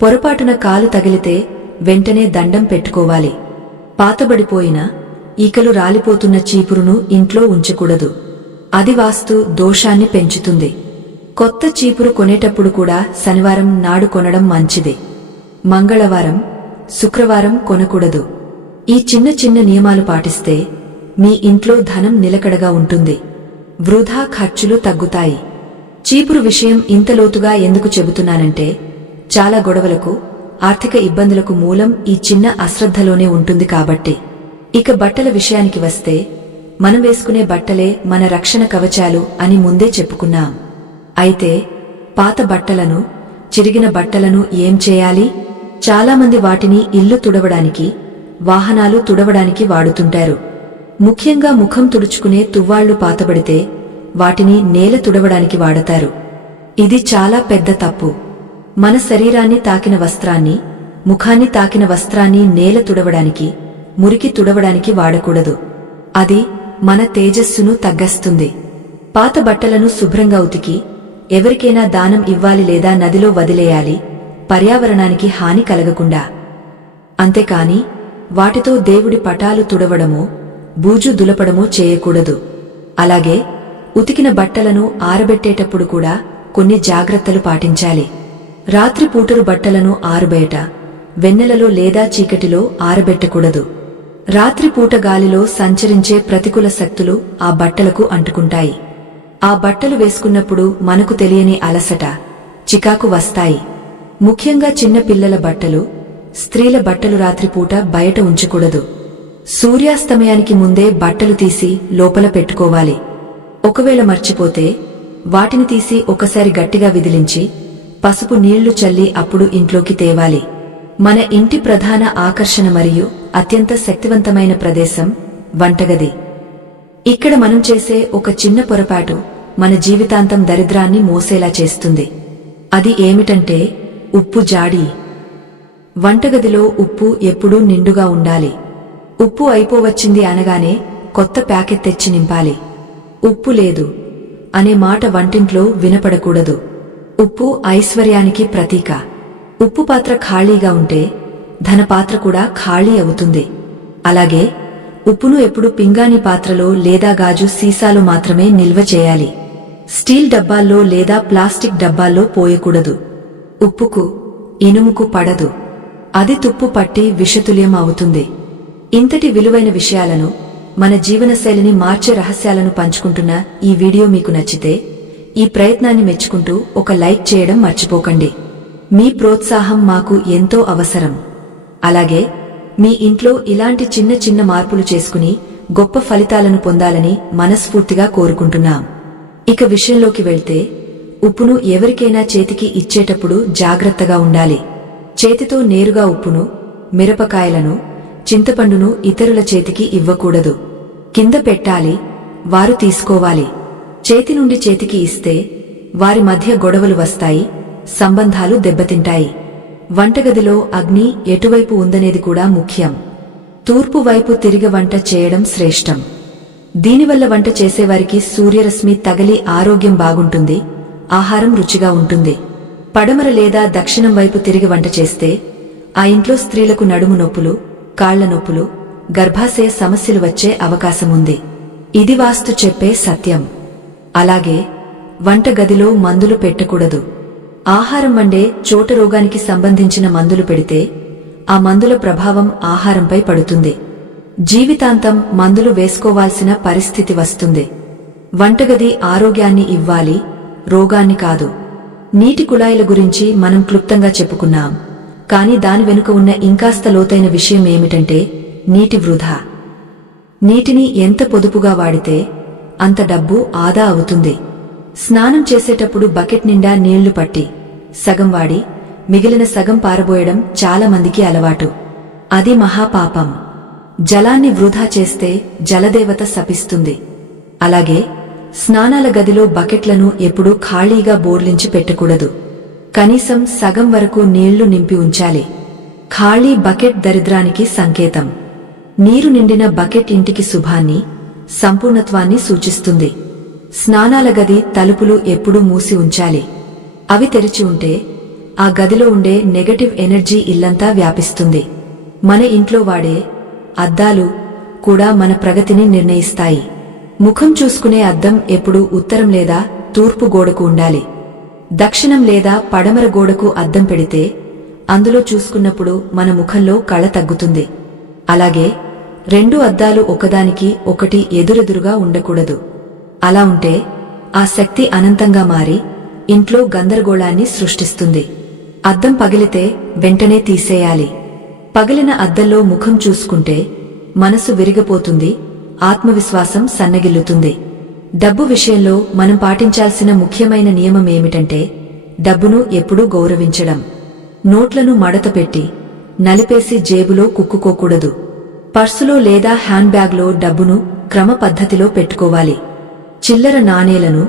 పొరపాటున కాలు తగిలితే వెంటనే దండం పెట్టుకోవాలి. పాతబడిపోయిన, ఈకలు రాలిపోతున్న చీపురును ఇంట్లో ఉంచకూడదు. అది వాస్తు దోషాన్ని పెంచుతుంది. కొత్త చీపురు కొనేటప్పుడు కూడా శనివారం నాడు కొనడం మంచిది. మంగళవారం, శుక్రవారం కొనకూడదు. ఈ చిన్న చిన్న నియమాలు పాటిస్తే మీ ఇంట్లో ధనం నిలకడగా ఉంటుంది. వృధా ఖర్చులు తగ్గుతాయి. చీపురు విషయం ఇంత లోతుగా ఎందుకు చెబుతున్నానంటే చాలా గొడవలకు, ఆర్థిక ఇబ్బందులకు మూలం ఈ చిన్న అశ్రద్ధలోనే ఉంటుంది కాబట్టి. ఇక బట్టల విషయానికి వస్తే మనం వేసుకునే బట్టలే మన రక్షణ కవచాలు అని ముందే చెప్పుకున్నాం. అయితే పాత బట్టలను, చిరిగిన బట్టలను ఏం చేయాలి? చాలామంది వాటిని ఇల్లు తుడవడానికి, వాహనాలు తుడవడానికి వాడుతుంటారు. ముఖ్యంగా ముఖం తుడుచుకునే తువ్వాళ్లు పాతబడితే వాటిని నేల తుడవడానికి వాడతారు. ఇది చాలా పెద్ద తప్పు. మన శరీరాన్ని తాకిన వస్త్రాన్ని, ముఖాన్ని తాకిన వస్త్రాన్ని నేల తుడవడానికి, మురికి తుడవడానికి వాడకూడదు. అది మన తేజస్సును తగ్గస్తుంది. పాత బట్టలను శుభ్రంగా ఉతికి ఎవరికైనా దానం ఇవ్వాలి లేదా నదిలో వదిలేయాలి, పర్యావరణానికి హాని కలగకుండా. అంతేకాని వాటితో దేవుడి పటాలు తుడవడమో బూజు దులపడమో చేయకూడదు. అలాగే ఉతికిన బట్టలను ఆరబెట్టేటప్పుడు కూడా కొన్ని జాగ్రత్తలు పాటించాలి. రాత్రి పూటరు బట్టలను ఆరుబయట, వెన్నెలలో లేదా చీకటిలో ఆరబెట్టకూడదు. రాత్రిపూట గాలిలో సంచరించే ప్రతికూల శక్తులు ఆ బట్టలకు అంటుకుంటాయి. ఆ బట్టలు వేసుకున్నప్పుడు మనకు తెలియని అలసట, చికాకు వస్తాయి. ముఖ్యంగా చిన్న పిల్లల బట్టలు, స్త్రీల బట్టలు రాత్రిపూట బయట ఉంచకూడదు. సూర్యాస్తమయానికి ముందే బట్టలు తీసి లోపల పెట్టుకోవాలి. ఒకవేళ మర్చిపోతే వాటిని తీసి ఒకసారి గట్టిగా విదిలించి పసుపు నీళ్లు చల్లి అప్పుడు ఇంట్లోకి తేవాలి. మన ఇంటి ప్రధాన ఆకర్షణ మరియు అత్యంత శక్తివంతమైన ప్రదేశం వంటగది. ఇక్కడ మనం చేసే ఒక చిన్న పొరపాటు మన జీవితాంతం దరిద్రాన్ని మోసేలా చేస్తుంది. అది ఏమిటంటే ఉప్పు జాడి. వంటగదిలో ఉప్పు ఎప్పుడూ నిండుగా ఉండాలి. ఉప్పు అయిపోవచ్చింది అనగానే కొత్త ప్యాకెట్ తెచ్చి నింపాలి. ఉప్పు లేదు అనే మాట వంటింట్లో వినపడకూడదు. ఉప్పు ఐశ్వర్యానికి ప్రతీక. ఉప్పు పాత్ర ఖాళీగా ఉంటే ధనపాత్ర కూడా ఖాళీ అవుతుంది. అలాగే ఉప్పును ఎప్పుడు పింగాణీ పాత్రలో లేదా గాజు సీసాలో మాత్రమే నిల్వ చేయాలి. స్టీల్ డబ్బాల్లో లేదా ప్లాస్టిక్ డబ్బాల్లో పోయకూడదు. ఉప్పుకు ఇనుముకు పడదు. అది తుప్పు పట్టి విషతుల్యం అవుతుంది. ఇంతటి విలువైన విషయాలను, మన జీవనశైలిని మార్చే రహస్యాలను పంచుకుంటున్న ఈ వీడియో మీకు నచ్చితే ఈ ప్రయత్నాన్ని మెచ్చుకుంటూ ఒక లైక్ చేయడం మర్చిపోకండి. మీ ప్రోత్సాహం మాకు ఎంతో అవసరం. అలాగే మీ ఇంట్లో ఇలాంటి చిన్న చిన్న మార్పులు చేసుకుని గొప్ప ఫలితాలను పొందాలని మనస్ఫూర్తిగా కోరుకుంటున్నాం. ఇక విషయంలోకి వెళ్తే, ఉప్పును ఎవరికైనా చేతికి ఇచ్చేటప్పుడు జాగ్రత్తగా ఉండాలి. చేతితో నేరుగా ఉప్పును, మిరపకాయలను, చింతపండును ఇతరుల చేతికి ఇవ్వకూడదు. కింద పెట్టాలి, వారు తీసుకోవాలి. చేతి నుండి చేతికి ఇస్తే వారి మధ్య గొడవలు వస్తాయి, సంబంధాలు దెబ్బతింటాయి. వంటగదిలో అగ్ని ఎటువైపు ఉందనేది కూడా ముఖ్యం. తూర్పు వైపు తిరిగి వంట చేయడం శ్రేష్టం. దీనివల్ల వంట చేసేవారికి సూర్యరశ్మి తగిలి ఆరోగ్యం బాగుంటుంది, ఆహారం రుచిగా ఉంటుంది. పడమర లేదా దక్షిణం వైపు తిరిగి వంట చేస్తే ఆ ఇంట్లో స్త్రీలకు నడుము నొప్పులు, కాళ్ల నొప్పులు, గర్భాశయ సమస్యలు వచ్చే అవకాశముంది. ఇది వాస్తు చెప్పే సత్యం. అలాగే వంటగదిలో మందులు పెట్టకూడదు. ఆహారం వండే చోట రోగానికి సంబంధించిన మందులు పెడితే ఆ మందుల ప్రభావం ఆహారంపై పడుతుంది. జీవితాంతం మందులు వేసుకోవాల్సిన పరిస్థితి వస్తుంది. వంటగది ఆరోగ్యాన్ని ఇవ్వాలి, రోగాన్ని కాదు. నీటి కుళాయిల గురించి మనం క్లుప్తంగా చెప్పుకున్నాం. కాని దాని వెనుక ఉన్న ఇంకాస్త లోతైన విషయం ఏమిటంటే నీటి వృధా. నీటిని ఎంత పొదుపుగా వాడితే అంత డబ్బు ఆదా అవుతుంది. స్నానం చేసేటప్పుడు బకెట్ నిండా నీళ్లు పట్టి సగం వాడి మిగిలిన సగం పారబోయడం చాలా మందికి అలవాటు. అది మహాపాపం. జలాన్ని వృధా చేస్తే జలదేవత శపిస్తుంది. అలాగే స్నానాల గదిలో బకెట్లను ఎప్పుడూ ఖాళీగా బోర్లించి పెట్టకూడదు. కనీసం సగం వరకు నీళ్లు నింపి ఉంచాలి. ఖాళీ బకెట్ దరిద్రానికి సంకేతం. నీరు నిండిన బకెట్ ఇంటికి శుభాన్ని, సంపూర్ణత్వాన్ని సూచిస్తుంది. స్నానాల గది తలుపులు ఎప్పుడూ మూసి ఉంచాలి. అవి తెరిచి ఉంటే ఆ గదిలో ఉండే నెగటివ్ ఎనర్జీ ఇల్లంతా వ్యాపిస్తుంది. మన ఇంట్లో వాడే అద్దాలు కూడా మన ప్రగతిని నిర్ణయిస్తాయి. ముఖం చూసుకునే అద్దం ఎప్పుడూ ఉత్తరం లేదా తూర్పు గోడకు ఉండాలి. దక్షిణం లేదా పడమర గోడకు అద్దం పెడితే అందులో చూసుకున్నప్పుడు మన ముఖంలో కళ తగ్గుతుంది. అలాగే రెండు అద్దాలు ఒకదానికి ఒకటి ఎదురెదురుగా ఉండకూడదు. అలా ఉంటే ఆ శక్తి అనంతంగా మారి ఇంట్లో గందరగోళాన్ని సృష్టిస్తుంది. అద్దం పగిలితే వెంటనే తీసేయాలి. పగిలిన అద్దంలో ముఖం చూసుకుంటే మనసు విరిగిపోతుంది, ఆత్మవిశ్వాసం సన్నగిల్లుతుంది. డబ్బు విషయంలో మనం పాటించాల్సిన ముఖ్యమైన నియమం ఏమిటంటే డబ్బును ఎప్పుడూ గౌరవించడం. నోట్లను మడతపెట్టి నలిపేసి జేబులో కుక్కుకోకూడదు. పర్సులో లేదా హ్యాండ్ బ్యాగ్లో డబ్బును క్రమ పద్ధతిలో పెట్టుకోవాలి. చిల్లర నాణేలను,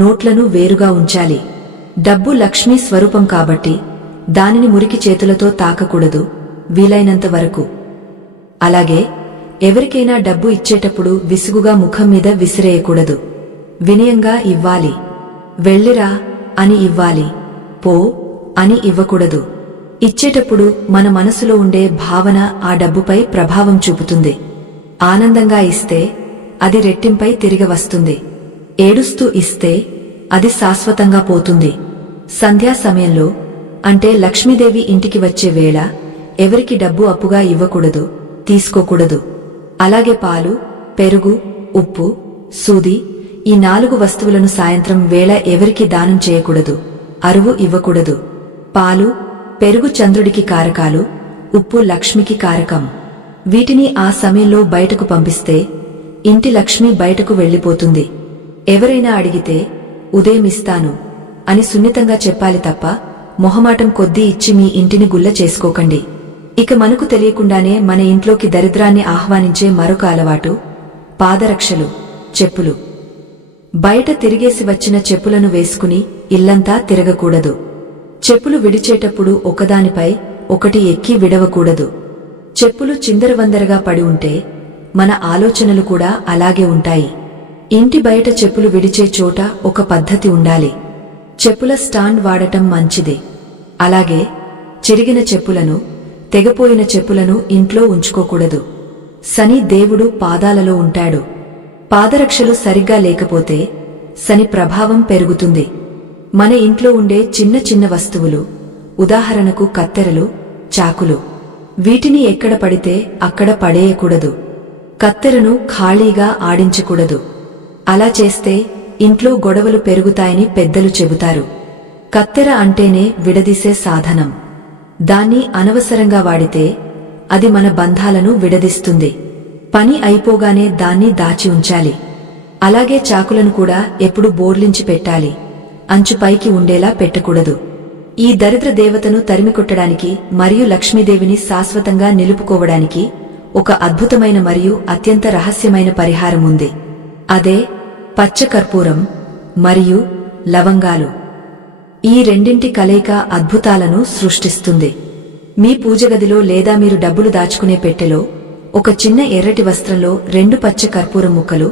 నోట్లను వేరుగా ఉంచాలి. డబ్బు లక్ష్మీ స్వరూపం కాబట్టి దానిని మురికి చేతులతో తాకకూడదు, వీలైనంత వరకు. అలాగే ఎవరికైనా డబ్బు ఇచ్చేటప్పుడు విసుగుగా ముఖం మీద విసిరేయకూడదు. వినయంగా ఇవ్వాలి. వెళ్ళిరా అని ఇవ్వాలి, పో అని ఇవ్వకూడదు. ఇచ్చేటప్పుడు మన మనసులో ఉండే భావన ఆ డబ్బుపై ప్రభావం చూపుతుంది. ఆనందంగా ఇస్తే అది రెట్టింపై తిరిగి వస్తుంది. ఏడుస్తూ ఇస్తే అది శాశ్వతంగా పోతుంది. సంధ్యా సమయంలో, అంటే లక్ష్మీదేవి ఇంటికి వచ్చే వేళ ఎవరికి డబ్బు అప్పుగా ఇవ్వకూడదు, తీసుకోకూడదు. అలాగే పాలు, పెరుగు, ఉప్పు, సూది ఈ 4 వస్తువులను సాయంత్రం వేళ ఎవరికి దానం చేయకూడదు, అరువు ఇవ్వకూడదు. పాలు, పెరుగు చంద్రుడికి కారకాలు, ఉప్పు లక్ష్మికి కారకం. వీటిని ఆ సమయంలో బయటకు పంపిస్తే ఇంటి లక్ష్మి బయటకు వెళ్లిపోతుంది. ఎవరైనా అడిగితే ఉదయం ఇస్తాను అని సున్నితంగా చెప్పాలి తప్ప మొహమాటం కొద్దీ ఇచ్చి మీ ఇంటిని గుల్ల చేసుకోకండి. ఇక మనకు తెలియకుండానే మన ఇంట్లోకి దరిద్రాన్ని ఆహ్వానించే మరొక అలవాటు పాదరక్షలు, చెప్పులు. బయట తిరిగేసి వచ్చిన చెప్పులను వేసుకుని ఇల్లంతా తిరగకూడదు. చెప్పులు విడిచేటప్పుడు ఒకదానిపై ఒకటి ఎక్కి విడవకూడదు. చెప్పులు చిందరవందరగా పడి ఉంటే మన ఆలోచనలు కూడా అలాగే ఉంటాయి. ఇంటి బయట చెప్పులు విడిచే చోట ఒక పద్ధతి ఉండాలి. చెప్పుల స్టాండ్ వాడటం మంచిది. అలాగే చిరిగిన చెప్పులను, తెగపోయిన చెప్పులను ఇంట్లో ఉంచుకోకూడదు. శని దేవుడు పాదాలలో ఉంటాడు. పాదరక్షలు సరిగ్గా లేకపోతే శని ప్రభావం పెరుగుతుంది. మన ఇంట్లో ఉండే చిన్న చిన్న వస్తువులు, ఉదాహరణకు కత్తెరలు, చాకులు, వీటిని ఎక్కడ పడితే అక్కడ పడేయకూడదు. కత్తెరను ఖాళీగా ఆడించకూడదు. అలా చేస్తే ఇంట్లో గొడవలు పెరుగుతాయని పెద్దలు చెబుతారు. కత్తెర అంటేనే విడదీసే సాధనం. దాన్ని అనవసరంగా వాడితే అది మన బంధాలను విడదీస్తుంది. పని అయిపోగానే దాన్ని దాచి ఉంచాలి. అలాగే చాకులను కూడా ఎప్పుడు బోర్లించి పెట్టాలి, అంచు పైకి ఉండేలా పెట్టకూడదు. ఈ దరిద్ర దేవతను తరిమికొట్టడానికి మరియు లక్ష్మీదేవిని శాశ్వతంగా నిలుపుకోవడానికి ఒక అద్భుతమైన మరియు అత్యంత రహస్యమైన పరిహారం ఉంది. అదే పచ్చకర్పూరం మరియు లవంగాలు. ఈ రెండింటి కలయిక అద్భుతాలను సృష్టిస్తుంది. మీ పూజగదిలో లేదా మీరు డబ్బులు దాచుకునే పెట్టెలో ఒక చిన్న ఎర్రటి వస్త్రంలో 2 పచ్చ కర్పూరం ముక్కలు,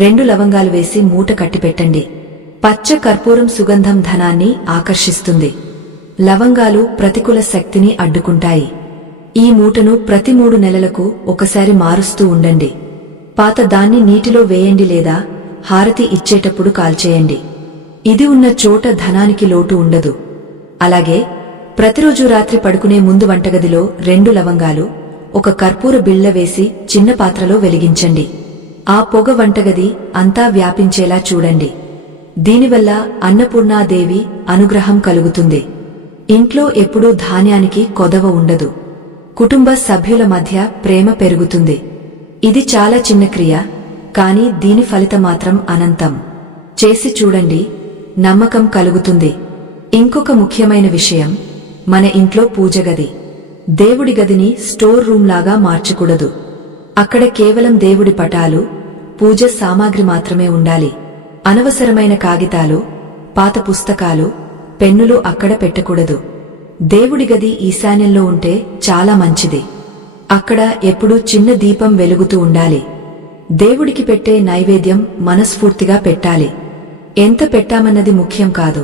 2 లవంగాలు వేసి మూట కట్టిపెట్టండి. పచ్చ కర్పూరం సుగంధం ధనాన్ని ఆకర్షిస్తుంది. లవంగాలు ప్రతికూల శక్తిని అడ్డుకుంటాయి. ఈ మూటను ప్రతి 3 నెలలకు ఒకసారి మారుస్తూ ఉండండి. పాత దాన్ని నీటిలో వేయండి లేదా హారతి ఇచ్చేటప్పుడు కాల్చేయండి. ఇది ఉన్న చోట ధనానికి లోటు ఉండదు. అలాగే ప్రతిరోజు రాత్రి పడుకునే ముందు వంటగదిలో 2 లవంగాలు, 1 కర్పూర బిళ్ల వేసి చిన్న పాత్రలో వెలిగించండి. ఆ పొగ వంటగది అంతా వ్యాపించేలా చూడండి. దీనివల్ల అన్నపూర్ణాదేవి అనుగ్రహం కలుగుతుంది. ఇంట్లో ఎప్పుడూ ధాన్యానికి కొదవ ఉండదు. కుటుంబ సభ్యుల మధ్య ప్రేమ పెరుగుతుంది. ఇది చాలా చిన్న క్రియ, కానీ దీని ఫలితం మాత్రం అనంతం. చేసి చూడండి, నమ్మకం కలుగుతుంది. ఇంకొక ముఖ్యమైన విషయం, మన ఇంట్లో పూజగది, దేవుడి గదిని స్టోర్ రూమ్ లాగా మార్చకూడదు. అక్కడ కేవలం దేవుడి పటాలు, పూజ సామాగ్రి మాత్రమే ఉండాలి. అనవసరమైన కాగితాలు, పాత పుస్తకాలు, పెన్నులు అక్కడ పెట్టకూడదు. దేవుడి గది ఈశాన్యంలో ఉంటే చాలా మంచిది. అక్కడ ఎప్పుడూ చిన్న దీపం వెలుగుతూ ఉండాలి. దేవుడికి పెట్టే నైవేద్యం మనస్ఫూర్తిగా పెట్టాలి. ఎంత పెట్టామన్నది ముఖ్యం కాదు,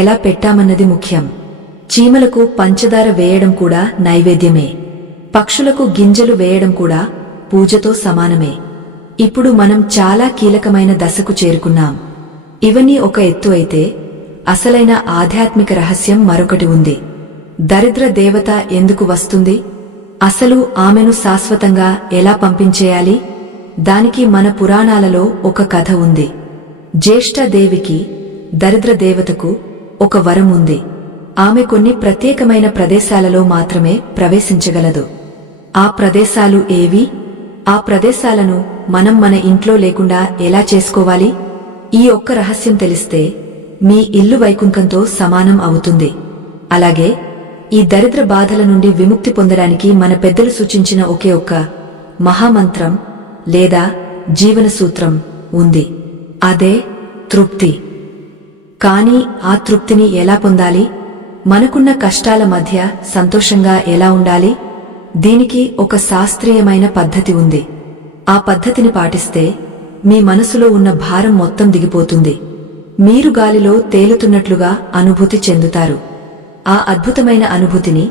ఎలా పెట్టామన్నది ముఖ్యం. చీమలకు పంచదార వేయడం కూడా నైవేద్యమే. పక్షులకు గింజలు వేయడం కూడా పూజతో సమానమే. ఇప్పుడు మనం చాలా కీలకమైన దశకు చేరుకున్నాం. ఇవన్నీ ఒక ఎత్తు అయితే అసలైన ఆధ్యాత్మిక రహస్యం మరొకటి ఉంది. దరిద్ర దేవత ఎందుకు వస్తుంది? అసలు ఆమెను శాశ్వతంగా ఎలా పంపించేయాలి? దానికి మన పురాణాలలో ఒక కథ ఉంది. జ్యేష్ఠదేవికి, దరిద్ర దేవతకు ఒక వరం ఉంది. ఆమె కొన్ని ప్రత్యేకమైన ప్రదేశాలలో మాత్రమే ప్రవేశించగలదు. ఆ ప్రదేశాలు ఏవి? ఆ ప్రదేశాలను మనం మన ఇంట్లో లేకుండా ఎలా చేసుకోవాలి? ఈ ఒక్క రహస్యం తెలిస్తే మీ ఇల్లు వైకుంఠంతో సమానం అవుతుంది. అలాగే ఈ దరిద్ర బాధల నుండి విముక్తి పొందడానికి మన పెద్దలు సూచించిన ఒకే ఒక్క మహామంత్రం లేదా జీవన సూత్రం ఉంది. అదే తృప్తి. కానీ ఆ తృప్తిని ఎలా పొందాలి? మనకున్న కష్టాల మధ్య సంతోషంగా ఎలా ఉండాలి? దీనికి ఒక శాస్త్రీయమైన పద్ధతి ఉంది. ఆ పద్ధతిని పాటిస్తే మీ మనసులో ఉన్న భారం మొత్తం దిగిపోతుంది. మీరు గాలిలో తేలుతున్నట్లుగా అనుభూతి చెందుతారు. ఆ అద్భుతమైన అనుభూతిని,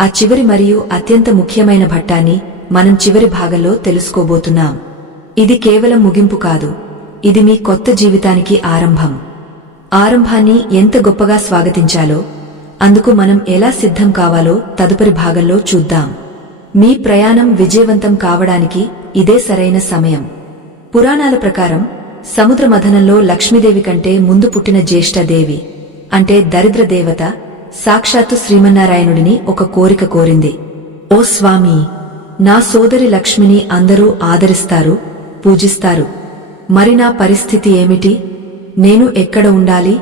ఆ చివరి మరియు అత్యంత ముఖ్యమైన ఘట్టాన్ని మనం చివరి భాగంలో తెలుసుకోబోతున్నాం. ఇది కేవలం ముగింపు కాదు, ఇది మీ కొత్త జీవితానికి ఆరంభం. ఆరంభాన్ని ఎంత గొప్పగా స్వాగతించాలో, అందుకు మనం ఎలా సిద్ధం కావాలో తదుపరి భాగంలో చూద్దాం. మీ ప్రయాణం విజయవంతం కావడానికి ఇదే సరైన సమయం. పురాణాల ప్రకారం సముద్ర మథనంలో లక్ష్మీదేవి కంటే ముందు పుట్టిన జ్యేష్ఠదేవి అంటే దరిద్ర దేవత సాక్షాత్తు శ్రీమన్నారాయణుడిని ఒక కోరిక కోరింది. ఓ స్వామీ, నా సోదరి లక్ష్మిని అందరూ ఆదరిస్తారు, పూజిస్తారు. మరి నా పరిస్థితి ఏమిటి? నేను ఎక్కడ ఉండాలి?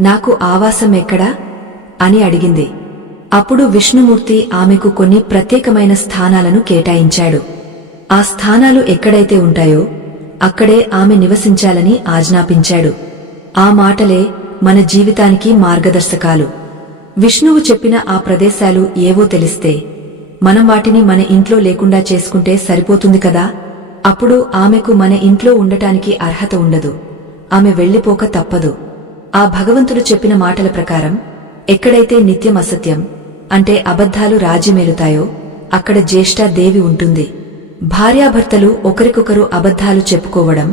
నాకు ఆవాసం ఎక్కడా అని అడిగింది. అప్పుడు విష్ణుమూర్తి ఆమెకు కొన్ని ప్రత్యేకమైన స్థానాలను కేటాయించాడు. ఆ స్థానాలు ఎక్కడైతే ఉంటాయో అక్కడే ఆమె నివసించాలని ఆజ్ఞాపించాడు. ఆ మాటలే మన జీవితానికి మార్గదర్శకాలు. విష్ణువు చెప్పిన ఆ ప్రదేశాలు ఏవో తెలిస్తే మనం వాటిని మన ఇంట్లో లేకుండా చేసుకుంటే సరిపోతుంది కదా. అప్పుడు ఆమెకు మన ఇంట్లో ఉండటానికి అర్హత ఉండదు. ఆమె వెళ్లిపోక తప్పదు. ఆ భగవంతుడు చెప్పిన మాటల ప్రకారం ఎక్కడైతే నిత్యం అసత్యం అంటే అబద్ధాలు రాజ్యమేలుతాయో అక్కడ జ్యేష్ఠదేవి ఉంటుంది. భార్యాభర్తలు ఒకరికొకరు అబద్ధాలు చెప్పుకోవడం,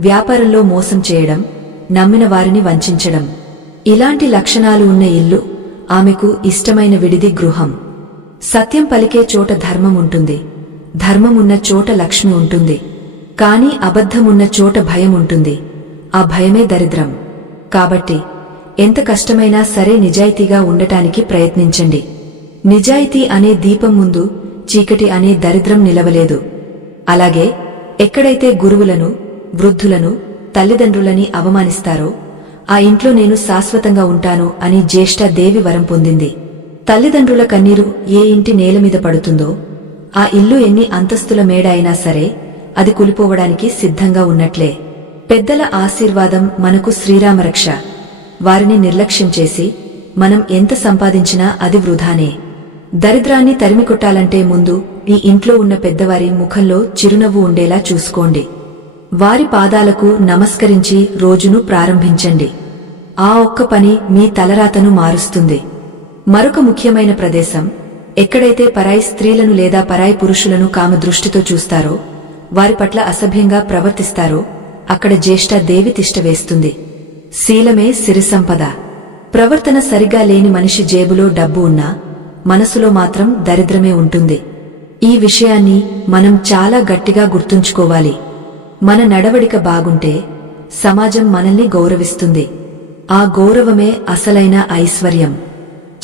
వ్యాపారంలో మోసం చేయడం, నమ్మిన వారిని వంచడం, ఇలాంటి లక్షణాలు ఉన్న ఇల్లు ఆమెకు ఇష్టమైన విడిది గృహం. సత్యం పలికే చోట ధర్మం ఉంటుంది, ధర్మమున్న చోట లక్ష్మి ఉంటుంది. కాని అబద్ధమున్న చోట భయం ఉంటుంది. ఆ భయమే దరిద్రం. కాబట్టి ఎంత కష్టమైనా సరే నిజాయితీగా ఉండటానికి ప్రయత్నించండి. నిజాయితీ అనే దీపం ముందు చీకటి అనే దరిద్రం నిలవలేదు. అలాగే ఎక్కడైతే గురువులను, వృద్ధులను, తల్లిదండ్రులని అవమానిస్తారో ఆ ఇంట్లో నేను శాశ్వతంగా ఉంటాను అని జ్యేష్ఠదేవి వరం పొందింది. తల్లిదండ్రుల కన్నీరు ఏ ఇంటి నేలమీద పడుతుందో ఆ ఇల్లు ఎన్ని అంతస్తుల మేడ అయినా సరే అది కూలిపోవడానికి సిద్ధంగా ఉన్నట్లే. పెద్దల ఆశీర్వాదం మనకు శ్రీరామరక్ష. వారిని నిర్లక్ష్యం చేసి మనం ఎంత సంపాదించినా అది వృధానే. దరిద్రాన్ని తరిమికొట్టాలంటే ముందు ఈ ఇంట్లో ఉన్న పెద్దవారి ముఖంలో చిరునవ్వు ఉండేలా చూసుకోండి. వారి పాదాలకు నమస్కరించి రోజును ప్రారంభించండి. ఆ ఒక్క పని మీ తలరాతను మారుస్తుంది. మరొక ముఖ్యమైన ప్రదేశం ఎక్కడైతే పరాయి స్త్రీలను లేదా పరాయి పురుషులను కామదృష్టితో చూస్తారో, వారి పట్ల అసభ్యంగా ప్రవర్తిస్తారో అక్కడ జ్యేష్ఠదేవి తిష్టవేస్తుంది. శీలమే సిరిసంపద. ప్రవర్తన సరిగా లేని మనిషి జేబులో డబ్బు ఉన్నా మనసులో మాత్రం దరిద్రమే ఉంటుంది. ఈ విషయాన్ని మనం చాలా గట్టిగా గుర్తుంచుకోవాలి. మన నడవడిక బాగుంటే సమాజం మనల్ని గౌరవిస్తుంది. ఆ గౌరవమే అసలైన ఐశ్వర్యం.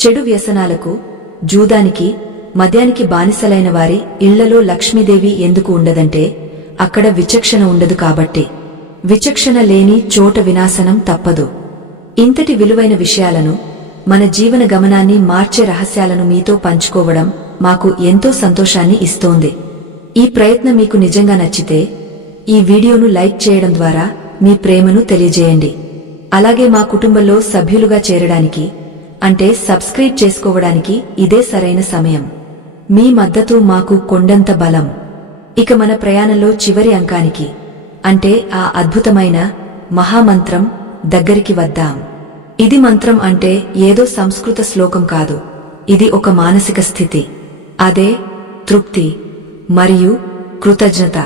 చెడు వ్యసనాలకు, జూదానికి, మద్యానికి బానిసలైన వారి ఇళ్లలో లక్ష్మీదేవి ఎందుకు ఉండదంటే అక్కడ విచక్షణ ఉండదు కాబట్టి. విచక్షణ లేని చోట వినాశనం తప్పదు. ఇంతటి విలువైన విషయాలను, మన జీవన గమనాన్ని మార్చే రహస్యాలను మీతో పంచుకోవడం మాకు ఎంతో సంతోషాన్ని ఇస్తోంది. ఈ ప్రయత్నం మీకు నిజంగా నచ్చితే ఈ వీడియోను లైక్ చేయడం ద్వారా మీ ప్రేమను తెలియజేయండి. అలాగే మా కుటుంబంలో సభ్యులుగా చేరడానికి అంటే సబ్స్క్రైబ్ చేసుకోవడానికి ఇదే సరైన సమయం. మీ మద్దతు మాకు కొండంత బలం. ఇక మన ప్రయాణంలో చివరి అంకానికి అంటే ఆ అద్భుతమైన మహామంత్రం దగ్గరికి వద్దాం. ఇది మంత్రం అంటే ఏదో సంస్కృత శ్లోకం కాదు. ఇది ఒక మానసిక స్థితి. అదే తృప్తి మరియు కృతజ్ఞత.